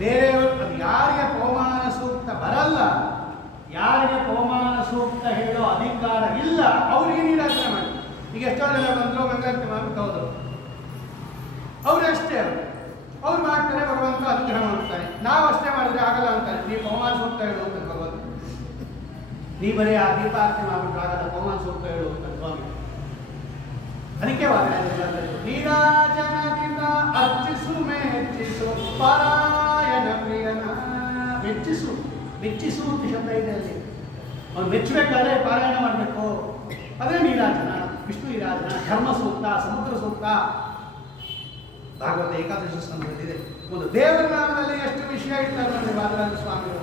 ಬೇರೆಯವರು ಅದು ಯಾರಿಗೆ ಪವಮಾನ ಸೂಕ್ತ ಬರಲ್ಲ, ಯಾರಿಗೆ ಪವಮಾನ ಸೂಕ್ತ ಹೇಳೋ ಅಧಿಕಾರ ಇಲ್ಲ, ಅವರಿಗೆ ನೀರಾಜನೆ ಮಾಡಿ. ಈಗ ಎಷ್ಟೋ ಜನ ಬಂದರು ಮಂಗಳಾರತಿ ಮಾಡ್ಬಿಟ್ಟು ಹೋದರು, ಅವರಷ್ಟೇ ಅವ್ರು ಮಾಡ್ತಾರೆ, ಭಗವಂತ ಅನುಗ್ರಹ ಮಾಡ್ತಾನೆ. ನಾವು ಅಷ್ಟೇ ಮಾಡಿದ್ರೆ ಆಗಲ್ಲ ಅಂತಾರೆ. ನೀವು ಪವಮಾನ ಸೂಕ್ತ ಹೇಳು ಅಂತ ಭಗವಂತ, ನೀ ಬರೀ ಆ ದೀಪಾರ್ತಿ ಮಾಡ್ಬಿಟ್ರೆ ಆಗಲ್ಲ, ಪವಮಾನ ಸೂಕ್ತ ಹೇಳು ಅಂತ ಸ್ವಾಮಿ. ಅದಕ್ಕೆ ನೀರಾಜನದಿಂದ ಅರ್ಚಿಸು ಮೆಚ್ಚಿಸು ಪಾರಾಯಣ ಪ್ರಿಯನ. ಮೆಚ್ಚಿಸು, ಮೆಚ್ಚಿಸು ಅಂತ ಶಬ್ದ ಇದೆ ಅಲ್ಲಿ. ಅವ್ನು ಮೆಚ್ಚಬೇಕಾದ್ರೆ ಪಾರಾಯಣ ಮಾಡಬೇಕು, ಅದೇ ನೀರಾಜನ, ವಿಷ್ಣು ನೀರಾಜನ, ಧರ್ಮ ಸೂಕ್ತ, ಸಮುದ್ರ ಸೂಕ್ತ, ಭಾಗವತ ಏಕಾದಶಿ ಸ್ಕಂದದಲ್ಲಿದೆ. ಒಂದು ದೇವರ ನಾಮದಲ್ಲಿ ಎಷ್ಟು ವಿಷಯ ಇರ್ತಾರೆ ನೋಡಿ ವಾದರಾಜ ಸ್ವಾಮಿಗಳು.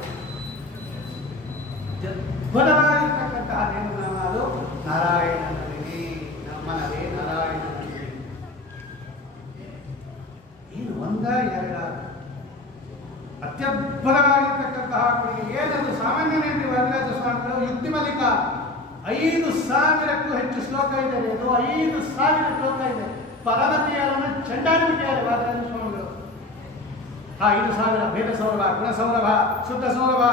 ಅದ್ಭುತವಾಗಿರ್ತಕ್ಕಂತಹ ದೇವರ ನಾಮ ಅದು ನಾರಾಯಣನಿಗೆ, ನಮ್ಮನವೇ ನಾರಾಯಣನಿಗೆ. ಏನು ಒಂದ ಎರಡ ಅತ್ಯದ್ಭುತವಾಗಿರ್ತಕ್ಕಂತಹ ಕೊಡುಗೆ. ಏನದು ಸಾಮಾನ್ಯನೇ ವಾದರಾಜ ಸ್ವಾಮಿಗಳು ಯುಕ್ತಿ ಮಲ್ಲಿಕ 5,000ಕ್ಕೂ ಹೆಚ್ಚು ಶ್ಲೋಕ ಇದೆ. ಅದು 5,000 ಶ್ಲೋಕ ಇದೆ. ಪರಮತಿಯರನ್ನು ಚಂಡಾಡಿಬಿಟ್ಟಿದ್ದಾರೆ ವಾದರಾಜ ಸ್ವಾಮಿಗಳು. ಆ 5,000 ಭೇದ ಸೌರಭ, ಗುಣ ಸೌರಭ, ಶುದ್ಧ ಸೌರಭ,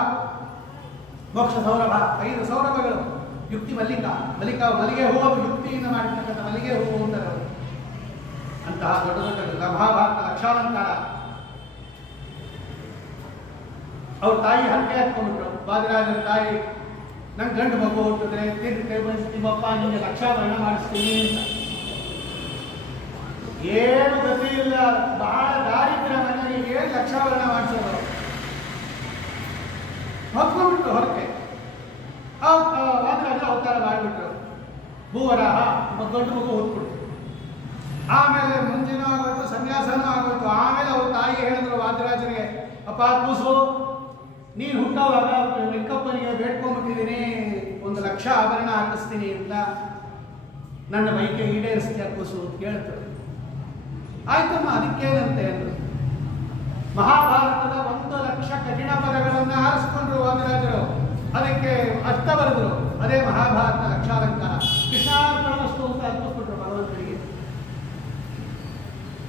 ಮೋಕ್ಷ ಸೌರಭ, 5 ಸೌರಭಗಳು. ಯುಕ್ತಿ ಮಲ್ಲಿಕ, ಮಲ್ಲಿಗೆ ಹೂವು ಯುಕ್ತಿಯಿಂದ ಮಾಡಿರ್ತಕ್ಕಂಥ ಮಲ್ಲಿಗೆ ಹೂವು ಅಂತಾರೆ ಅವರು. ಅಂತಹ ದೊಡ್ಡ ದೊಡ್ಡ ಮಹಾಭಾರತ ಲಕ್ಷಾಲಂಕಾರ. ಅವ್ರ ತಾಯಿ ಹರಕೆ ಹಾಕೊಂಡ್ಬಿಟ್ರು. ವಾದರಾಜರ ತಾಯಿ, ನಂಗೆ ಗಂಡು ಮಗು ಹುಟ್ಟಿದ್ರೆ ತೀರ್ಥ ನಿಮ್ಮಪ್ಪ ನಿಮಗೆ ಲಕ್ಷಾಭರಣ ಮಾಡಿಸ್ತೀನಿ ಅಂತ. ಏನು ಗತಿ ಇಲ್ಲ, ಬಹಳ ದಾರಿದ್ರ್ಯ ಮನೆಗೆ, ಏನು ಲಕ್ಷಾಭರಣ ಮಾಡಿಸೋದು. ಹೊತ್ಕೊಂಡ್ಬಿಟ್ರು ಹೊರಗೆ. ವಾದರಾಜ ಅವತಾರ ಮಾಡಿಬಿಟ್ರು. ಭೂವರಾಹ ಗಂಡು ಮಗು ಹೊತ್ಬಿಟ್ರು. ಆಮೇಲೆ ಮುಂಜಿನೂ ಆಗೋಯ್ತು, ಸನ್ಯಾಸನೂ ಆಗೋಯ್ತು. ಆಮೇಲೆ ಅವ್ರ ತಾಯಿ ಹೇಳಿದ್ರು ವಾದರಾಜನಿಗೆ, ಅಪ್ಪ ಕೂಸು, ನೀನು ಹುಟ್ಟೋವಾಗ ವೆಂಕಪ್ಪನಿಗೆ ಬೇಡ್ಕೊಂಡ್ಬಿಟ್ಟಿದ್ದೀನಿ, 1,00,000 ಆಭರಣ ಹಾಕಿಸ್ತೀನಿ ಅಂತ, ನನ್ನ ಬೈಕೆ ಈಡೇರಿಸ್ತೀಯ ಕೂಸು ಅಂತ ಕೇಳ್ತಾರೆ. ಆಯ್ತಮ್ಮ, ಅದಕ್ಕೇನಂತೆ ಅಂದರು. ಮಹಾಭಾರತದ 1,00,000 ಕಠಿಣ ಪದಗಳನ್ನು ಆರಿಸ್ಕೊಂಡ್ರು ವಾದರಾಜರು. ಅದಕ್ಕೆ ಅರ್ಥ ಬರೆದ್ರು. ಅದೇ ಮಹಾಭಾರತ ಲಕ್ಷಾಲಂಕಾರ. ಕೃಷ್ಣಾರ್ಪಣ ವಸ್ತು ಅಂತ ಅರ್ಪಿಸ್ಬಿಟ್ರು ಭಗವಂತನಿಗೆ.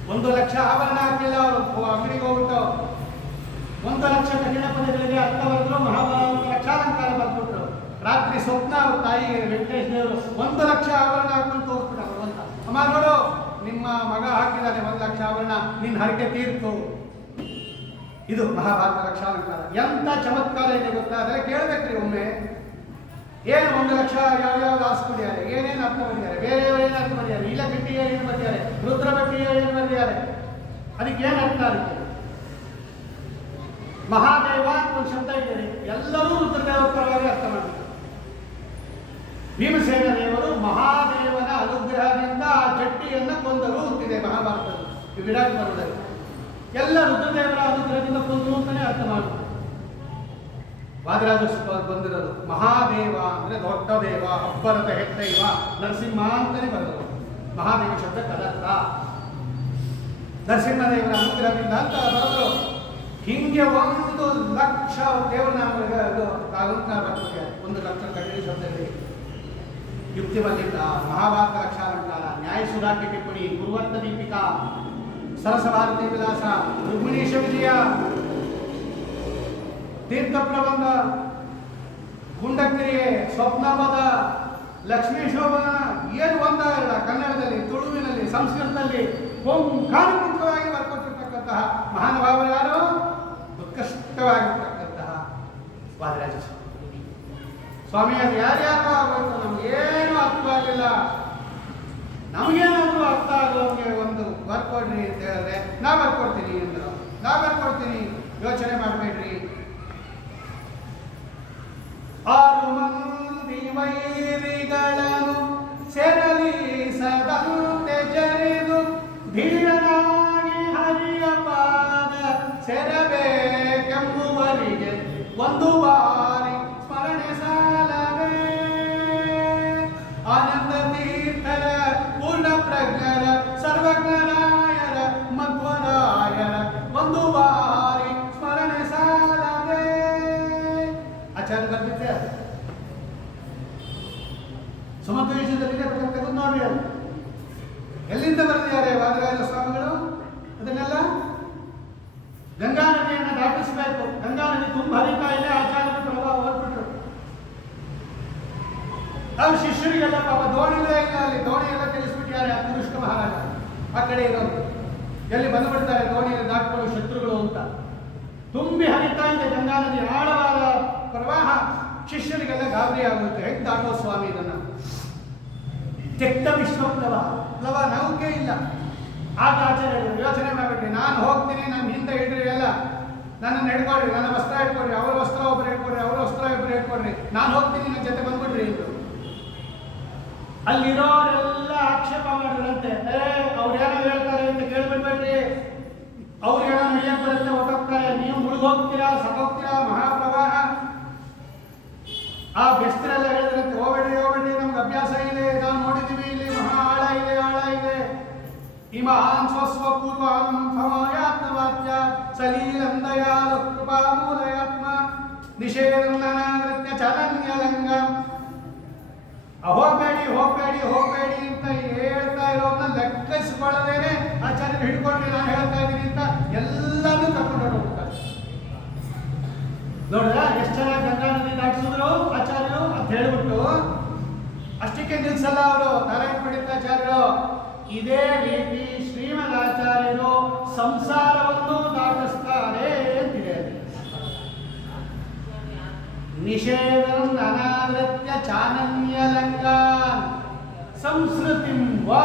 1,00,000 ಆಭರಣ ಹಾಕಿಲ್ಲ ಅವರು. ಅಂಗಡಿಗೆ ಹೋಗ್ಬಿಟ್ಟು 1,00,000 ಕಠಿಣ ಪದಗಳಿಗೆ ಅರ್ಥ ಬರೆದ್ರು. ಮಹಾಭಾರತ ಲಕ್ಷಾಲಂಕಾರ ಬರ್ಬಿಟ್ರು. ರಾತ್ರಿ ಸ್ವಪ್ನ ಅವ್ರ ತಾಯಿಗೆ ವೆಂಕಟೇಶ್ ದೇವರು 1,00,000 ಆಭರಣ ಹಾಕೊಂಡು ತೋರಿಸ್ಬಿಟ್ಟ ಭಗವಂತ. ಅಮ್ಮ ನೋಡು, ನಿಮ್ಮ ಮಗ ಹಾಕಿದ್ದಾನೆ 1,00,000 ಆಭರಣ, ನಿನ್ನ ಹರಕೆ ತೀರ್ತು. ಇದು ಮಹಾಭಾರತ ಲಕ್ಷಾಲಂಕಾರ. ಎಂಥ ಚಮತ್ಕಾರ ಇದೆ ಗೊತ್ತಾ? ಅದರ ಕೇಳಬೇಕ್ರಿ ಒಮ್ಮೆ. ಏನು 1,00,000 ಯಾವ್ಯಾವ್ದು ಆಸ್ಕೊಂಡಿದ್ದಾರೆ, ಏನೇನು ಅರ್ಥ ಬಂದಿದ್ದಾರೆ, ಬೇರೆ ಏನು ಅರ್ಥ ಬಂದಿದ್ದಾರೆ, ನೀಲಕಂಠಿಗೆ ಏನು ಬಂದಿದ್ದಾರೆ, ರುದ್ರಭಟ್ಟಿಗೆ ಏನು ಬಂದಿದ್ದಾರೆ, ಅದಕ್ಕೆ ಏನು ಅರ್ಥ? ಅದಕ್ಕೆ ಮಹಾದೇವ ಅಂತ ಒಂದು ಶಬ್ದ ಇದೆ. ಎಲ್ಲರೂ ರುದ್ರದೇವರ ಪರವಾಗಿ ಅರ್ಥ ಮಾಡ್ತಾರೆ. ಭೀಮಸೇನ ದೇವರು ಮಹಾದೇವನ ಅನುಗ್ರಹದಿಂದ ಆ ಜಟ್ಟಿಯನ್ನು ಕೊಂದರು ಅಂತಿದೆ ಮಹಾಭಾರತದಲ್ಲಿ, ವಿರಾಟ್ ಪರ್ವದಲ್ಲಿ. ಎಲ್ಲ ರುದ್ರದೇವರ ಅನುಗ್ರಹದಿಂದ ಕೊಂದರು ಅಂತಾನೆ ಅರ್ಥ ಮಾಡುತ್ತೆ. ವಾದರಾಜ ಬಂದಿರೋದು ಮಹಾದೇವ ಅಂದರೆ ದೊಡ್ಡ ದೇವ, ಅಬ್ಬರದ ಹೆತ್ತೈವ, ನರಸಿಂಹ ಅಂತಾನೆ ಬರೆದರು. ಮಹಾದೇವ ಶಬ್ದ ಕದತ್ತ, ನರಸಿಂಹದೇವರ ಅನುಗ್ರಹದಿಂದ ಅಂತ ಬರೆದರು. ಹಿಂಗೆ 1,00,000 ದೇವರ ನಾಮಗಳಿಗೆ ಅಲಂಕಾರ ಬರ್ತದೆ. 1,00,000 ಕಠಿಣ ಶಬ್ದದಲ್ಲಿ. ಯುಕ್ತಿ ಮಲ್ಲಿಕ, ಮಹಾಭಾರತ ಲಕ್ಷಾಲಂಕಾರ, ನ್ಯಾಯ ಸುಧಾಕೆ ಟಿಪ್ಪಣಿ, ಗುರುವರ್ತ ದೀಪಿಕಾ, ಸರಸ ಭಾರತಿ ವಿಲಾಸ, ರುಕ್ಮಿಣೀಶ ವಿಜಯ, ತೀರ್ಥ ಪ್ರಬಂಧ, ಗುಂಡಕ್ರಿಯೆ, ಸ್ವಪ್ನಪದ, ಲಕ್ಷ್ಮೀ ಶೋಭನ, ಏನು ಒಂದಾಗಲ್ಲ. ಕನ್ನಡದಲ್ಲಿ, ತುಳುವಿನಲ್ಲಿ, ಸಂಸ್ಕೃತದಲ್ಲಿ ಓಂಕಾರಪೂರ್ವಕವಾಗಿ ಬರ್ಕೊಟ್ಟಿರ್ತಕ್ಕಂತಹ ಮಹಾನುಭಾವರು ಯಾರು? ಉತ್ಕೃಷ್ಟವಾಗಿರ್ತಕ್ಕಂತಹ ವಾದರಾಜ ಸ್ವಾಮಿ. ಅದು ಯಾರ್ಯಾರು ಆಗೋಯ್ತು, ನಮಗೇನು ಅರ್ಥವಾಗಿಲ್ಲ. ನಮಗೇನಾದರೂ ಅರ್ಥ ಆಗೋಂಗೆ ಒಂದು ಬರ್ಕೊಡ್ರಿ ಅಂತ ಹೇಳಿದ್ರೆ ನಾ ಬರ್ಕೊಡ್ತೀನಿ ಅಂದರು. ನಾ ಬರ್ಕೊಡ್ತೀನಿ, ಯೋಚನೆ ಮಾಡಬೇಡ್ರಿ. 6 ಮಂದಿ ವೈರಿಗಳನ್ನು ಸೆರಲಿ ಸದಂತೆ ಜರಿದು ಧೀರನಾಗಿ ಹರಿಯ ಪಾದ ಸೆರಬೇಕೆಂಬುವರಿಗೆ ಒಂದು ಬಾರಿ ಸ್ಮರಣೆ ಸಾಲವೇ. ಆನಂದ ತೀರ್ಥರ, ಪೂರ್ಣ ಪ್ರಜ್ಞರ, ಸರ್ವಜ್ಞರಾಯರ, ಮಧ್ವರಾಯರ ಒಂದು ಬಾರಿ ಸ್ಮರಣೆ ಸಾಲವೇ. ಆಚಾರ್ಯ ಬರ್ತಿದ್ದೆ ಸುಮಧ್ವ ವಿಷಯದಲ್ಲಿ ತೆಗೆದು ನೋಡಿ. ಅದು ಎಲ್ಲಿಂದ ಬರೆದಿದ್ದಾರೆ ವಾದಿರಾಜ ಸ್ವಾಮಿಗಳು ಅದನ್ನೆಲ್ಲ? ಗಂಗಾ ನದಿಯನ್ನು ದಾಟಿಸಬೇಕು, ಗಂಗಾ ನದಿ ತುಂಬ ಹರಿತಾ ಇದೆ, ಆಚಾರ್ಯರು ಪ್ರಭಾವ ಹೊರಬಿಟ್ರು. ಅವ್ರು ಶಿಷ್ಯರಿಗೆಲ್ಲ ಪಾಪ ದೋಣಿಲೇ ಇಲ್ಲ, ಅಲ್ಲಿ ದೋಣಿ ಎಲ್ಲ ತಿಳಿಸ್ಬಿಟ್ಟಿದ್ದಾರೆ ಅತೃಷ್ಟ ಮಹಾರಾಜ ಆ ಕಡೆ ಇರೋದು. ಎಲ್ಲಿ ಬಂದುಬಿಡ್ತಾರೆ ದೋಣಿಯಲ್ಲಿ ದಾಟ್ಕೊಳ್ಳೋ ಶತ್ರುಗಳು ಅಂತ. ತುಂಬಿ ಹರಿತಾ ಇದೆ ಗಂಗಾ ನದಿ, ಆಳವಾದ ಪ್ರವಾಹ. ಶಿಷ್ಯರಿಗೆಲ್ಲ ಗಾಬರಿ ಆಗುತ್ತೆ, ಹೆಂಗೆ ದಾಟೋ ಸ್ವಾಮಿ ಇದನ್ನ? ತೆಕ್ತ ವಿಶ್ವಪ್ಲವ, ಪ್ಲವ ನೌಕೆ ಇಲ್ಲ. ಆಗ ಆಚಾರ್ಯರು ಯೋಚನೆ ಮಾಡಿಬಿಟ್ರಿ, ನಾನು ಹೋಗ್ತೀನಿ, ನನ್ನ ಹಿಂದೆ ಇಡ್ರಿ, ಎಲ್ಲ ನನ್ನನ್ನು ಹಿಡ್ಕೊಡ್ರಿ, ನನ್ನ ವಸ್ತ್ರ ಇಟ್ಕೊಡ್ರಿ, ಅವ್ರ ವಸ್ತ್ರ ಒಬ್ಬರು ಇಟ್ಕೊಡ್ರಿ, ಅವ್ರ ವಸ್ತ್ರ ಒಬ್ಬರು ಇಟ್ಕೊಡ್ರಿ, ನಾನು ಹೋಗ್ತೀನಿ, ನನ್ನ ಜೊತೆ ಬಂದ್ಬಿಡ್ರಿ ಎಂದು. ಅಲ್ಲಿರೋರೆಲ್ಲ ಆಕ್ಷೇಪ ಮಾಡಿದ್ರಂತೆ, ಅವ್ರೇನೋ ಹೇಳ್ತಾರೆ ಅಂತ ಕೇಳ್ಬಿಡ್ಬೇಡ್ರಿ, ಅವ್ರಿಗೇನೋ ನಡೆಯಕ್ಕೆ ಬರುತ್ತೆ, ಹೊಟ್ಟೋಗ್ತಾರೆ, ನೀವು ಮುಳುಗೋಗ್ತೀರಾ, ಸತ್ತೋಗ್ತೀರಾ, ಮಹಾಪ್ರವಾಹ. ಆ ಬೆಸ್ತರೆಲ್ಲ ಹೇಳಿದ್ರಂತೆ, ಹೋಗ್ಬೇಡ್ರಿ ಹೋಗ್ಬೇಡ್ರಿ, ನಮ್ಗೆ ಅಭ್ಯಾಸ ಇದೆ, ನಾವು ನೋಡಿದ್ದೀವಿ, ಇಲ್ಲಿ ಮಹಾ ಆಳ ಇದೆ, ಆಳ ಇದೆ. ಇಮಾನ್ ಸ್ವಸ್ವಪೂರ್ವಂ ಸಮಯಾತ್ಮವಾಚ್ಯ ಸಲೀಲಂದಯಾಲು ಕೃಪಾಮೂಲಯಾತ್ಮ ನಿಷೇಧನೃತ್ಯ ಚಲನ್ಯಲಂಗಂ. ಹೋಗ್ಬೇಡಿ ಹೋಗ್ಬೇಡಿ ಹೋಗ್ಬೇಡಿ ಅಂತ ಹೇಳ್ತಾ ಇರೋನ್ನ ಲೆಕ್ಕಿಸ್ಕೊಳ್ಳದೇನೆ ಆಚಾರ್ಯರು ಹಿಡ್ಕೊಂಡ್ರಿ, ನಾನು ಹೇಳ್ತಾ ಇದ್ದೀನಿ ಅಂತ ಎಲ್ಲಾನು ಕರ್ಕೊಂಡು ಹೋಗ್ತಾರೆ. ನೋಡ್ರ ಎಷ್ಟು ಚೆನ್ನಾಗಿ ಗಂಗಾ ನದಿ ದಾಟಿಸಿದ್ರು ಆಚಾರ್ಯರು ಅಂತ ಹೇಳ್ಬಿಟ್ಟು. ಅಷ್ಟಕ್ಕೆ ನಿಲ್ಸಲ್ಲ ಅವರು, ನಾರಾಯಣ ಪಂಡಿತಾಚಾರ್ಯರು. ಇದೇ ರೀತಿ ಶ್ರೀಮದಾಚಾರ್ಯರು ಸಂಸಾರವನ್ನು ದಾಟಿಸ್ತಾರೆ ಅಂತಿದೆ. ನಿಷೇಧಂ ಅನಾದೃತ್ಯ ಚಾನನ್ಯಲಂಗಾನ್ ಸಂಸ್ಕೃತಿಂ ವಾ.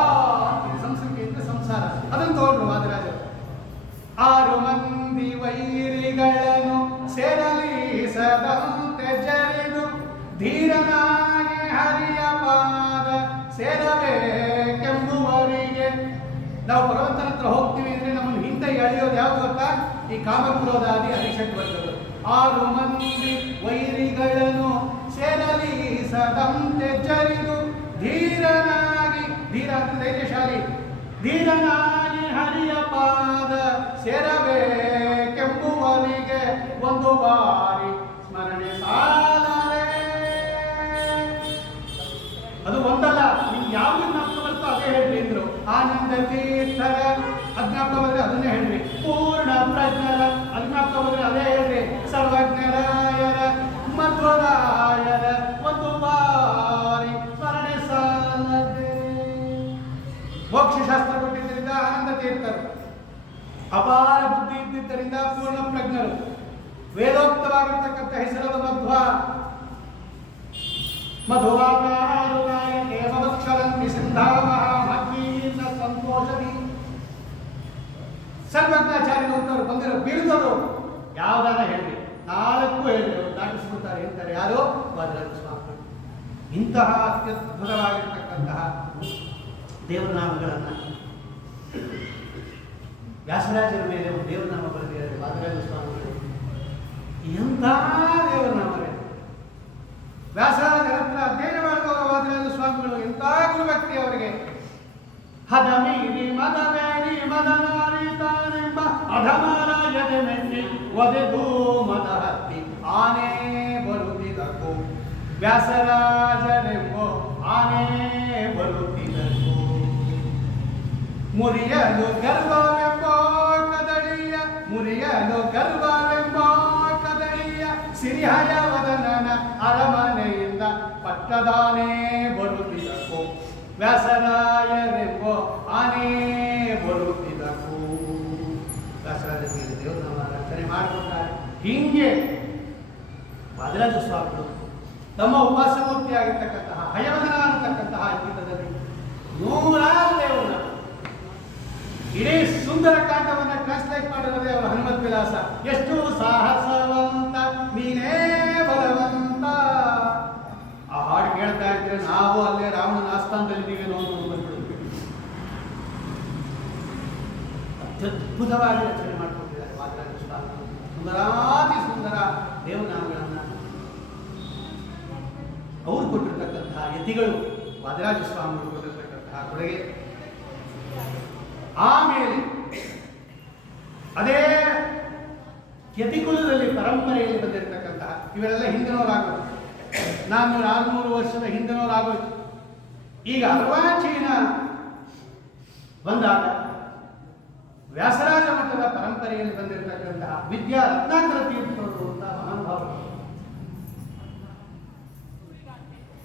ಸಂಸ್ಕೃತಿ ಅಂದ್ರೆ ಸಂಸಾರ, ಅದನ್ನು ತಗೊಂಡ್ರು ವಾದಿರಾಜರು. 6 ಮಂದಿ ವೈರಿಗಳನ್ನು ಸೇರಲಿ ಸದಂತೆ ಜರಿದು ಧೀರನಾಗಿ ಹರಿಯ ಪಾದ ಸೇರಬೇಕೆಂಬುವರಿಗೆ. ನಾವು ಭಗವಂತನ ಹತ್ರ ಹೋಗ್ತೀವಿ ಅಂದ್ರೆ ನಮ್ಮನ್ನು ಹಿಂದೆ ಎಳೆಯೋದು ಯಾವ್ದು ಗೊತ್ತಾ? ಈ ಕಾಮಕ್ರೋಧಾದಿ ಅರಿಷಟ್ ವರ್ಗಗಳು. 6 ಮಂದಿ ವೈರಿಗಳನ್ನು ಸೇರಲಿ ಸದಂತೆ ಜರಿದು ಧೀರನಾಗಿ, ಧೀರ ಅಂದ್ರೆ ಧೈರ್ಯಶಾಲಿ, ಧೀರನಾಗಿ ಹರಿಯ ಪಾದ ಸೇರಬೇಕೆಂಬುವರಿಗೆ ಒಂದು ಬಾರಿ ಸ್ಮರಣೆ ಸಾಲವೇ. ಅದು ಒಂದಲ್ಲ, ನಿಮ್ಗೆ ಯಾವ್ದು ಜ್ಞಾಪಕ ಬರ್ತೋ ಅದೇ ಹೇಳ್ರಿ ಅಂದ್ರು. ಆನಂದ ತೀರ್ಥರ ಅಜ್ಞಾಪಕ ಬಂದ್ರೆ ಅದನ್ನೇ ಹೇಳ್ರಿ. ಪೂರ್ಣ ಪ್ರಜ್ಞರ ಅಜ್ಞಾಪಕ ಬಂದ್ರೆ ಅದೇ ಹೇಳ್ರಿ. ಸರ್ವಜ್ಞರಾಯರ ಮಧ್ವರಾಯರ ಒಂದು ಬಾರಿ ಸ್ಮರಣೆ ಸಾಲದೆ. ಮೋಕ್ಷಶಾಸ್ತ್ರ ಕೊಟ್ಟಿದ್ದರಿಂದ ಆನಂದ ತೀರ್ಥರು, ಅಪಾರ ಬುದ್ಧಿ ಇದ್ದಿದ್ದರಿಂದ ಪೂರ್ಣ ಪ್ರಜ್ಞರು, ವೇದೋಕ್ತವಾಗಿರ್ತಕ್ಕಂಥ ಹೆಸರಾದ ಮಧ್ವ. ಮಧುವಾಕಾರುಗಾಯ ದೇವದಕ್ಷರಂತಿ ಸಿಂಧಾಮಹ ಮಧ್ವೀನ ಸಂತೋಷದಿ. ಸರ್ವಜ್ಞಾಚಾರ್ಯರು ಅಂತವ್ರು ಬಂದಿರೋ ಬಿರುದರು ಯಾವ್ದಾರ ಹೇಳ್ರಿ, 4 ಹೇಳ್ರಿ, ಅವರು ದಾಟಿಸ್ಬಿಡ್ತಾರೆ ಹೇಳ್ತಾರೆ. ಯಾರು? ವಾದಿರಾಜ ಸ್ವಾಮಿಗಳು. ಇಂತಹ ಅತ್ಯದ್ಭುತವಾಗಿರ್ತಕ್ಕಂತಹ ದೇವನಾಮಗಳನ್ನು ವ್ಯಾಸರಾಜರ ಮೇಲೆ ಒಂದು ದೇವನಾಮ ಬರೆದಿದ್ದಾರೆ ವಾದಿರಾಜ ಸ್ವಾಮಿಗಳು. ಎಂಥ ದೇವನಾಮರೇ! ವ್ಯಾಸರಾಜರ ಹತ್ರ ಅಧ್ಯಯನ ಮಾಡಿದವರು ವಾದಿರಾಜ ಸ್ವಾಮಿಗಳು. ಎಂಥ ಗುರು ವ್ಯಕ್ತಿ ಅವರಿಗೆ. ಹದ ಮೀರಿ ಮದವೇರಿ ಮದನಾರಿ ತಾನೆಂಬ ಅಧಮರಾಜದೆ ಮೆಟ್ಟಿ ಒದೆದು ಮದ ಹತ್ತಿ ಆನೆ ಬರುತ್ತಿದಕು. ವ್ಯಾಸರಾಜರೆಂಬೋ ಆನೆ ಬರುತ್ತಿದಕು. ಮುರಿಯಲು ಗರ್ವವೆಂಬೋ ಕದಳಿಯ, ಮುರಿಯಲು ಗರ್ವವೆಂಬೋ ಕದಳಿಯ ಸಿರಿಹಯವದನನ ಅರಮನೆಯಿಂದ ಪಟ್ಟದಾನೆ ಬರುತ್ತಿದಕು. ವ್ಯಾಸರಾಯರೆಂಬೋ ಆನೆ ಬರುತ್ತಿದಕು. ವ್ಯಾಸರಾಜರಿಗೆ ದೇವನಾಮ ರಚನೆ ಮಾಡಿಕೊಟ್ಟಾರೆ. ಹೀಗೆ ವಾದಿರಾಜ ಸ್ವಾಮಿಗಳು ತಮ್ಮ ಉಪಾಸಮೂರ್ತಿ ಆಗಿರ್ತಕ್ಕಂತಹ ಹಯವದನ ಅನ್ನತಕ್ಕಂತಹ ಗೀತದಲ್ಲಿ 100 ದೇವರ ಇಡೀ ಸುಂದರ ಕಾಂಡವನ್ನು ಟ್ರಾನ್ಸ್ಲೇಟ್ ಮಾಡಿರೋದೇ ಅವರ ಹನುಮತ್ ವಿಲಾಸ. ಎಷ್ಟು ಸಾಹಸವಂತ ನೀನೇ ಬಲವಂತ. ಆ ಹಾಡು ಕೇಳ್ತಾ ಇದ್ರೆ ನಾವು ಅಲ್ಲೇ ರಾಮನ ಆಸ್ಥಾನದಲ್ಲಿದ್ದೀವಿ ಅನ್ನೋದು ಬಂದ್ಬಿಡುತ್ತೆ. ಅತ್ಯದ್ಭುತವಾಗಿ ರಚನೆ ಮಾಡಿಕೊಟ್ಟಿದ್ದಾರೆ ವಾದಿರಾಜ ಸ್ವಾಮಿಗಳು. ಸುಂದರಾತಿ ಸುಂದರ ದೇವನಾಮಗಳನ್ನು ಅವರು ಕೊಟ್ಟಿರ್ತಕ್ಕಂತಹ ಯತಿಗಳು ವಾದಿರಾಜ ಸ್ವಾಮಿಗಳು ಕೊಟ್ಟಿರ್ತಕ್ಕಂತಹ ಕೊಡುಗೆ. ಆಮೇಲೆ ಅದೇ ಯತಿಕುಲದಲ್ಲಿ ಪರಂಪರೆಯಲ್ಲಿ ಬಂದಿರತಕ್ಕಂತಹ ಇವೆಲ್ಲ ಹಿಂದಿನವರಾಗೋದು. 400-600 ವರ್ಷದ ಹಿಂದಿನವರಾಗೋಯ್ತು. ಈಗ ಅರ್ವಾಚೀನ ಬಂದಾಗ ವ್ಯಾಸರಾಜ ಮಠದ ಪರಂಪರೆಯಲ್ಲಿ ಬಂದಿರತಕ್ಕಂತಹ ವಿದ್ಯಾ ರತ್ನಾಕರ ತೀರ್ಥರು ಅಂತ ಮಹಾನುಭಾವರು,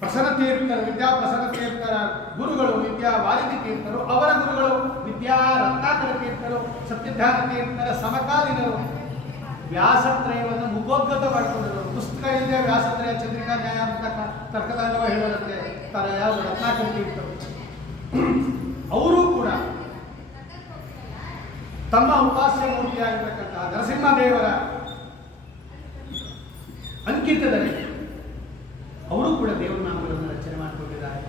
ಪ್ರಸನ್ನ ತೀರ್ಥರು, ವಿದ್ಯಾ ಪ್ರಸನ್ನ ತೀರ್ಥರ ಗುರುಗಳು ವಿದ್ಯಾ ವಾರಿಧಿ ತೀರ್ಥರು, ಅವರ ಗುರುಗಳು ವಿದ್ಯಾ ರತ್ನಾಕರ ತೀರ್ಥರು, ಸತ್ಯಧ್ಯಾನ ತೀರ್ಥರ ಸಮಕಾಲೀನರು. ವ್ಯಾಸತ್ರಯವನ್ನು ಮುಖೋದ್ಗತ ಮಾಡಿಕೊಂಡಿರೋರು. ಪುಸ್ತಕ ಇಲ್ಲದೆ ವ್ಯಾಸತ್ರಯ, ಚಂದ್ರಿಕಾ, ನ್ಯಾಯಾಮೃತ, ತರ್ಕದಾಂಡವ ಹೇಳೋದಕ್ಕೆ ಯಾರು ರತ್ನಾಕರ ತೀರ್ಥರು. ಅವರು ಕೂಡ ತಮ್ಮ ಉಪಾಸ್ಯ ಮೂರ್ತಿಯಾಗಿರ್ತಕ್ಕಂತಹ ನರಸಿಂಹದೇವರ ಅಂಕಿತದಲ್ಲಿ ಅವರು ಕೂಡ ದೇವರ ನಾಮಗಳನ್ನು ರಚನೆ ಮಾಡಿಕೊಂಡಿದ್ದಾರೆ.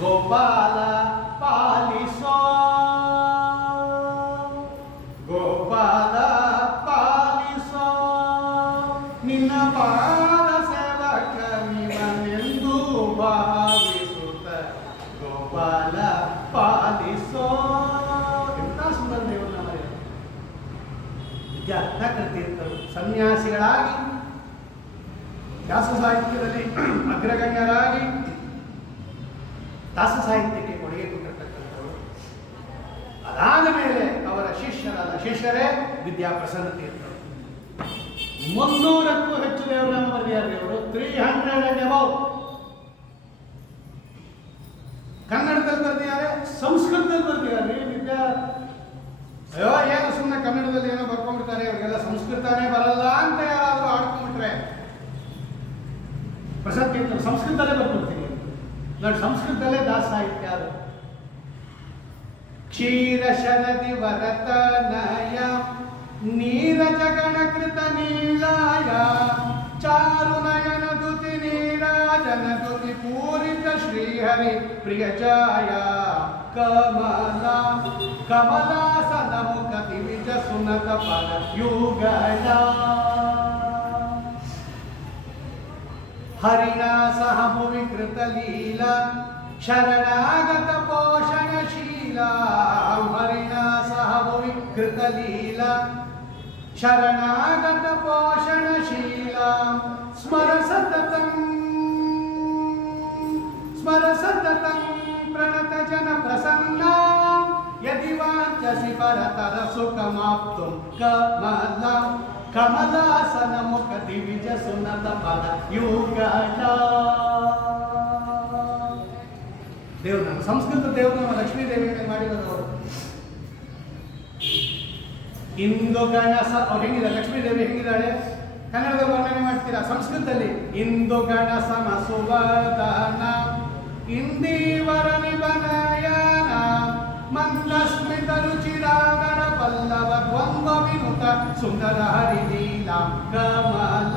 ಗೋಪಾಲ ಪಾಲಿಸೋ, ಗೋಪಾಲ ಪಾಲಿಸೋ, ನಿನ್ನ ಪಾದ ಸೇವಕ ನಿವನೆಂದು ಭಾವಿಸುತ್ತ ಗೋಪಾಲ ಪಾಲಿಸೋ. ಎಂಥ ಸುಂದರ ದೇವರ ನಾಮ. ವಿದ್ಯಾ ರತ್ನಾಕರ ತೀರ್ಥರು ಸನ್ಯಾಸಿಗಳಾಗಿ ದಾಸ ಸಾಹಿತ್ಯದಲ್ಲಿ ಅಗ್ರಗಣ್ಯರಾಗಿ ದಾಸ ಸಾಹಿತ್ಯಕ್ಕೆ ಕೊಡುಗೆ ಕೊಟ್ಟಿರ್ತಕ್ಕಂಥವರು. ಅದಾದ ಮೇಲೆ ಅವರ ಶಿಷ್ಯರೇ ವಿದ್ಯಾಪ್ರಸನ್ನ ತೀರ್ಥರು. 300ಕ್ಕೂ ಹೆಚ್ಚು ದೇವರನಾಮ ಬರೆದಿದ್ದಾರೆ ಅವರು. 300 and above. ಕನ್ನಡದಲ್ಲಿ ಬರೆದಿದ್ದಾರೆ, ಸಂಸ್ಕೃತದಲ್ಲಿ ಬರೆದಿದ್ದಾರೆ. ಅಯ್ಯೋ ಏನು ಸುಮ್ಮನೆ ಕನ್ನಡದಲ್ಲಿ ಏನೋ ಬರ್ಕೊಂಡ್ಬಿಡ್ತಾರೆ, ಇವರಿಗೆಲ್ಲ ಸಂಸ್ಕೃತನೇ ಬರಲ್ಲ ಅಂತ ಯಾರಾದರೂ ಆಡ್ಕೊಂಡ್ಬಿಟ್ರೆ, ಪ್ರಸನ್ನ ತೀರ್ಥರು ಸಂಸ್ಕೃತದಲ್ಲೇ ಬರ್ಕೊಡ್ತೀನಿ ನೋಡಿ. ಸಂಸ್ಕೃತದಲ್ಲೇ ದಾಸ ಸಾಹಿತ್ಯ ಅದು. ಕ್ಷೀರ ಶರದಿ ವರತನಯ ನೀರಜ ಗಣಕೃತ ನೀಲಾಯ ಚಾರು ನಯನ ದುತಿ ನೀರಾಜನ ದುತಿ ಪೂರಿತ ಶ್ರೀಹರಿ ಪ್ರಿಯ ಜಾಯ ಕಮಲ ಕಮಲಾಸನ ಮುಖ ದಿವಿಜ ಸುನತ ಪದ ಯುಗಳ ಹರಿಣಾ ಸಹ ಭುವಿ ಕೃತ ಲೀಲಾ ಶರಣಾಗತ ಪೋಷಣಶೀಲ. ಹರಿಣಾ ಸಹ ಭುವಿ ಕೃತ ಲೀಲಾ ಶರಣಾಗತ ಪೋಷಣಶೀಲ. ಸ್ಮರ ಸತತಂ ಪ್ರಣತ ಜನ ಪ್ರಸನ್ನ ಯದಿ ವಾಂಚಸಿ ಪರತರ ಸುಖಮಾಪ್ತುಂ ಕಮಲ ಕಮಲಾಸನ ಮುಖ ದಿವಿಜ ಸುನತ ಪದ ಯುಗಳ. ದೇವನಾಮ ಸಂಸ್ಕೃತ ದೇವನಾಮ ಲಕ್ಷ್ಮೀ ದೇವಿಗೆ ಮಾಡಿರೋದು. ಇಂದು ಗಣಸ ಅವ್ರು ಹೆಂಗಿದ್ದಾರೆ, ಲಕ್ಷ್ಮೀ ದೇವಿ ಹೆಂಗಿದ್ದಾಳೆ ಕನ್ನಡದಲ್ಲಿ ವರ್ಣನೆ ಮಾಡ್ತೀರಾ, ಸಂಸ್ಕೃತದಲ್ಲಿ ಇಂದು ಗಣಸ ಮಸುವರ್ಧನ ಇಂದೀವರ ನಿಬನಯನ ಮಂದಸ್ಮಿತ ರುಚಿರಾಗರ ಪಲ್ಲವ ದ್ವಂದ್ವ ವಿನುತ ಸುಂದರ ಹರಿಲೀಲಾ ಕಮಲ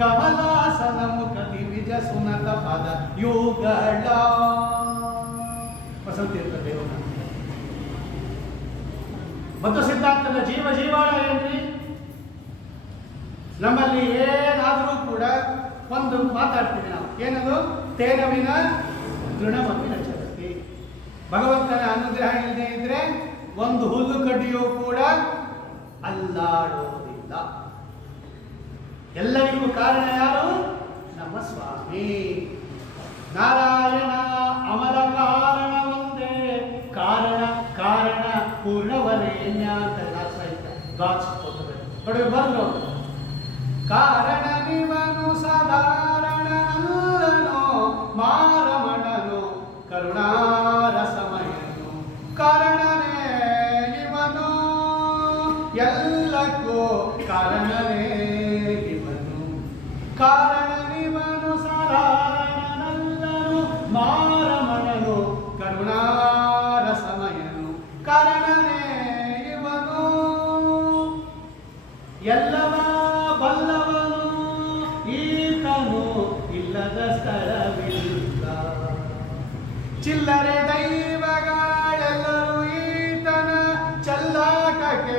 ಕಮಲಾಸನ ಮುಖ ದಿವಿಜ ಸುನತ ಪದ ಯುಗಳ. ವಸಂತೀರ್ಥ ದೇವನ ಮತ್ತು ಸಿದ್ಧಾಂತದ ಜೀವ ಜೀವಾಳ ಏನ್ರಿ? ನಮ್ಮಲ್ಲಿ ಏನಾದರೂ ಕೂಡ ಒಂದು ಮಾತಾಡ್ತೀವಿ ನಾವು, ಏನದು? ತೇನವಿನ ತೃಣಮಪಿ ಚಲತಿ. ಭಗವಂತನ ಅನುಗ್ರಹ ಇಲ್ಲದೆ ಇದ್ರೆ ಒಂದು ಹುಲ್ಲು ಕಡ್ಡಿಯೂ ಕೂಡ ಅಲ್ಲಾಡೋದಿಲ್ಲ. ಎಲ್ಲರಿಗೂ ಕಾರಣ ಯಾರು? ನಮ್ಮ ಸ್ವಾಮಿ ನಾರಾಯಣ. ಅಮರ ಕಾರಣ ಒಂದೇ, ಕಾರಣ ಕಾರಣ ಪೂರ್ಣವರೇಣ್ಯ ಅಂತ ನೋಡಿ ಬಂದ್ರು. ಕಾರಣ ನಿವನು ಸಾಧಾರಣನಲ್ಲನೋ ಮಾರಮಣನು ಕರುಣಾರಸಮಯನು. ಕಾರಣನೇ ಇವನು ಎಲ್ಲಕ್ಕೂ ಕಾರಣನೇ ಇವನು. ಕಾರಣನಿವನು ಸಾಧಾರಣನಲ್ಲನು ಮಾರಮಣನು ಕರುಣಾರಸಮಯನು. ಕಾರಣನೇ ಇವನು ಎಲ್ಲವ ಬಲ್ಲವನು ಈತನು ಇಲ್ಲದ ಸ್ಥಳವಿಲ್ಲ. ಚಿಲ್ಲರೆ ದೈವಗಳೆಲ್ಲರೂ ಈತನ ಚಲ್ಲಾಟಕ್ಕೆ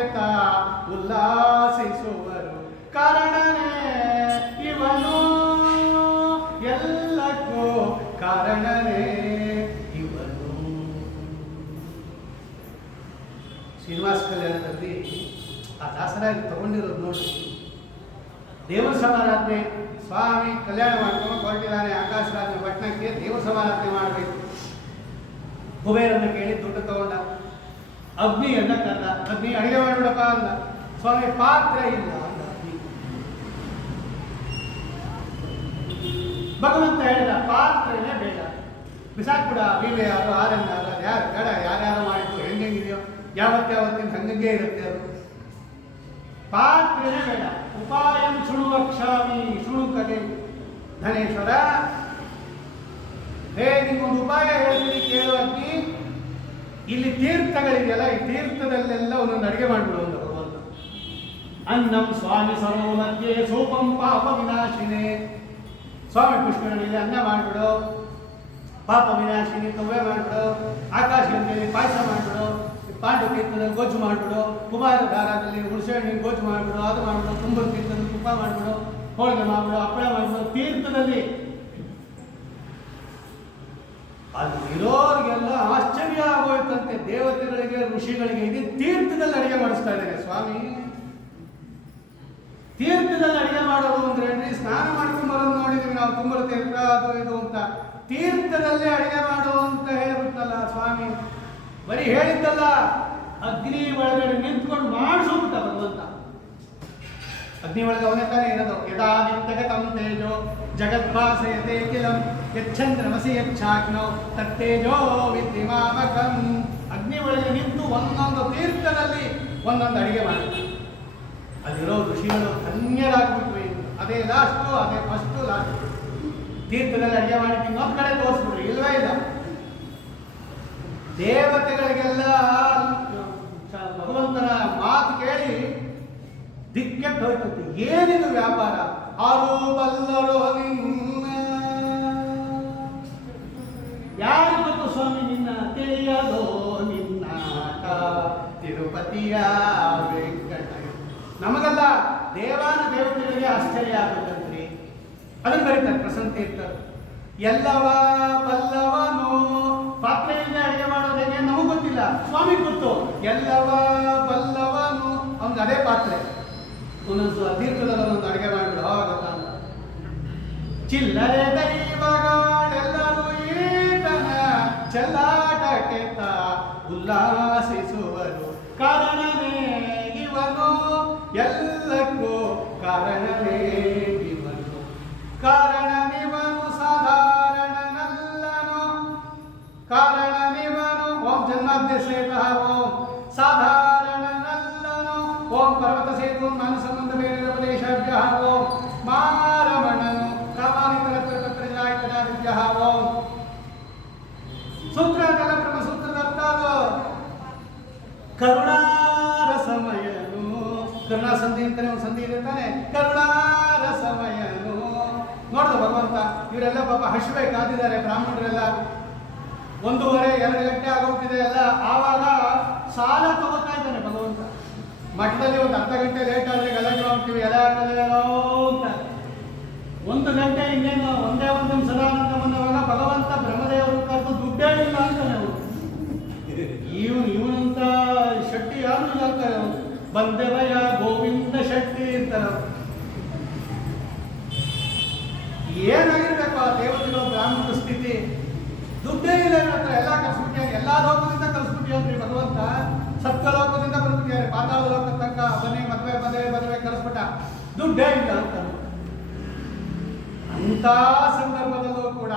ಉಲ್ಲಾಸಿಸುವರು. ಕಾರಣನೇ ಇವನು ಎಲ್ಲಕ್ಕೂ ಕಾರಣನೇ ಇವನು. ಶ್ರೀನಿವಾಸ ಕಲ್ಯಾಣದಲ್ಲಿ ಆ ದಾಸರಾಗಿ ತಗೊಂಡಿರೋದು ನೋಡಿ. ದೇವರ ಸಮಾರಾಧನೆ, ಸ್ವಾಮಿ ಕಲ್ಯಾಣ ಮಾಡ್ಕೊಂಡು ಹೊರಟಿದ್ದಾನೆ ಆಕಾಶರಾಜನ ಪಟ್ಟಣಕ್ಕೆ, ದೇವರ ಸಮಾರಾಧನೆ ಮಾಡಬೇಕು. ಕುಬೇರನ್ನ ಕೇಳಿ ದುಡ್ಡು ತಗೊಂಡ. ಅಗ್ನಿಯನ್ನ ಕರೆದ. ಅಗ್ನಿ ಅಡಿಗೆ ಮಾಡಿಬಿಡಪ್ಪ ಅಂದ. ಸ್ವಾಮಿ ಪಾತ್ರೆ ಇಲ್ಲ ಅಂದ ಅಗ್ನಿ. ಭಗವಂತ ಹೇಳಿದ ಪಾತ್ರೆನೇ ಬೇಡ, ಬಿಸಾಕ್ಬಿಡ. ಬೀಳೆ ಯಾರು ಆರನ್ನ ಯಾರು ಬೇಡ, ಯಾರ್ಯಾರು ಮಾಡಿದ್ದು ಹೆಂಗಿದೆಯೋ ಯಾವತ್ತಾವತ್ತಿನ ಹಂಗಂಗೆ ಇರುತ್ತೆ ಅದು. ಪಾತ್ರೆನೇ ಬೇಡ. ಉಪಾಯಂ ಶೃಣು ವಕ್ಷಾಮಿ ಶೃಣುಕಗೆ ಧನೇಶ್ವರ, ಹೇ ನಿಮ್ಗೊಂದು ಉಪಾಯ ಹೇಳ್ತೀನಿ ಕೇಳು ಅಗ್ನಿ. ಇಲ್ಲಿ ತೀರ್ಥಗಳಿದೆಯಲ್ಲ, ಈ ತೀರ್ಥದಲ್ಲೆಲ್ಲ ಒಂದೊಂದು ಅಡಿಗೆ ಮಾಡಿಬಿಡು ಅಂತ ಭಗವಂತ. ಅನ್ನಂ ಸ್ವಾಮಿ ಸರೋವರಕ್ಕೆ ಸೋಪಂ ಪಾಪ ವಿನಾಶಿನೇ. ಸ್ವಾಮಿ ಪುಷ್ಕರಣಿಯಲ್ಲಿ ಅನ್ನ ಮಾಡಿಬಿಡು, ಪಾಪ ವಿನಾಶಿನಿ ಕವ್ವೆ ಮಾಡಿಬಿಡು, ಆಕಾಶಗಂಗೆಯಲ್ಲಿ ಪಾಯಸ ಮಾಡಿಬಿಡು, ಪಾಂಡು ತೀರ್ಥದಲ್ಲಿ ಗೊಜ್ಜು ಮಾಡಿಬಿಡು, ಕುಮಾರ ಧಾರಾದಲ್ಲಿ ಹುಣಸೆಹಣ್ಣಿನ ಗೊಜ್ಜು ಮಾಡಿಬಿಡು, ಅದು ಮಾಡಿಬಿಡು, ತುಂಬದ ತೀರ್ಥದಲ್ಲಿ ತುಪ್ಪ ಮಾಡಿಬಿಡು, ಹೋಳಿಗೆ ಮಾಡಿಬಿಡು, ಹಪ್ಪಳ ಮಾಡಿಬಿಡು. ತೀರ್ಥದಲ್ಲಿ ಅದು ಇರೋರಿಗೆಲ್ಲ ಆಶ್ಚರ್ಯ ಆಗೋಯ್ತಂತೆ. ದೇವತೆಗಳಿಗೆ ಋಷಿಗಳಿಗೆ ಇದು ತೀರ್ಥದಲ್ಲಿ ಅಡಿಗೆ ಮಾಡಿಸ್ತಾ ಇದ್ದೇನೆ ಸ್ವಾಮಿ. ತೀರ್ಥದಲ್ಲಿ ಅಡಿಗೆ ಮಾಡೋದು ಅಂದ್ರೆ ಏನ್ರಿ, ಸ್ನಾನ ಮಾಡ್ಕೊಂಡು ಬರೋದು ನೋಡಿದ್ವಿ ನಾವು, ತುಂಬರ ತೀರ್ಥ ಅದು ಇದು ಅಂತ. ತೀರ್ಥದಲ್ಲೇ ಅಡಿಗೆ ಮಾಡು ಅಂತ ಹೇಳಿಬಿಟ್ನಲ್ಲ ಸ್ವಾಮಿ. ಬರೀ ಹೇಳಿದ್ದಲ್ಲ, ಅಗ್ನಿ ಒಳಗಡೆ ನಿಂತ್ಕೊಂಡು ಮಾಡಿಸ್ಬಿಟ್ಟ ಭಗವಂತ. ಅಗ್ನಿ ಒಳಗೆ ಅವನೇ ತಾನೇ ಇರೋದು. ಯದಾ ನಿತ್ಯಗತಂ ತೇಜೋ ಜಗದ್ಭಾಸಯತೆ ಕಿಲಂ ಯಚ್ಛಂದ್ರಮಸಿ ಯಚ್ಛಾಗ್ನೋ ತತ್ತೇಜೋ ವಿದ್ಧಿಮಾಮಕಂ. ಅಗ್ನಿ ಒಳಗೆ ನಿಂತು ಒಂದೊಂದು ತೀರ್ಥದಲ್ಲಿ ಒಂದೊಂದು ಅಡಿಗೆ ಮಾಡಿದ. ಅಲ್ಲಿರೋ ಋಷಿಗಳು ಧನ್ಯರಾಗ್ಬಿಟ್ವಿ. ಅದೇ ಲಾಸ್ಟು, ಅದೇ ಫಸ್ಟು ಲಾಸ್ಟ್. ತೀರ್ಥದಲ್ಲಿ ಅಡಿಗೆ ಮಾಡಿ ಇನ್ನೊಂದು ಕಡೆ ತೋರಿಸ್ಬಿಡ್ರಿ, ಇಲ್ವೇ ಇಲ್ಲ. ದೇವತೆಗಳಿಗೆಲ್ಲ ಭಗವಂತನ ಮಾತು ಕೇಳಿ ದಿಕ್ಕೆಟ್ಟು ಹೋಯ್ತಂತೆ. ಏನಿದು ವ್ಯಾಪಾರ? ಆರು ಬಲ್ಲರೋ ನಿನ್ನ, ಯಾರು ಗೊತ್ತು ಸ್ವಾಮಿ ನಿನ್ನ, ತಿಳಿಯದೋ ನಿನ್ನ ಆಟ ತಿರುಪತಿಯ ವೆಂಕಟ. ನಮಗಲ್ಲ, ದೇವಾನ ದೇವತೆಗಳಿಗೆ ಆಶ್ಚರ್ಯ ಆಗುತ್ತಂತ್ರಿ. ಅದನ್ನು ಬರೀತಾರೆ ಪ್ರಸನ್ನ ತೀರ್ಥರು. ಎಲ್ಲವ ಬಲ್ಲವನು, ಪಾತ್ರೆಯಿಂದ ಅಡಿಗೆ ಮಾಡೋದು ಹೇಗೆ ನಮಗೂ ಗೊತ್ತಿಲ್ಲ, ಸ್ವಾಮಿ ಗೊತ್ತು. ಎಲ್ಲವ ಬಲ್ಲವನು, ಅವ್ನಿಗೆ ಅದೇ ಪಾತ್ರೆ. ಒಂದೊಂದು ತೀರ್ಥದಲ್ಲಿ ಒಂದೊಂದು ಅಡಿಗೆ ಮಾಡಿಬಿಡು, ಗೊತ್ತ. ಚಿಲ್ಲರೆ ದೈವಗಳೆಲ್ಲರೂ ಈತನ ಚೆಲ್ಲಾಟಕ್ಕೆ ಉಲ್ಲಾಸಿಸುವರು. ಕಾರಣವೇ ಇವನು, ಎಲ್ಲಕ್ಕೂ ಕಾರಣವೇ ಇವನು. ಕಾರಣನಿವನು ಸಾಧಾರಣನಲ್ಲನು, ಕಾರಣನಿವನು ಓಂ ಜನ್ಮಾದ್ಯ ಸೇತಃ ಓಂ ಸಾಧಾರಣನಲ್ಲನು. ಓಂ ಪರ್ವತ ಸೇತು ನಾನು ಸಂಬಂಧ ಬೇರೆ ಉಪದೇಶಭ್ಯ ಓಂ ಮಾರಮಣನು ಕಾಮಾನಿತರತ್ರಾಯಿತರಾದಿಭ್ಯ ಓಂ. ಸೂತ್ರದಲ್ಲ ಬ್ರಹ್ಮಸೂತ್ರದರ್ಥಾದು ಕರುಣಾರಸಮಯನು. ಕರುಣಾ ಸಂಧಿ ಅಂತಾನೆ ಒಂದು ಸಂಧಿ ಇದೆ ತಾನೆ, ಕರುಣಾರಸಮಯನು. ನೋಡ್ದು ಭಗವಂತ, ಇವರೆಲ್ಲ ಪಾಪ ಹಸಿವೆ ಕಾದಿದ್ದಾರೆ ಬ್ರಾಹ್ಮಣರೆಲ್ಲ. 1:30-2 ಗಂಟೆ ಆಗೋಗ್ತಿದೆ ಎಲ್ಲ. ಆವಾಗ ಸಾಲ ತಗೋತಾ ಇದ್ದಾನೆ ಭಗವಂತ. ಮಠದಲ್ಲಿ ಒಂದು ಅರ್ಧ ಗಂಟೆ ಲೇಟ್ ಆದರೆ ಗಲಾಟೆ ಮಾಡ್ತೀವಿ, ಎಲ್ಲ ಅಂತ. 1 ಗಂಟೆ ಇನ್ನೇನು ಒಂದೇ ಒಂದು ನಿಮಿಷದ ಬಂದವಾಗ ಭಗವಂತ ಬ್ರಹ್ಮದೇವರು ಕರೆದು ದುಡ್ಡೇ ಇಲ್ಲ ಅಂತಾನೆ. ಇವನಂತ ಶೆಟ್ಟಿ ಯಾರು ಇಲ್ಲ ಅಂತಾರೆ. ಬಂದೆವಯ ಗೋವಿಂದ ಶೆಟ್ಟಿ ಅಂತಾರೆ. ಏನಾಗಿರ್ಬೇಕು ಆ ದೇವತೆಗಳು ಬ್ರಾಹ್ಮಣ ಸ್ಥಿತಿ? ದುಡ್ಡೇ ಇಲ್ಲ ಹತ್ರ, ಎಲ್ಲ ಕಲ್ಸ್ಬಿಟ್ಟಿಯಾರೆ. ಎಲ್ಲ ಲೋಕದಿಂದ ಕಲ್ಸ್ಬಿಟ್ಟಿಯಾನ್ರಿ ಭಗವಂತ. ಸಪ್ತಲೋಕದಿಂದ ಬಂದ್ಬಿಟ್ಟಿದ್ದಾರೆ, ಪಾತಾಳ ಲೋಕ ತನಕ ಬನ್ನಿ ಮದುವೆ ಕಲಿಸ್ಬಿಟ್ಟ. ದುಡ್ಡೇ ಇಲ್ಲ ಅಂತ. ಅಂತ ಸಂದರ್ಭದಲ್ಲೂ ಕೂಡ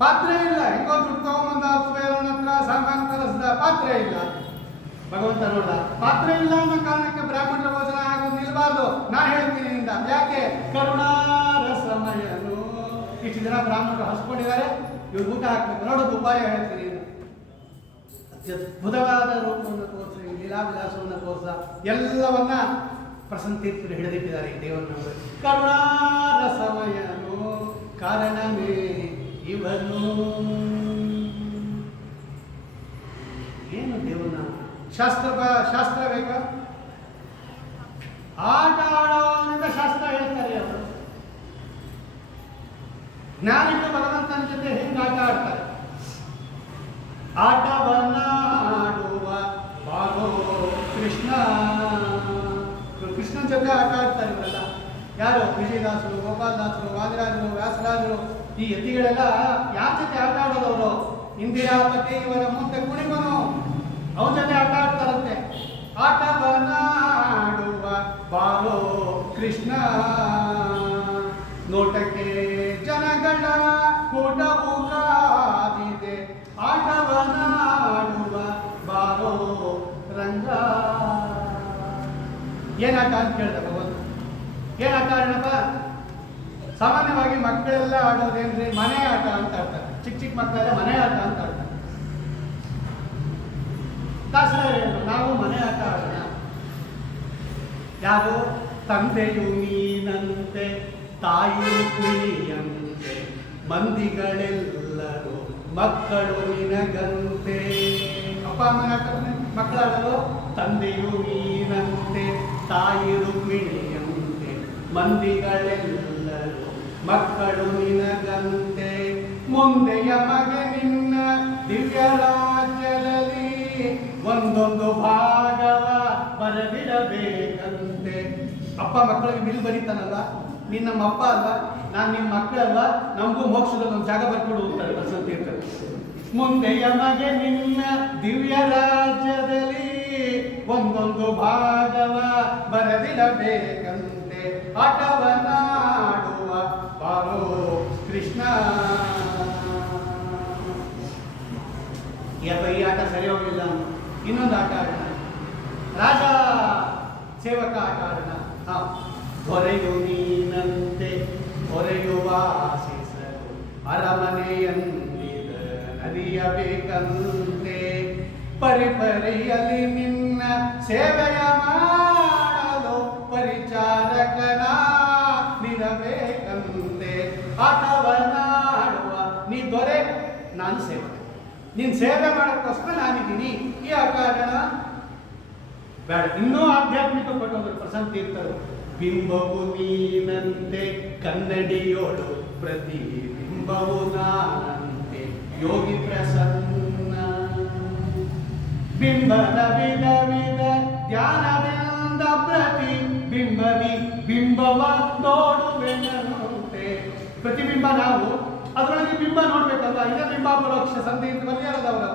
ಪಾತ್ರೆ ಇಲ್ಲ. ಹೆಂಗೋ ದುಡ್ಡು ತಗೊಂಬಂದ ಕುಬೇರನ ಹತ್ರ ಸಾಮಾನು ಕಲಿಸ್ದ, ಪಾತ್ರೆ ಇಲ್ಲ. ಭಗವಂತ ನೋಡ, ಪಾತ್ರೆ ಇಲ್ಲ ಅನ್ನೋ ಕಾರಣಕ್ಕೆ ಬ್ರಾಹ್ಮಣರ ಭೋಜನ ಆಗೋದು ನಿಲ್ಬಾರ್ದು. ನಾನು ಹೇಳ್ತೀನಿ ನಿಂದ, ಯಾಕೆ? ಕರುಣಾರಸಮಯನು. ಇಷ್ಟು ಜನ ಬ್ರಾಹ್ಮಣರು ಹಸ್ಕೊಂಡಿದ್ದಾರೆ, ಇವ್ರು ಊಟ ಹಾಕ್ಬೇಕು. ನೋಡೋದು ಉಪಾಯ ಹೇಳ್ತೀನಿ. ಅತ್ಯದ್ಭುತವಾದ ರೂಪವನ್ನು ತೋರಿಸ, ಲೀಲಾವಿಲಾಸವನ್ನು ತೋರಿಸ, ಎಲ್ಲವನ್ನ ಪ್ರಸನ್ನ ತೀರ್ಥರು ಹಿಡಿದಿಟ್ಟಿದ್ದಾರೆ ಈ ದೇವರನ್ನು. ಕರುಣಾರಸಮಯನು ಕಾರಣವೇ ಇವನು. ಏನು ದೇವನ ಶಾಸ್ತ್ರ ಬೇಕಾ? ಆಟ ಆಡೋದ್ರಿಂದ ಶಾಸ್ತ್ರ ಹೇಳ್ತಾರೆ ಅವರು. ಜ್ಞಾನಿಗಳು ಭಗವಂತನ ಜೊತೆ ಹೆಂಗೆ ಆಟ ಆಡ್ತಾರೆ? ಆಟವನ್ನ ಆಡುವ ಬಾರೋ ಕೃಷ್ಣ. ಕೃಷ್ಣನ ಜೊತೆ ಆಟ ಆಡ್ತಾರೆ ಇವರೆಲ್ಲ. ಯಾರು ವಿಜಯದಾಸರು, ಗೋಪಾಲದಾಸರು, ವಾದಿರಾಜರು, ವ್ಯಾಸರಾಜರು, ಈ ಯತಿಗಳೆಲ್ಲ ಯಾರ ಜೊತೆ ಆಟ ಆಡೋದವರು? ಇಂದಿರಾಪತಿ ಇವರ ಮುಂದೆ ಕುಣಿವನು ಅವನ ಜೊತೆ ಆಟ ಆಡ್ತಾರಂತೆ. ಆಟವನಾಡುವ ಬಾರೋ ಕೃಷ್ಣ, ನೋಟಕ್ಕೆ ಜನಗಳ ಕೂಟವು ಕಾದಿದೆ, ಆಟವನಾಡುವ ಬಾರೋ ರಂಗ. ಏನಾಟ ಅಂತ ಕೇಳಿದ ಭಗವಂತ. ಏನಾಟ ಆಡೋಣಪ್ಪ? ಸಾಮಾನ್ಯವಾಗಿ ಮಕ್ಕಳೆಲ್ಲ ಆಡೋದೇನ್ರಿ ಮನೆ ಆಟ ಅಂತ ಆಡ್ತಾರೆ. ಚಿಕ್ಕ ಚಿಕ್ಕ ಮಕ್ಕಳೆಲ್ಲ ಮನೆ ಆಟ ಅಂತ ಆಡ್ತಾರೆ. ನಾವು ಮನೆ ಆಟ ಆಡೋಣ. ಯಾವ? ತಂದೆಯು ನೀನಂತೆ, ತಾಯಿಯು ಕುಣಿಯಂತೆ, ಮಂದಿಗಳೆಲ್ಲರೂ ಮಕ್ಕಳು ನಿನಗಂತೆ. ಅಪ್ಪ ಅಮ್ಮನ ಆಟ ಮಕ್ಕಳಾಡಲು ತಂದೆಯು ನೀನಂತೆ, ತಾಯಿ ರುಕ್ಮಿಣಿಯಂತೆ, ಮಂದಿಗಳೆಲ್ಲರೂ ಮಕ್ಕಳು ನಿನಗಂತೆ. ಮುಂದೆಯ ಮಗೆ ನಿನ್ನ ದಿವ್ಯ ರಾಜ್ಯದಲ್ಲಿ ಒಂದೊಂದು ಭಾಗವ ಬರೆದಿಡಬೇಕಂತೆ. ಅಪ್ಪ ಮಕ್ಕಳಿಗೆ ಬಿಲ್ ಬರೀತಾನಲ್ಲ, ನೀನು ನಮ್ಮ ಅಪ್ಪ ಅಲ್ವಾ, ನಾನು ನಿಮ್ಮ ಮಕ್ಕಳಲ್ವ, ನಮಗೂ ಮೋಕ್ಷದಲ್ಲಿ ಒಂದು ಜಾಗ ಬರ್ಕೊಡು ಅಂತಾರೆ ಬಸಂತ ಇರ್ತಾರೆ. ಮುಂದೆಯ ಮಗೆ ನಿನ್ನ ದಿವ್ಯ ರಾಜ್ಯದಲ್ಲಿ ಒಂದೊಂದು ಭಾಗವ ಬರೆದಿಡಬೇಕಂತೆ, ಆಟವನ್ನಾಡುವ ಬಾರೋ ಕೃಷ್ಣ. ಈ ಆಟ ಸರಿ ಹೋಗಿಲ್ಲ, ಇನ್ನೊಂದು ಆಟ ಆಡೋಣ. ರಾಜ ಸೇವಕ ಆಟ ಆಡೋಣ. ಹೊರೆಯು ನೀನಂತೆ ಹೊರೆಯುವ ಆಶಿಸಲು ಅರಮನೆಯಂದಿದ ನದಿಯಬೇಕಂತೆ, ಪರಿಪರಿಯಲ್ಲಿ ನಿನ್ನ ಸೇವೆಯ ಮಾಡಲು ಪರಿಚಾರಕನ ನಿರಬೇಕಂತೆ. ಆಟವನ್ನಾಡುವ ನೀ ದೊರೆ, ನಾನು ಸೇವಕ, ನಿನ್ನ ಸೇವೆ ಮಾಡೋಕ್ಕೋಸ್ಕರ ನಾನಿದ್ದೀನಿ. ಈ ಆಟ ಆಡೋಣ ಬೇಡ. ಇನ್ನೂ ಆಧ್ಯಾತ್ಮಿಕ ಕೊಟ್ಟೋದ್ರು ಪ್ರಸನ್ನ ತೀರ್ಥರು. ಬಿಂಬವು ನೀನಂತೆ ಕನ್ನಡಿಯೋಳು ಪ್ರತಿಬಿಂಬವು ನಾನಂತೆ ಯೋಗಿ ಪ್ರಸನ್ನ, ಬಿಂಬದ ವಿಧ ವಿಧ ಧ್ಯಾನದಿಂದ ಪ್ರತಿಬಿಂಬದಿ ಬಿಂಬವ ನೋಡುವೆನಂತೆ. ಪ್ರತಿಬಿಂಬ ನಾವು, ಅದರೊಳಗೆ ಬಿಂಬ ನೋಡ್ಬೇಕಲ್ವಾ? ಇದೇ ಬಿಂಬ ಪರೋಕ್ಷ ಸಂಧಿ ಅಂತ ಬರೆಯಲ್ಲದವರು.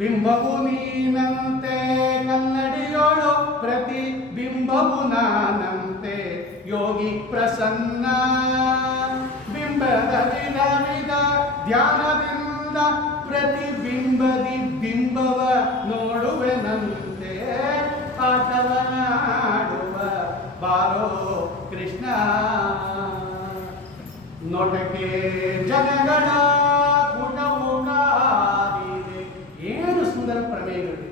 ಬಿಂಬವು ನೀನಂತೆ ಕನ್ನಡಿಯೋಳು ಪ್ರತಿಬಿಂಬವು ನಾನಂತೆ ಯೋಗಿ ಪ್ರಸನ್ನ, ಬಿಂಬದ ವಿಧ ವಿಧ ಧ್ಯಾನದಿಂದ ಪ್ರತಿಬಿಂಬದಿ ಬಿಂಬವ ನೋಡುವೆನಂತೆ, ಆಟವನ್ನಾಡುವ ಬಾರೋ ಕೃಷ್ಣ. ನೋಟಕ್ಕೆ ಜನಗಳ ಕೂಟವು ಕಾದಿದೆ. ಏನು ಸುಂದರ ಪ್ರಮೇಯಗಳು!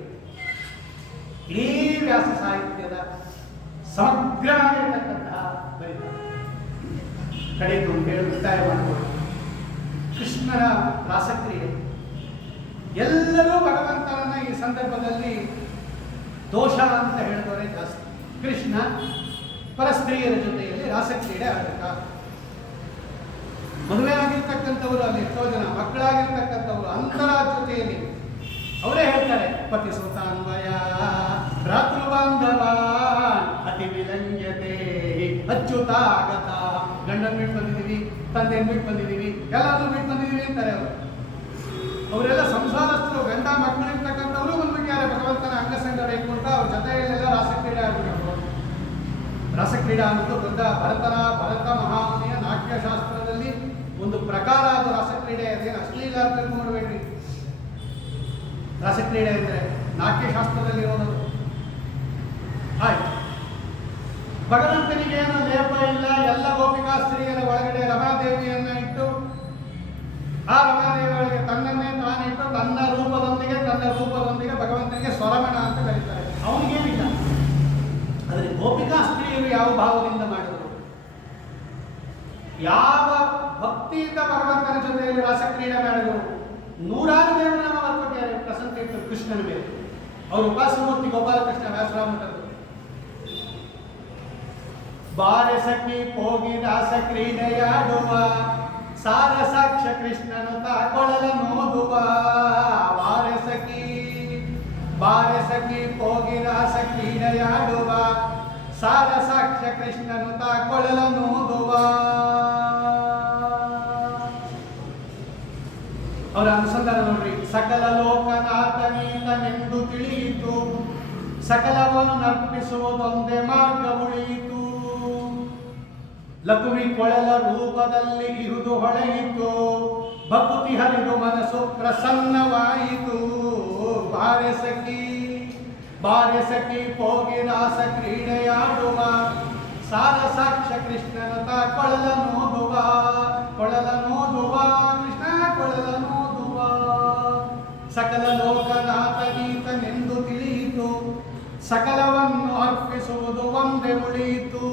ಈ ವ್ಯಾಸ ಸಾಹಿತ್ಯದ ಸಮಗ್ರವಾಗಿರತಕ್ಕಂತಹ ಬರಿತ ಕಡೆಗೂ ಹೇಳಿ ಮುಕ್ತಾಯ ಮಾಡಿಕೊಂಡು, ಕೃಷ್ಣನ ರಾಸಕ್ರಿಯೆ. ಎಲ್ಲರೂ ಭಗವಂತನನ್ನ ಈ ಸಂದರ್ಭದಲ್ಲಿ ದೋಷ ಅಂತ ಹೇಳಿದವರೇ ಜಾಸ್ತಿ. ಕೃಷ್ಣ ಪರಸ್ತ್ರೀಯರ ಜೊತೆಯಲ್ಲಿ ರಾಸಕ್ರೀಡೆ ಆಡಬೇಕ. ಮದುವೆ ಆಗಿರ್ತಕ್ಕಂಥವರು ಅಲ್ಲಿ ಎಷ್ಟೋ ಜನ ಮಕ್ಕಳಾಗಿರ್ತಕ್ಕಂಥವರು ಅಂತರ ಜೊತೆಯಲ್ಲಿ ಅವರೇ ಹೇಳ್ತಾರೆ, ಪತಿ ಸುತಾನ್ವಯ ಭ್ರಾತೃಬಾಂಧವ ಅತಿ ವಿಲಂಘ್ಯತೆ ಅಚ್ಯುತಾಗತ. ಗಂಡನ್ ಬಿಟ್ಟು ಬಂದಿದ್ದೀವಿ, ತಂದೆಯನ್ನು ಬಿಟ್ಟು ಬಂದಿದ್ದೀವಿ, ಎಲ್ಲರೂ ಬಿಟ್ಟು ಬಂದಿದ್ದೀವಿ ಅಂತಾರೆ ಅವರು. ಅವರೆಲ್ಲ ಸಂಸಾರಸ್ಥರು, ಗಂಡ ಮಕ್ಕಳಿರ್ತಕ್ಕಂಥವರು ಬಂದ್ಬಿಟ್ಟಿದ್ದಾರೆ. ಭಗವಂತನ ಅಂಗಸಂಗ ಬೇಕು ಅಂತ ಅವ್ರ ಜೊತೆಯಲ್ಲೆಲ್ಲ ರಾಸಕ್ರೀಡೆ ಆಗಬೇಕು. ರಾಸಕ್ರೀಡಾ ಅನ್ನೋದು ದೊಡ್ಡ ಭರತ ಮಹಾಮುನಿಯ ನಾಟ್ಯಶಾಸ್ತ್ರದಲ್ಲಿ ಒಂದು ಪ್ರಕಾರ. ಅದು ರಾಸಕ್ರೀಡೆ ಅದೇನು ಅಶ್ಲೀಲ ಅಂತ ತಿಳ್ಕೊಂಡ್ಬಿಡ್ಬೇಡ್ರಿ. ರಾಸಕ್ರೀಡೆ ಅಂದರೆ ನಾಟ್ಯಶಾಸ್ತ್ರದಲ್ಲಿ ಇರೋದು. ಆಯ್ತು, ಭಗವಂತನಿಗೆ ಏನು ಲೇಪ ಇಲ್ಲ. ಎಲ್ಲ ಗೋಪಿಕಾ ಸ್ತ್ರೀಯರ ಒಳಗಡೆ ರಮಾದೇವಿಯನ್ನ ಇಟ್ಟು, ಆ ರಮಾದೇವಿಯೊಳಗೆ ತನ್ನನ್ನೇ ತಾನಿಟ್ಟು ತನ್ನ ರೂಪದೊಂದಿಗೆ ಭಗವಂತನಿಗೆ ಸ್ವರಮಣ ಅಂತ ಕರೀತಾರೆ. ಅವನಿಗೇನಿಲ್ಲ. ಆದರೆ ಗೋಪಿಕಾ ಸ್ತ್ರೀಯರು ಯಾವ ಭಾವದಿಂದ ಮಾಡಿದರು, ಯಾವ ಭಕ್ತಿಯಿಂದ ಭಗವಂತನ ಜೊತೆಯಲ್ಲಿ ರಾಸಕ್ರೀಡೆ ಮಾಡಿದರು. ನೂರಾರು ದೇವರನ್ನ ಬರ್ಕೊಟ್ಟಿದ್ದಾರೆ ಪ್ರಸನ್ನ ತೀರ್ಥರು ಕೃಷ್ಣನ ಮೇಲೆ. ಅವರು ಉಪಾಸಮೂರ್ತಿ ಗೋಪಾಲಕೃಷ್ಣ ವ್ಯಾಸರಾಮಠರು. ಬಾರೆ ಸಖಿ ಹೋಗಿ ರಾಸ ಕ್ರೀಡೆಯಾಡುವ, ಸಾರ ಸಾಕ್ಷ ಕೃಷ್ಣನು ತಾಕೊಳಲ ನೋದುವ. ಬಾರೆ ಸಖಿ ಹೋಗಿ ರಾಸ ಕ್ರೀಡೆಯಾಡುವ, ಸಾರ ಸಾಕ್ಷ್ಯ ಕೃಷ್ಣನು ತಾಕೊಳಲನು ಓದುವ. ಅವರ ಅನುಸಂಧಾನ ನೋಡ್ರಿ. ಸಕಲ ಲೋಕನಾಥನೀತನೆಂದು ತಿಳಿಯಿತು, ಸಕಲವನ್ನು ಅರ್ಪಿಸುವುದೊಂದೇ ಮಾರ್ಗ ಉಳಿಯಿತು. ಲಕುಮಿ ಕೊಳಲ ರೂಪದಲ್ಲಿ ಇರುವುದು ಹೊಳೆಯಿತು, ಭಕ್ತಿ ಹರಿದು ಮನಸ್ಸು ಪ್ರಸನ್ನವಾಯಿತು. ಬಾರೆ ಸಖಿ ಬಾರೆ ಸಖಿ ಹೋಗಿ ರಾಸ ಕ್ರೀಡೆಯಾಡುವ, ಸಾರ ಸಾಕ್ಷ್ಯ ಕೃಷ್ಣನ ಕೊಳಲನೋದುವ, ಕೊಳಲನೋದುವ ಕೃಷ್ಣ ಕೊಳಲನೋದುವ. ಸಕಲ ಲೋಕನಾಥನೀತನೆಂದು ತಿಳಿಯಿತು, ಸಕಲವನ್ನು ಅರ್ಪಿಸುವುದು ಒಂದೇ ಉಳಿಯಿತು.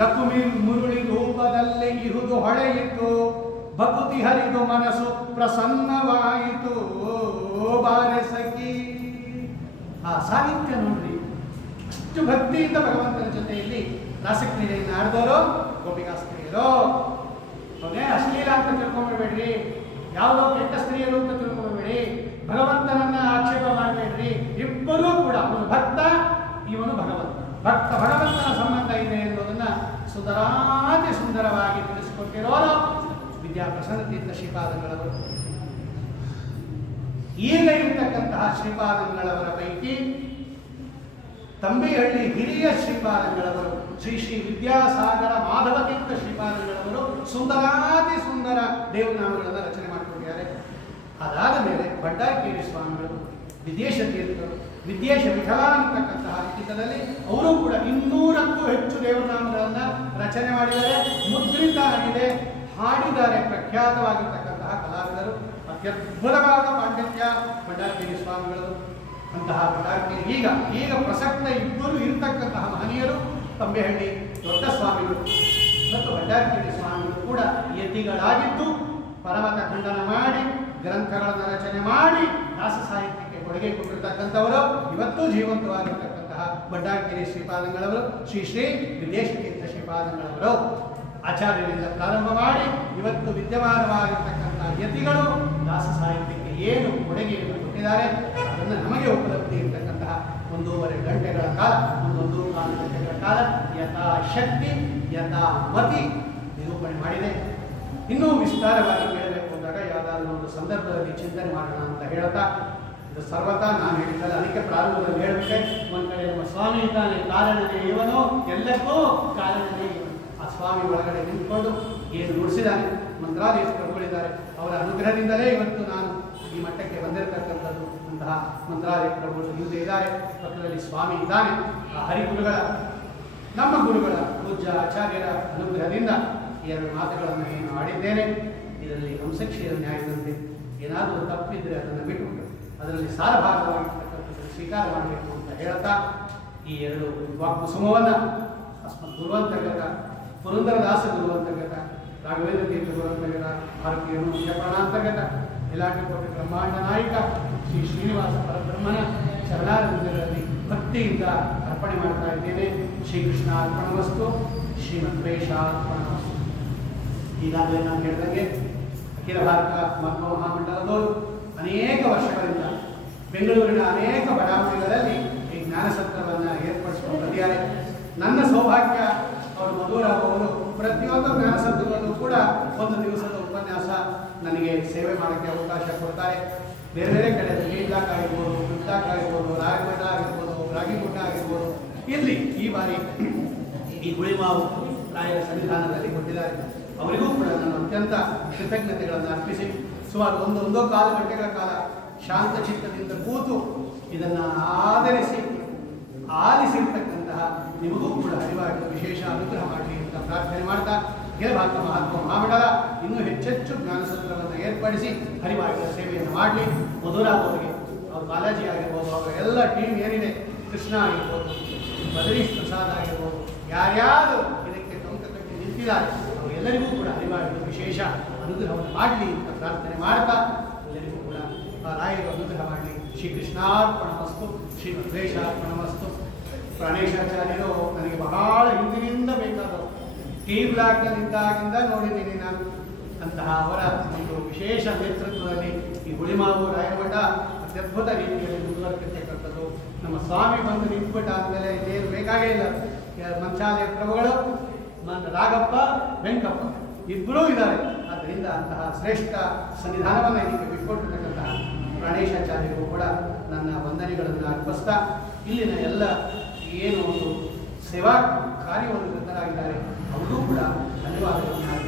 ಲಕುಮಿ ಮುರುಳಿ ರೂಪದಲ್ಲಿ ಇರುವುದು ಹೊಳೆಯಿತು, ಭಕ್ತಿ ಹರಿದು ಮನಸ್ಸು ಪ್ರಸನ್ನವಾಯಿತು. ಬಾರೆ ಸಖಿ. ಆ ಸಾಹಿತ್ಯ ನೋಡ್ರಿ, ಅಷ್ಟು ಭಕ್ತಿಯಿಂದ ಭಗವಂತನ ಜೊತೆಯಲ್ಲಿ ರಾಸಕ್ರೀಡೆಯನ್ನು ಆಡಿದವರು ಗೋಪಿಕಾ ಸ್ತ್ರೀಯರು. ಅವನೇ ಅಶ್ಲೀಲ ಅಂತ ತಿಳ್ಕೊಂಡ್ಬಿಡ್ಬೇಡ್ರಿ, ಯಾವುದೋ ಕೆಟ್ಟ ಸ್ತ್ರೀಯರು ಅಂತ ತಿಳ್ಕೊಂಡ್ಬೇಡಿ, ಭಗವಂತನನ್ನ ಆಕ್ಷೇಪ ಮಾಡಬೇಡ್ರಿ. ಇಬ್ಬರೂ ಕೂಡ ಅವನು ಭಕ್ತ, ಇವನು ಭಗವಂತ. ಭಕ್ತ ಭಗವಂತನ ಸಂಬಂಧ ಇದೆ ಎನ್ನುವುದನ್ನ ಸುಂದರಾತಿ ಸುಂದರವಾಗಿ ತಿಳಿಸಿಕೊಟ್ಟಿರೋರು ವಿದ್ಯಾಪ್ರಸನ್ನ ತೀರ್ಥ ಶ್ರೀಪಾದಂಗಳವರು. ಈಗ ಇರ್ತಕ್ಕಂತಹ ಶ್ರೀಪಾದಂಗಳವರ ಪೈಕಿ ತಂಬಿಹಳ್ಳಿ ಹಿರಿಯ ಶ್ರೀಪಾದಂಗಳವರು ಶ್ರೀ ಶ್ರೀ ವಿದ್ಯಾಸಾಗರ ಮಾಧವ ತೀರ್ಥ ಶ್ರೀಪಾದಂಗಳವರು ಸುಂದರಾತಿ ಸುಂದರ ದೇವನಾಮಗಳನ್ನು ರಚನೆ ಮಾಡಿಕೊಂಡಿದ್ದಾರೆ. ಅದಾದ ಮೇಲೆ ಭಂಡಾರಕೇರಿ ಸ್ವಾಮಿಗಳು, ವಿದೇಶ ತೀರ್ಥರು, ವಿದೇಶ ವಿಠಲ ಅಂತಕ್ಕಂತಹ ಗೀತದಲ್ಲಿ ಅವರು ಕೂಡ 200ಕ್ಕೂ ಹೆಚ್ಚು ದೇವನಾಮಗಳನ್ನು ರಚನೆ ಮಾಡಿದ್ದಾರೆ, ಮುದ್ರಿತ ಆಗಿದೆ, ಹಾಡಿದ್ದಾರೆ. ಪ್ರಖ್ಯಾತವಾಗಿರ್ತಕ್ಕಂತಹ ಕಲಾವಿದರು, ಅತ್ಯದ್ಭುತವಾದ ಪಾಂಡಿತ್ಯ ಭಂಡಾರಕೇರಿ ಸ್ವಾಮಿಗಳು. ಅಂತಹ ಭಂಡಾರಕೇರಿ ಈಗ ಪ್ರಸಕ್ತ ಇಬ್ಬರು ಇರತಕ್ಕಂತಹ ಮಹನೀಯರು ತಂಬೆಹಳ್ಳಿ ದೊಡ್ಡ ಸ್ವಾಮಿಗಳು ಮತ್ತು ಭಂಡಾರಕೇರಿ ಸ್ವಾಮಿಗಳು ಕೂಡ ಯತಿಗಳಾಗಿದ್ದು ಪರಮತ ಖಂಡನ ಮಾಡಿ ಗ್ರಂಥಗಳನ್ನು ರಚನೆ ಮಾಡಿ ದಾಸ ಸಾಹಿತ್ಯಕ್ಕೆ ಕೊಡುಗೆ ಕೊಟ್ಟಿರ್ತಕ್ಕಂಥವರು ಇವತ್ತೂ ಜೀವಂತವಾಗಿರ್ತಕ್ಕಂತಹ ಭಂಡಾರಕೇರಿ ಶ್ರೀಪಾದಂಗಳವರು ಶ್ರೀ ಶ್ರೀ ವಿದೇಶ ತೀರ್ಥ ಶ್ರೀಪಾದಂಗಳವರು ಆಚಾರ್ಯರಿಂದ ಪ್ರಾರಂಭ ಮಾಡಿ ಇವತ್ತು ವಿದ್ಯಮಾನವಾಗಿರ್ತಕ್ಕಂತಹ ಯತಿಗಳು ದಾಸ ಸಾಹಿತ್ಯಕ್ಕೆ ಏನು ಕೊಡುಗೆಯನ್ನು ಕೊಟ್ಟಿದ್ದಾರೆ ಅದನ್ನು ನಮಗೆ ಉಪಲಬ್ಧಿ ಇರತಕ್ಕಂತಹ 1.5 ಗಂಟೆಗಳ ಕಾಲ, 1.25 ಗಂಟೆಗಳ ಕಾಲ ಯಥಾಶಕ್ತಿ ಯಥಾಮತಿ ನಿರೂಪಣೆ ಮಾಡಿದೆ. ಇನ್ನೂ ವಿಸ್ತಾರವಾಗಿ ಕೇಳಬೇಕು ಅಂದಾಗ ಯಾವುದಾದ್ರೂ ಒಂದು ಸಂದರ್ಭದಲ್ಲಿ ಚಿಂತನೆ ಮಾಡೋಣ ಅಂತ ಹೇಳ್ತಾ, ಇದು ಸರ್ವತಾ ನಾನು ಹೇಳಿದ್ದಲ್ಲ, ಅದಕ್ಕೆ ಪ್ರಾರಂಭದಲ್ಲಿ ಹೇಳಬೇಕೆ. ಒಂದು ಕಡೆ ನಮ್ಮ ಸ್ವಾಮಿ ಇದ್ದಾನೆ, ಕಾರಣನೇ ಇವನು, ಎಲ್ಲಕ್ಕೂ ಕಾರಣನೇ ಇವನು. ಆ ಸ್ವಾಮಿ ಒಳಗಡೆ ನಿಂತ್ಕೊಂಡು ಏನು ನುಡಿಸಿದ್ದಾನೆ, ಮಂತ್ರಾಲಯ ಪ್ರಭುಗಳಿದ್ದಾರೆ, ಅವರ ಅನುಗ್ರಹದಿಂದಲೇ ಇವತ್ತು ನಾನು ಈ ಮಟ್ಟಕ್ಕೆ ಬಂದಿರತಕ್ಕಂಥದ್ದು. ಅಂತಹ ಮಂತ್ರಾಲಯ ಪ್ರಭುಗಳು ಹಿಂದೆ ಇದ್ದಾರೆ, ಪಕ್ಕದಲ್ಲಿ ಸ್ವಾಮಿ ಇದ್ದಾನೆ. ಆ ಹರಿಗುರುಗಳ, ನಮ್ಮ ಗುರುಗಳ ಪೂಜ್ಯ ಆಚಾರ್ಯರ ಅನುಗ್ರಹದಿಂದ 2 ಮಾತುಗಳನ್ನು ಏನು ಆಡಿದ್ದೇನೆ. ಇದರಲ್ಲಿ ಹಂಸಕ್ಷೀರ ನ್ಯಾಯದಂತೆ ಏನಾದರೂ ತಪ್ಪಿದ್ರೆ ಅದನ್ನು ಬಿಟ್ಟುಬಿಟ್ಟು ಅದರಲ್ಲಿ ಸಾರಭಾಗವಾಗಿರ್ತಕ್ಕಂಥದ್ದು ಸ್ವೀಕಾರ ಮಾಡಬೇಕು ಅಂತ ಹೇಳ್ತಾ, ಈ 2 ವಾಕ್ಕುಸುಮವನ್ನು ಅಸ್ಮತ್ ಗುರುವಂತರ್ಗತ ಪುರಂದರದಾಸ ಗುರುವಂತರ್ಗತ ರಾಘವೇಂದ್ರ ತೀರ್ಥ ಗುರುವಂತರ್ಗತ ಭಾರತೀಯ ಪ್ರಾಣಾಂತರ್ಗತ ಇಲಾಖೆಕೋಟೆ ಬ್ರಹ್ಮಾಂಡ ನಾಯಕ ಶ್ರೀ ಶ್ರೀನಿವಾಸ ಪರಬ್ರಹ್ಮನ ಚರಣಾರವಿಂದಗಳಲ್ಲಿ ಭಕ್ತಿಯಿಂದ ಅರ್ಪಣೆ ಮಾಡ್ತಾ ಇದ್ದೇನೆ. ಶ್ರೀಕೃಷ್ಣ ಅರ್ಪಣವಸ್ತು, ಶ್ರೀಮದ್ವೇಷಾರ್ಪಣವಸ್ತು. ಈಗಾಗಲೇ ನಾನು ಹೇಳಿದಂಗೆ ಅಖಿಲ ಭಾರತ ಮಹಾತ್ಮ ಮಹಾಮಂಡಲದವರು ಅನೇಕ ವರ್ಷಗಳಿಂದ ಬೆಂಗಳೂರಿನ ಅನೇಕ ಬಡಾವಣೆಗಳಲ್ಲಿ ಈ ಜ್ಞಾನಸತ್ರವನ್ನು ಏರ್ಪಡಿಸಿಕೊಂಡು ಬಂದಿದ್ದಾರೆ. ನನ್ನ ಸೌಭಾಗ್ಯ ಅವರು ಮಧುರಾವ್ ಅವರು ಪ್ರತಿಯೊಂದು ಜ್ಞಾನಸತ್ರದಲ್ಲೂ ಕೂಡ ಒಂದು ದಿವಸದ ಉಪನ್ಯಾಸ ನನಗೆ ಸೇವೆ ಮಾಡೋಕ್ಕೆ ಅವಕಾಶ ಕೊಡ್ತಾರೆ. ಬೇರೆ ಬೇರೆ ಕಡೆ ಲೀಡ್ಲಾಕ್ ಆಗಿರ್ಬೋದು, ಗುಡ್ಲಾಕ್ ಆಗಿರ್ಬೋದು, ರಾಯಮಠ ಆಗಿರ್ಬೋದು, ರಾಗಿಗುಡ್ಡ ಆಗಿರ್ಬೋದು, ಇಲ್ಲಿ ಈ ಬಾರಿ ಈ ಗುಳಿಮಾವು ರಾಯರ ಸನ್ನಿಧಾನದಲ್ಲಿ ಕೊಟ್ಟಿದ್ದಾರೆ. ಅವರಿಗೂ ಕೂಡ ನಾನು ಅತ್ಯಂತ ಕೃತಜ್ಞತೆಗಳನ್ನು ಅರ್ಪಿಸಿ ಸುಮಾರು 1.25 ಗಂಟೆಗಳ ಕಾಲ ಶಾಂತ ಚಿತ್ತದಿಂದ ಕೂತು ಇದನ್ನು ಆಧರಿಸಿ ಆಲಿಸಿರ್ತಕ್ಕಂತಹ ನಿಮಗೂ ಕೂಡ ಅರಿವಾಗಿ ವಿಶೇಷ ಅನುಗ್ರಹ ಮಾಡಲಿ ಅಂತ ಪ್ರಾರ್ಥನೆ ಮಾಡ್ತಾ, ಅಖಿಲ ಭಾರತ ಮಹಾತ್ಮ ಮಹಾಮಂಡಲ ಇನ್ನೂ ಹೆಚ್ಚೆಚ್ಚು ಜ್ಞಾನಸತ್ರವನ್ನು ಏರ್ಪಡಿಸಿ ಹರಿವಾಯುಗಳ ಸೇವೆಯನ್ನು ಮಾಡಲಿ. ಮಧುರಾವ್ ಅವರಿಗೆ, ಅವ್ರ ಬಾಲಾಜಿ ಆಗಿರ್ಬೋದು, ಅವರ ಎಲ್ಲ ಟೀಮ್ ಏನಿದೆ, ಕೃಷ್ಣ ಆಗಿರ್ಬೋದು, ಬದರೀಶ್ ಪ್ರಸಾದ್ ಆಗಿರ್ಬೋದು, ಯಾರ್ಯಾರು ಇದಕ್ಕೆ ಟೊಂಕ ಕಟ್ಟಿ ನಿಂತಿದ್ದಾರೆ ಅವರೆಲ್ಲರಿಗೂ ಕೂಡ ಹರಿವಾಯುಗಳ ವಿಶೇಷ ಅನುಗ್ರಹವನ್ನು ಮಾಡಲಿ ಅಂತ ಪ್ರಾರ್ಥನೆ ಮಾಡ್ತಾ, ಎಲ್ಲರಿಗೂ ಕೂಡ ರಾಯರು ಅನುಗ್ರಹ ಮಾಡಲಿ. ಶ್ರೀಕೃಷ್ಣಾರ್ಪಣಮಸ್ತು, ಶ್ರೀಮದ್ವೇಷಾರ್ಪಣಮಸ್ತು. ಪ್ರಾಣೇಶಾಚಾರ್ಯರು ನನಗೆ ಬಹಳ ಹಿಂದಿನಿಂದ ಬೇಕಾದವರು, ಟಿ ಬ್ಲಾಕ್ನಲ್ಲಿದ್ದಾಗಿಂದ ನೋಡಿದ್ದೀನಿ ನಾನು. ಅಂತಹ ಅವರ ಒಂದು ವಿಶೇಷ ನೇತೃತ್ವದಲ್ಲಿ ಈ ಹುಳಿಮಾವು ರಾಯಮಠ ಅತ್ಯದ್ಭುತ ರೀತಿಯಲ್ಲಿ ಮುಂದುವರೆದಿರ್ತಕ್ಕಂಥದ್ದು. ನಮ್ಮ ಸ್ವಾಮಿ ಬಂದು ನಿಂತ್ಬಿಟ್ಟು ಆದಮೇಲೆ ಏನು ಬೇಕಾಗೇ ಇಲ್ಲ. ಮಂಚಾಲಯ ಪ್ರಭುಗಳು ರಾಗಪ್ಪ ವೆಂಕಪ್ಪ ಇಬ್ಬರೂ ಇದ್ದಾರೆ. ಆದ್ದರಿಂದ ಅಂತಹ ಶ್ರೇಷ್ಠ ಸನ್ನಿಧಾನವನ್ನು ಇದಕ್ಕೆ ಬಿಟ್ಕೊಟ್ಟಿರ್ತಕ್ಕಂತಹ ಪ್ರಾಣೇಶಾಚಾರ್ಯರು ಕೂಡ ನನ್ನ ವಂದನೆಗಳನ್ನು ಅರ್ಪಿಸ್ತಾ ಇಲ್ಲಿನ ಎಲ್ಲ ಏನು ಒಂದು ಸೇವಾ ಕಾರ್ಯವನ್ನು ವೃತ್ತರಾಗಿದ್ದಾರೆ ಅವರೂ ಕೂಡ ಧನ್ಯವಾದಗಳನ್ನು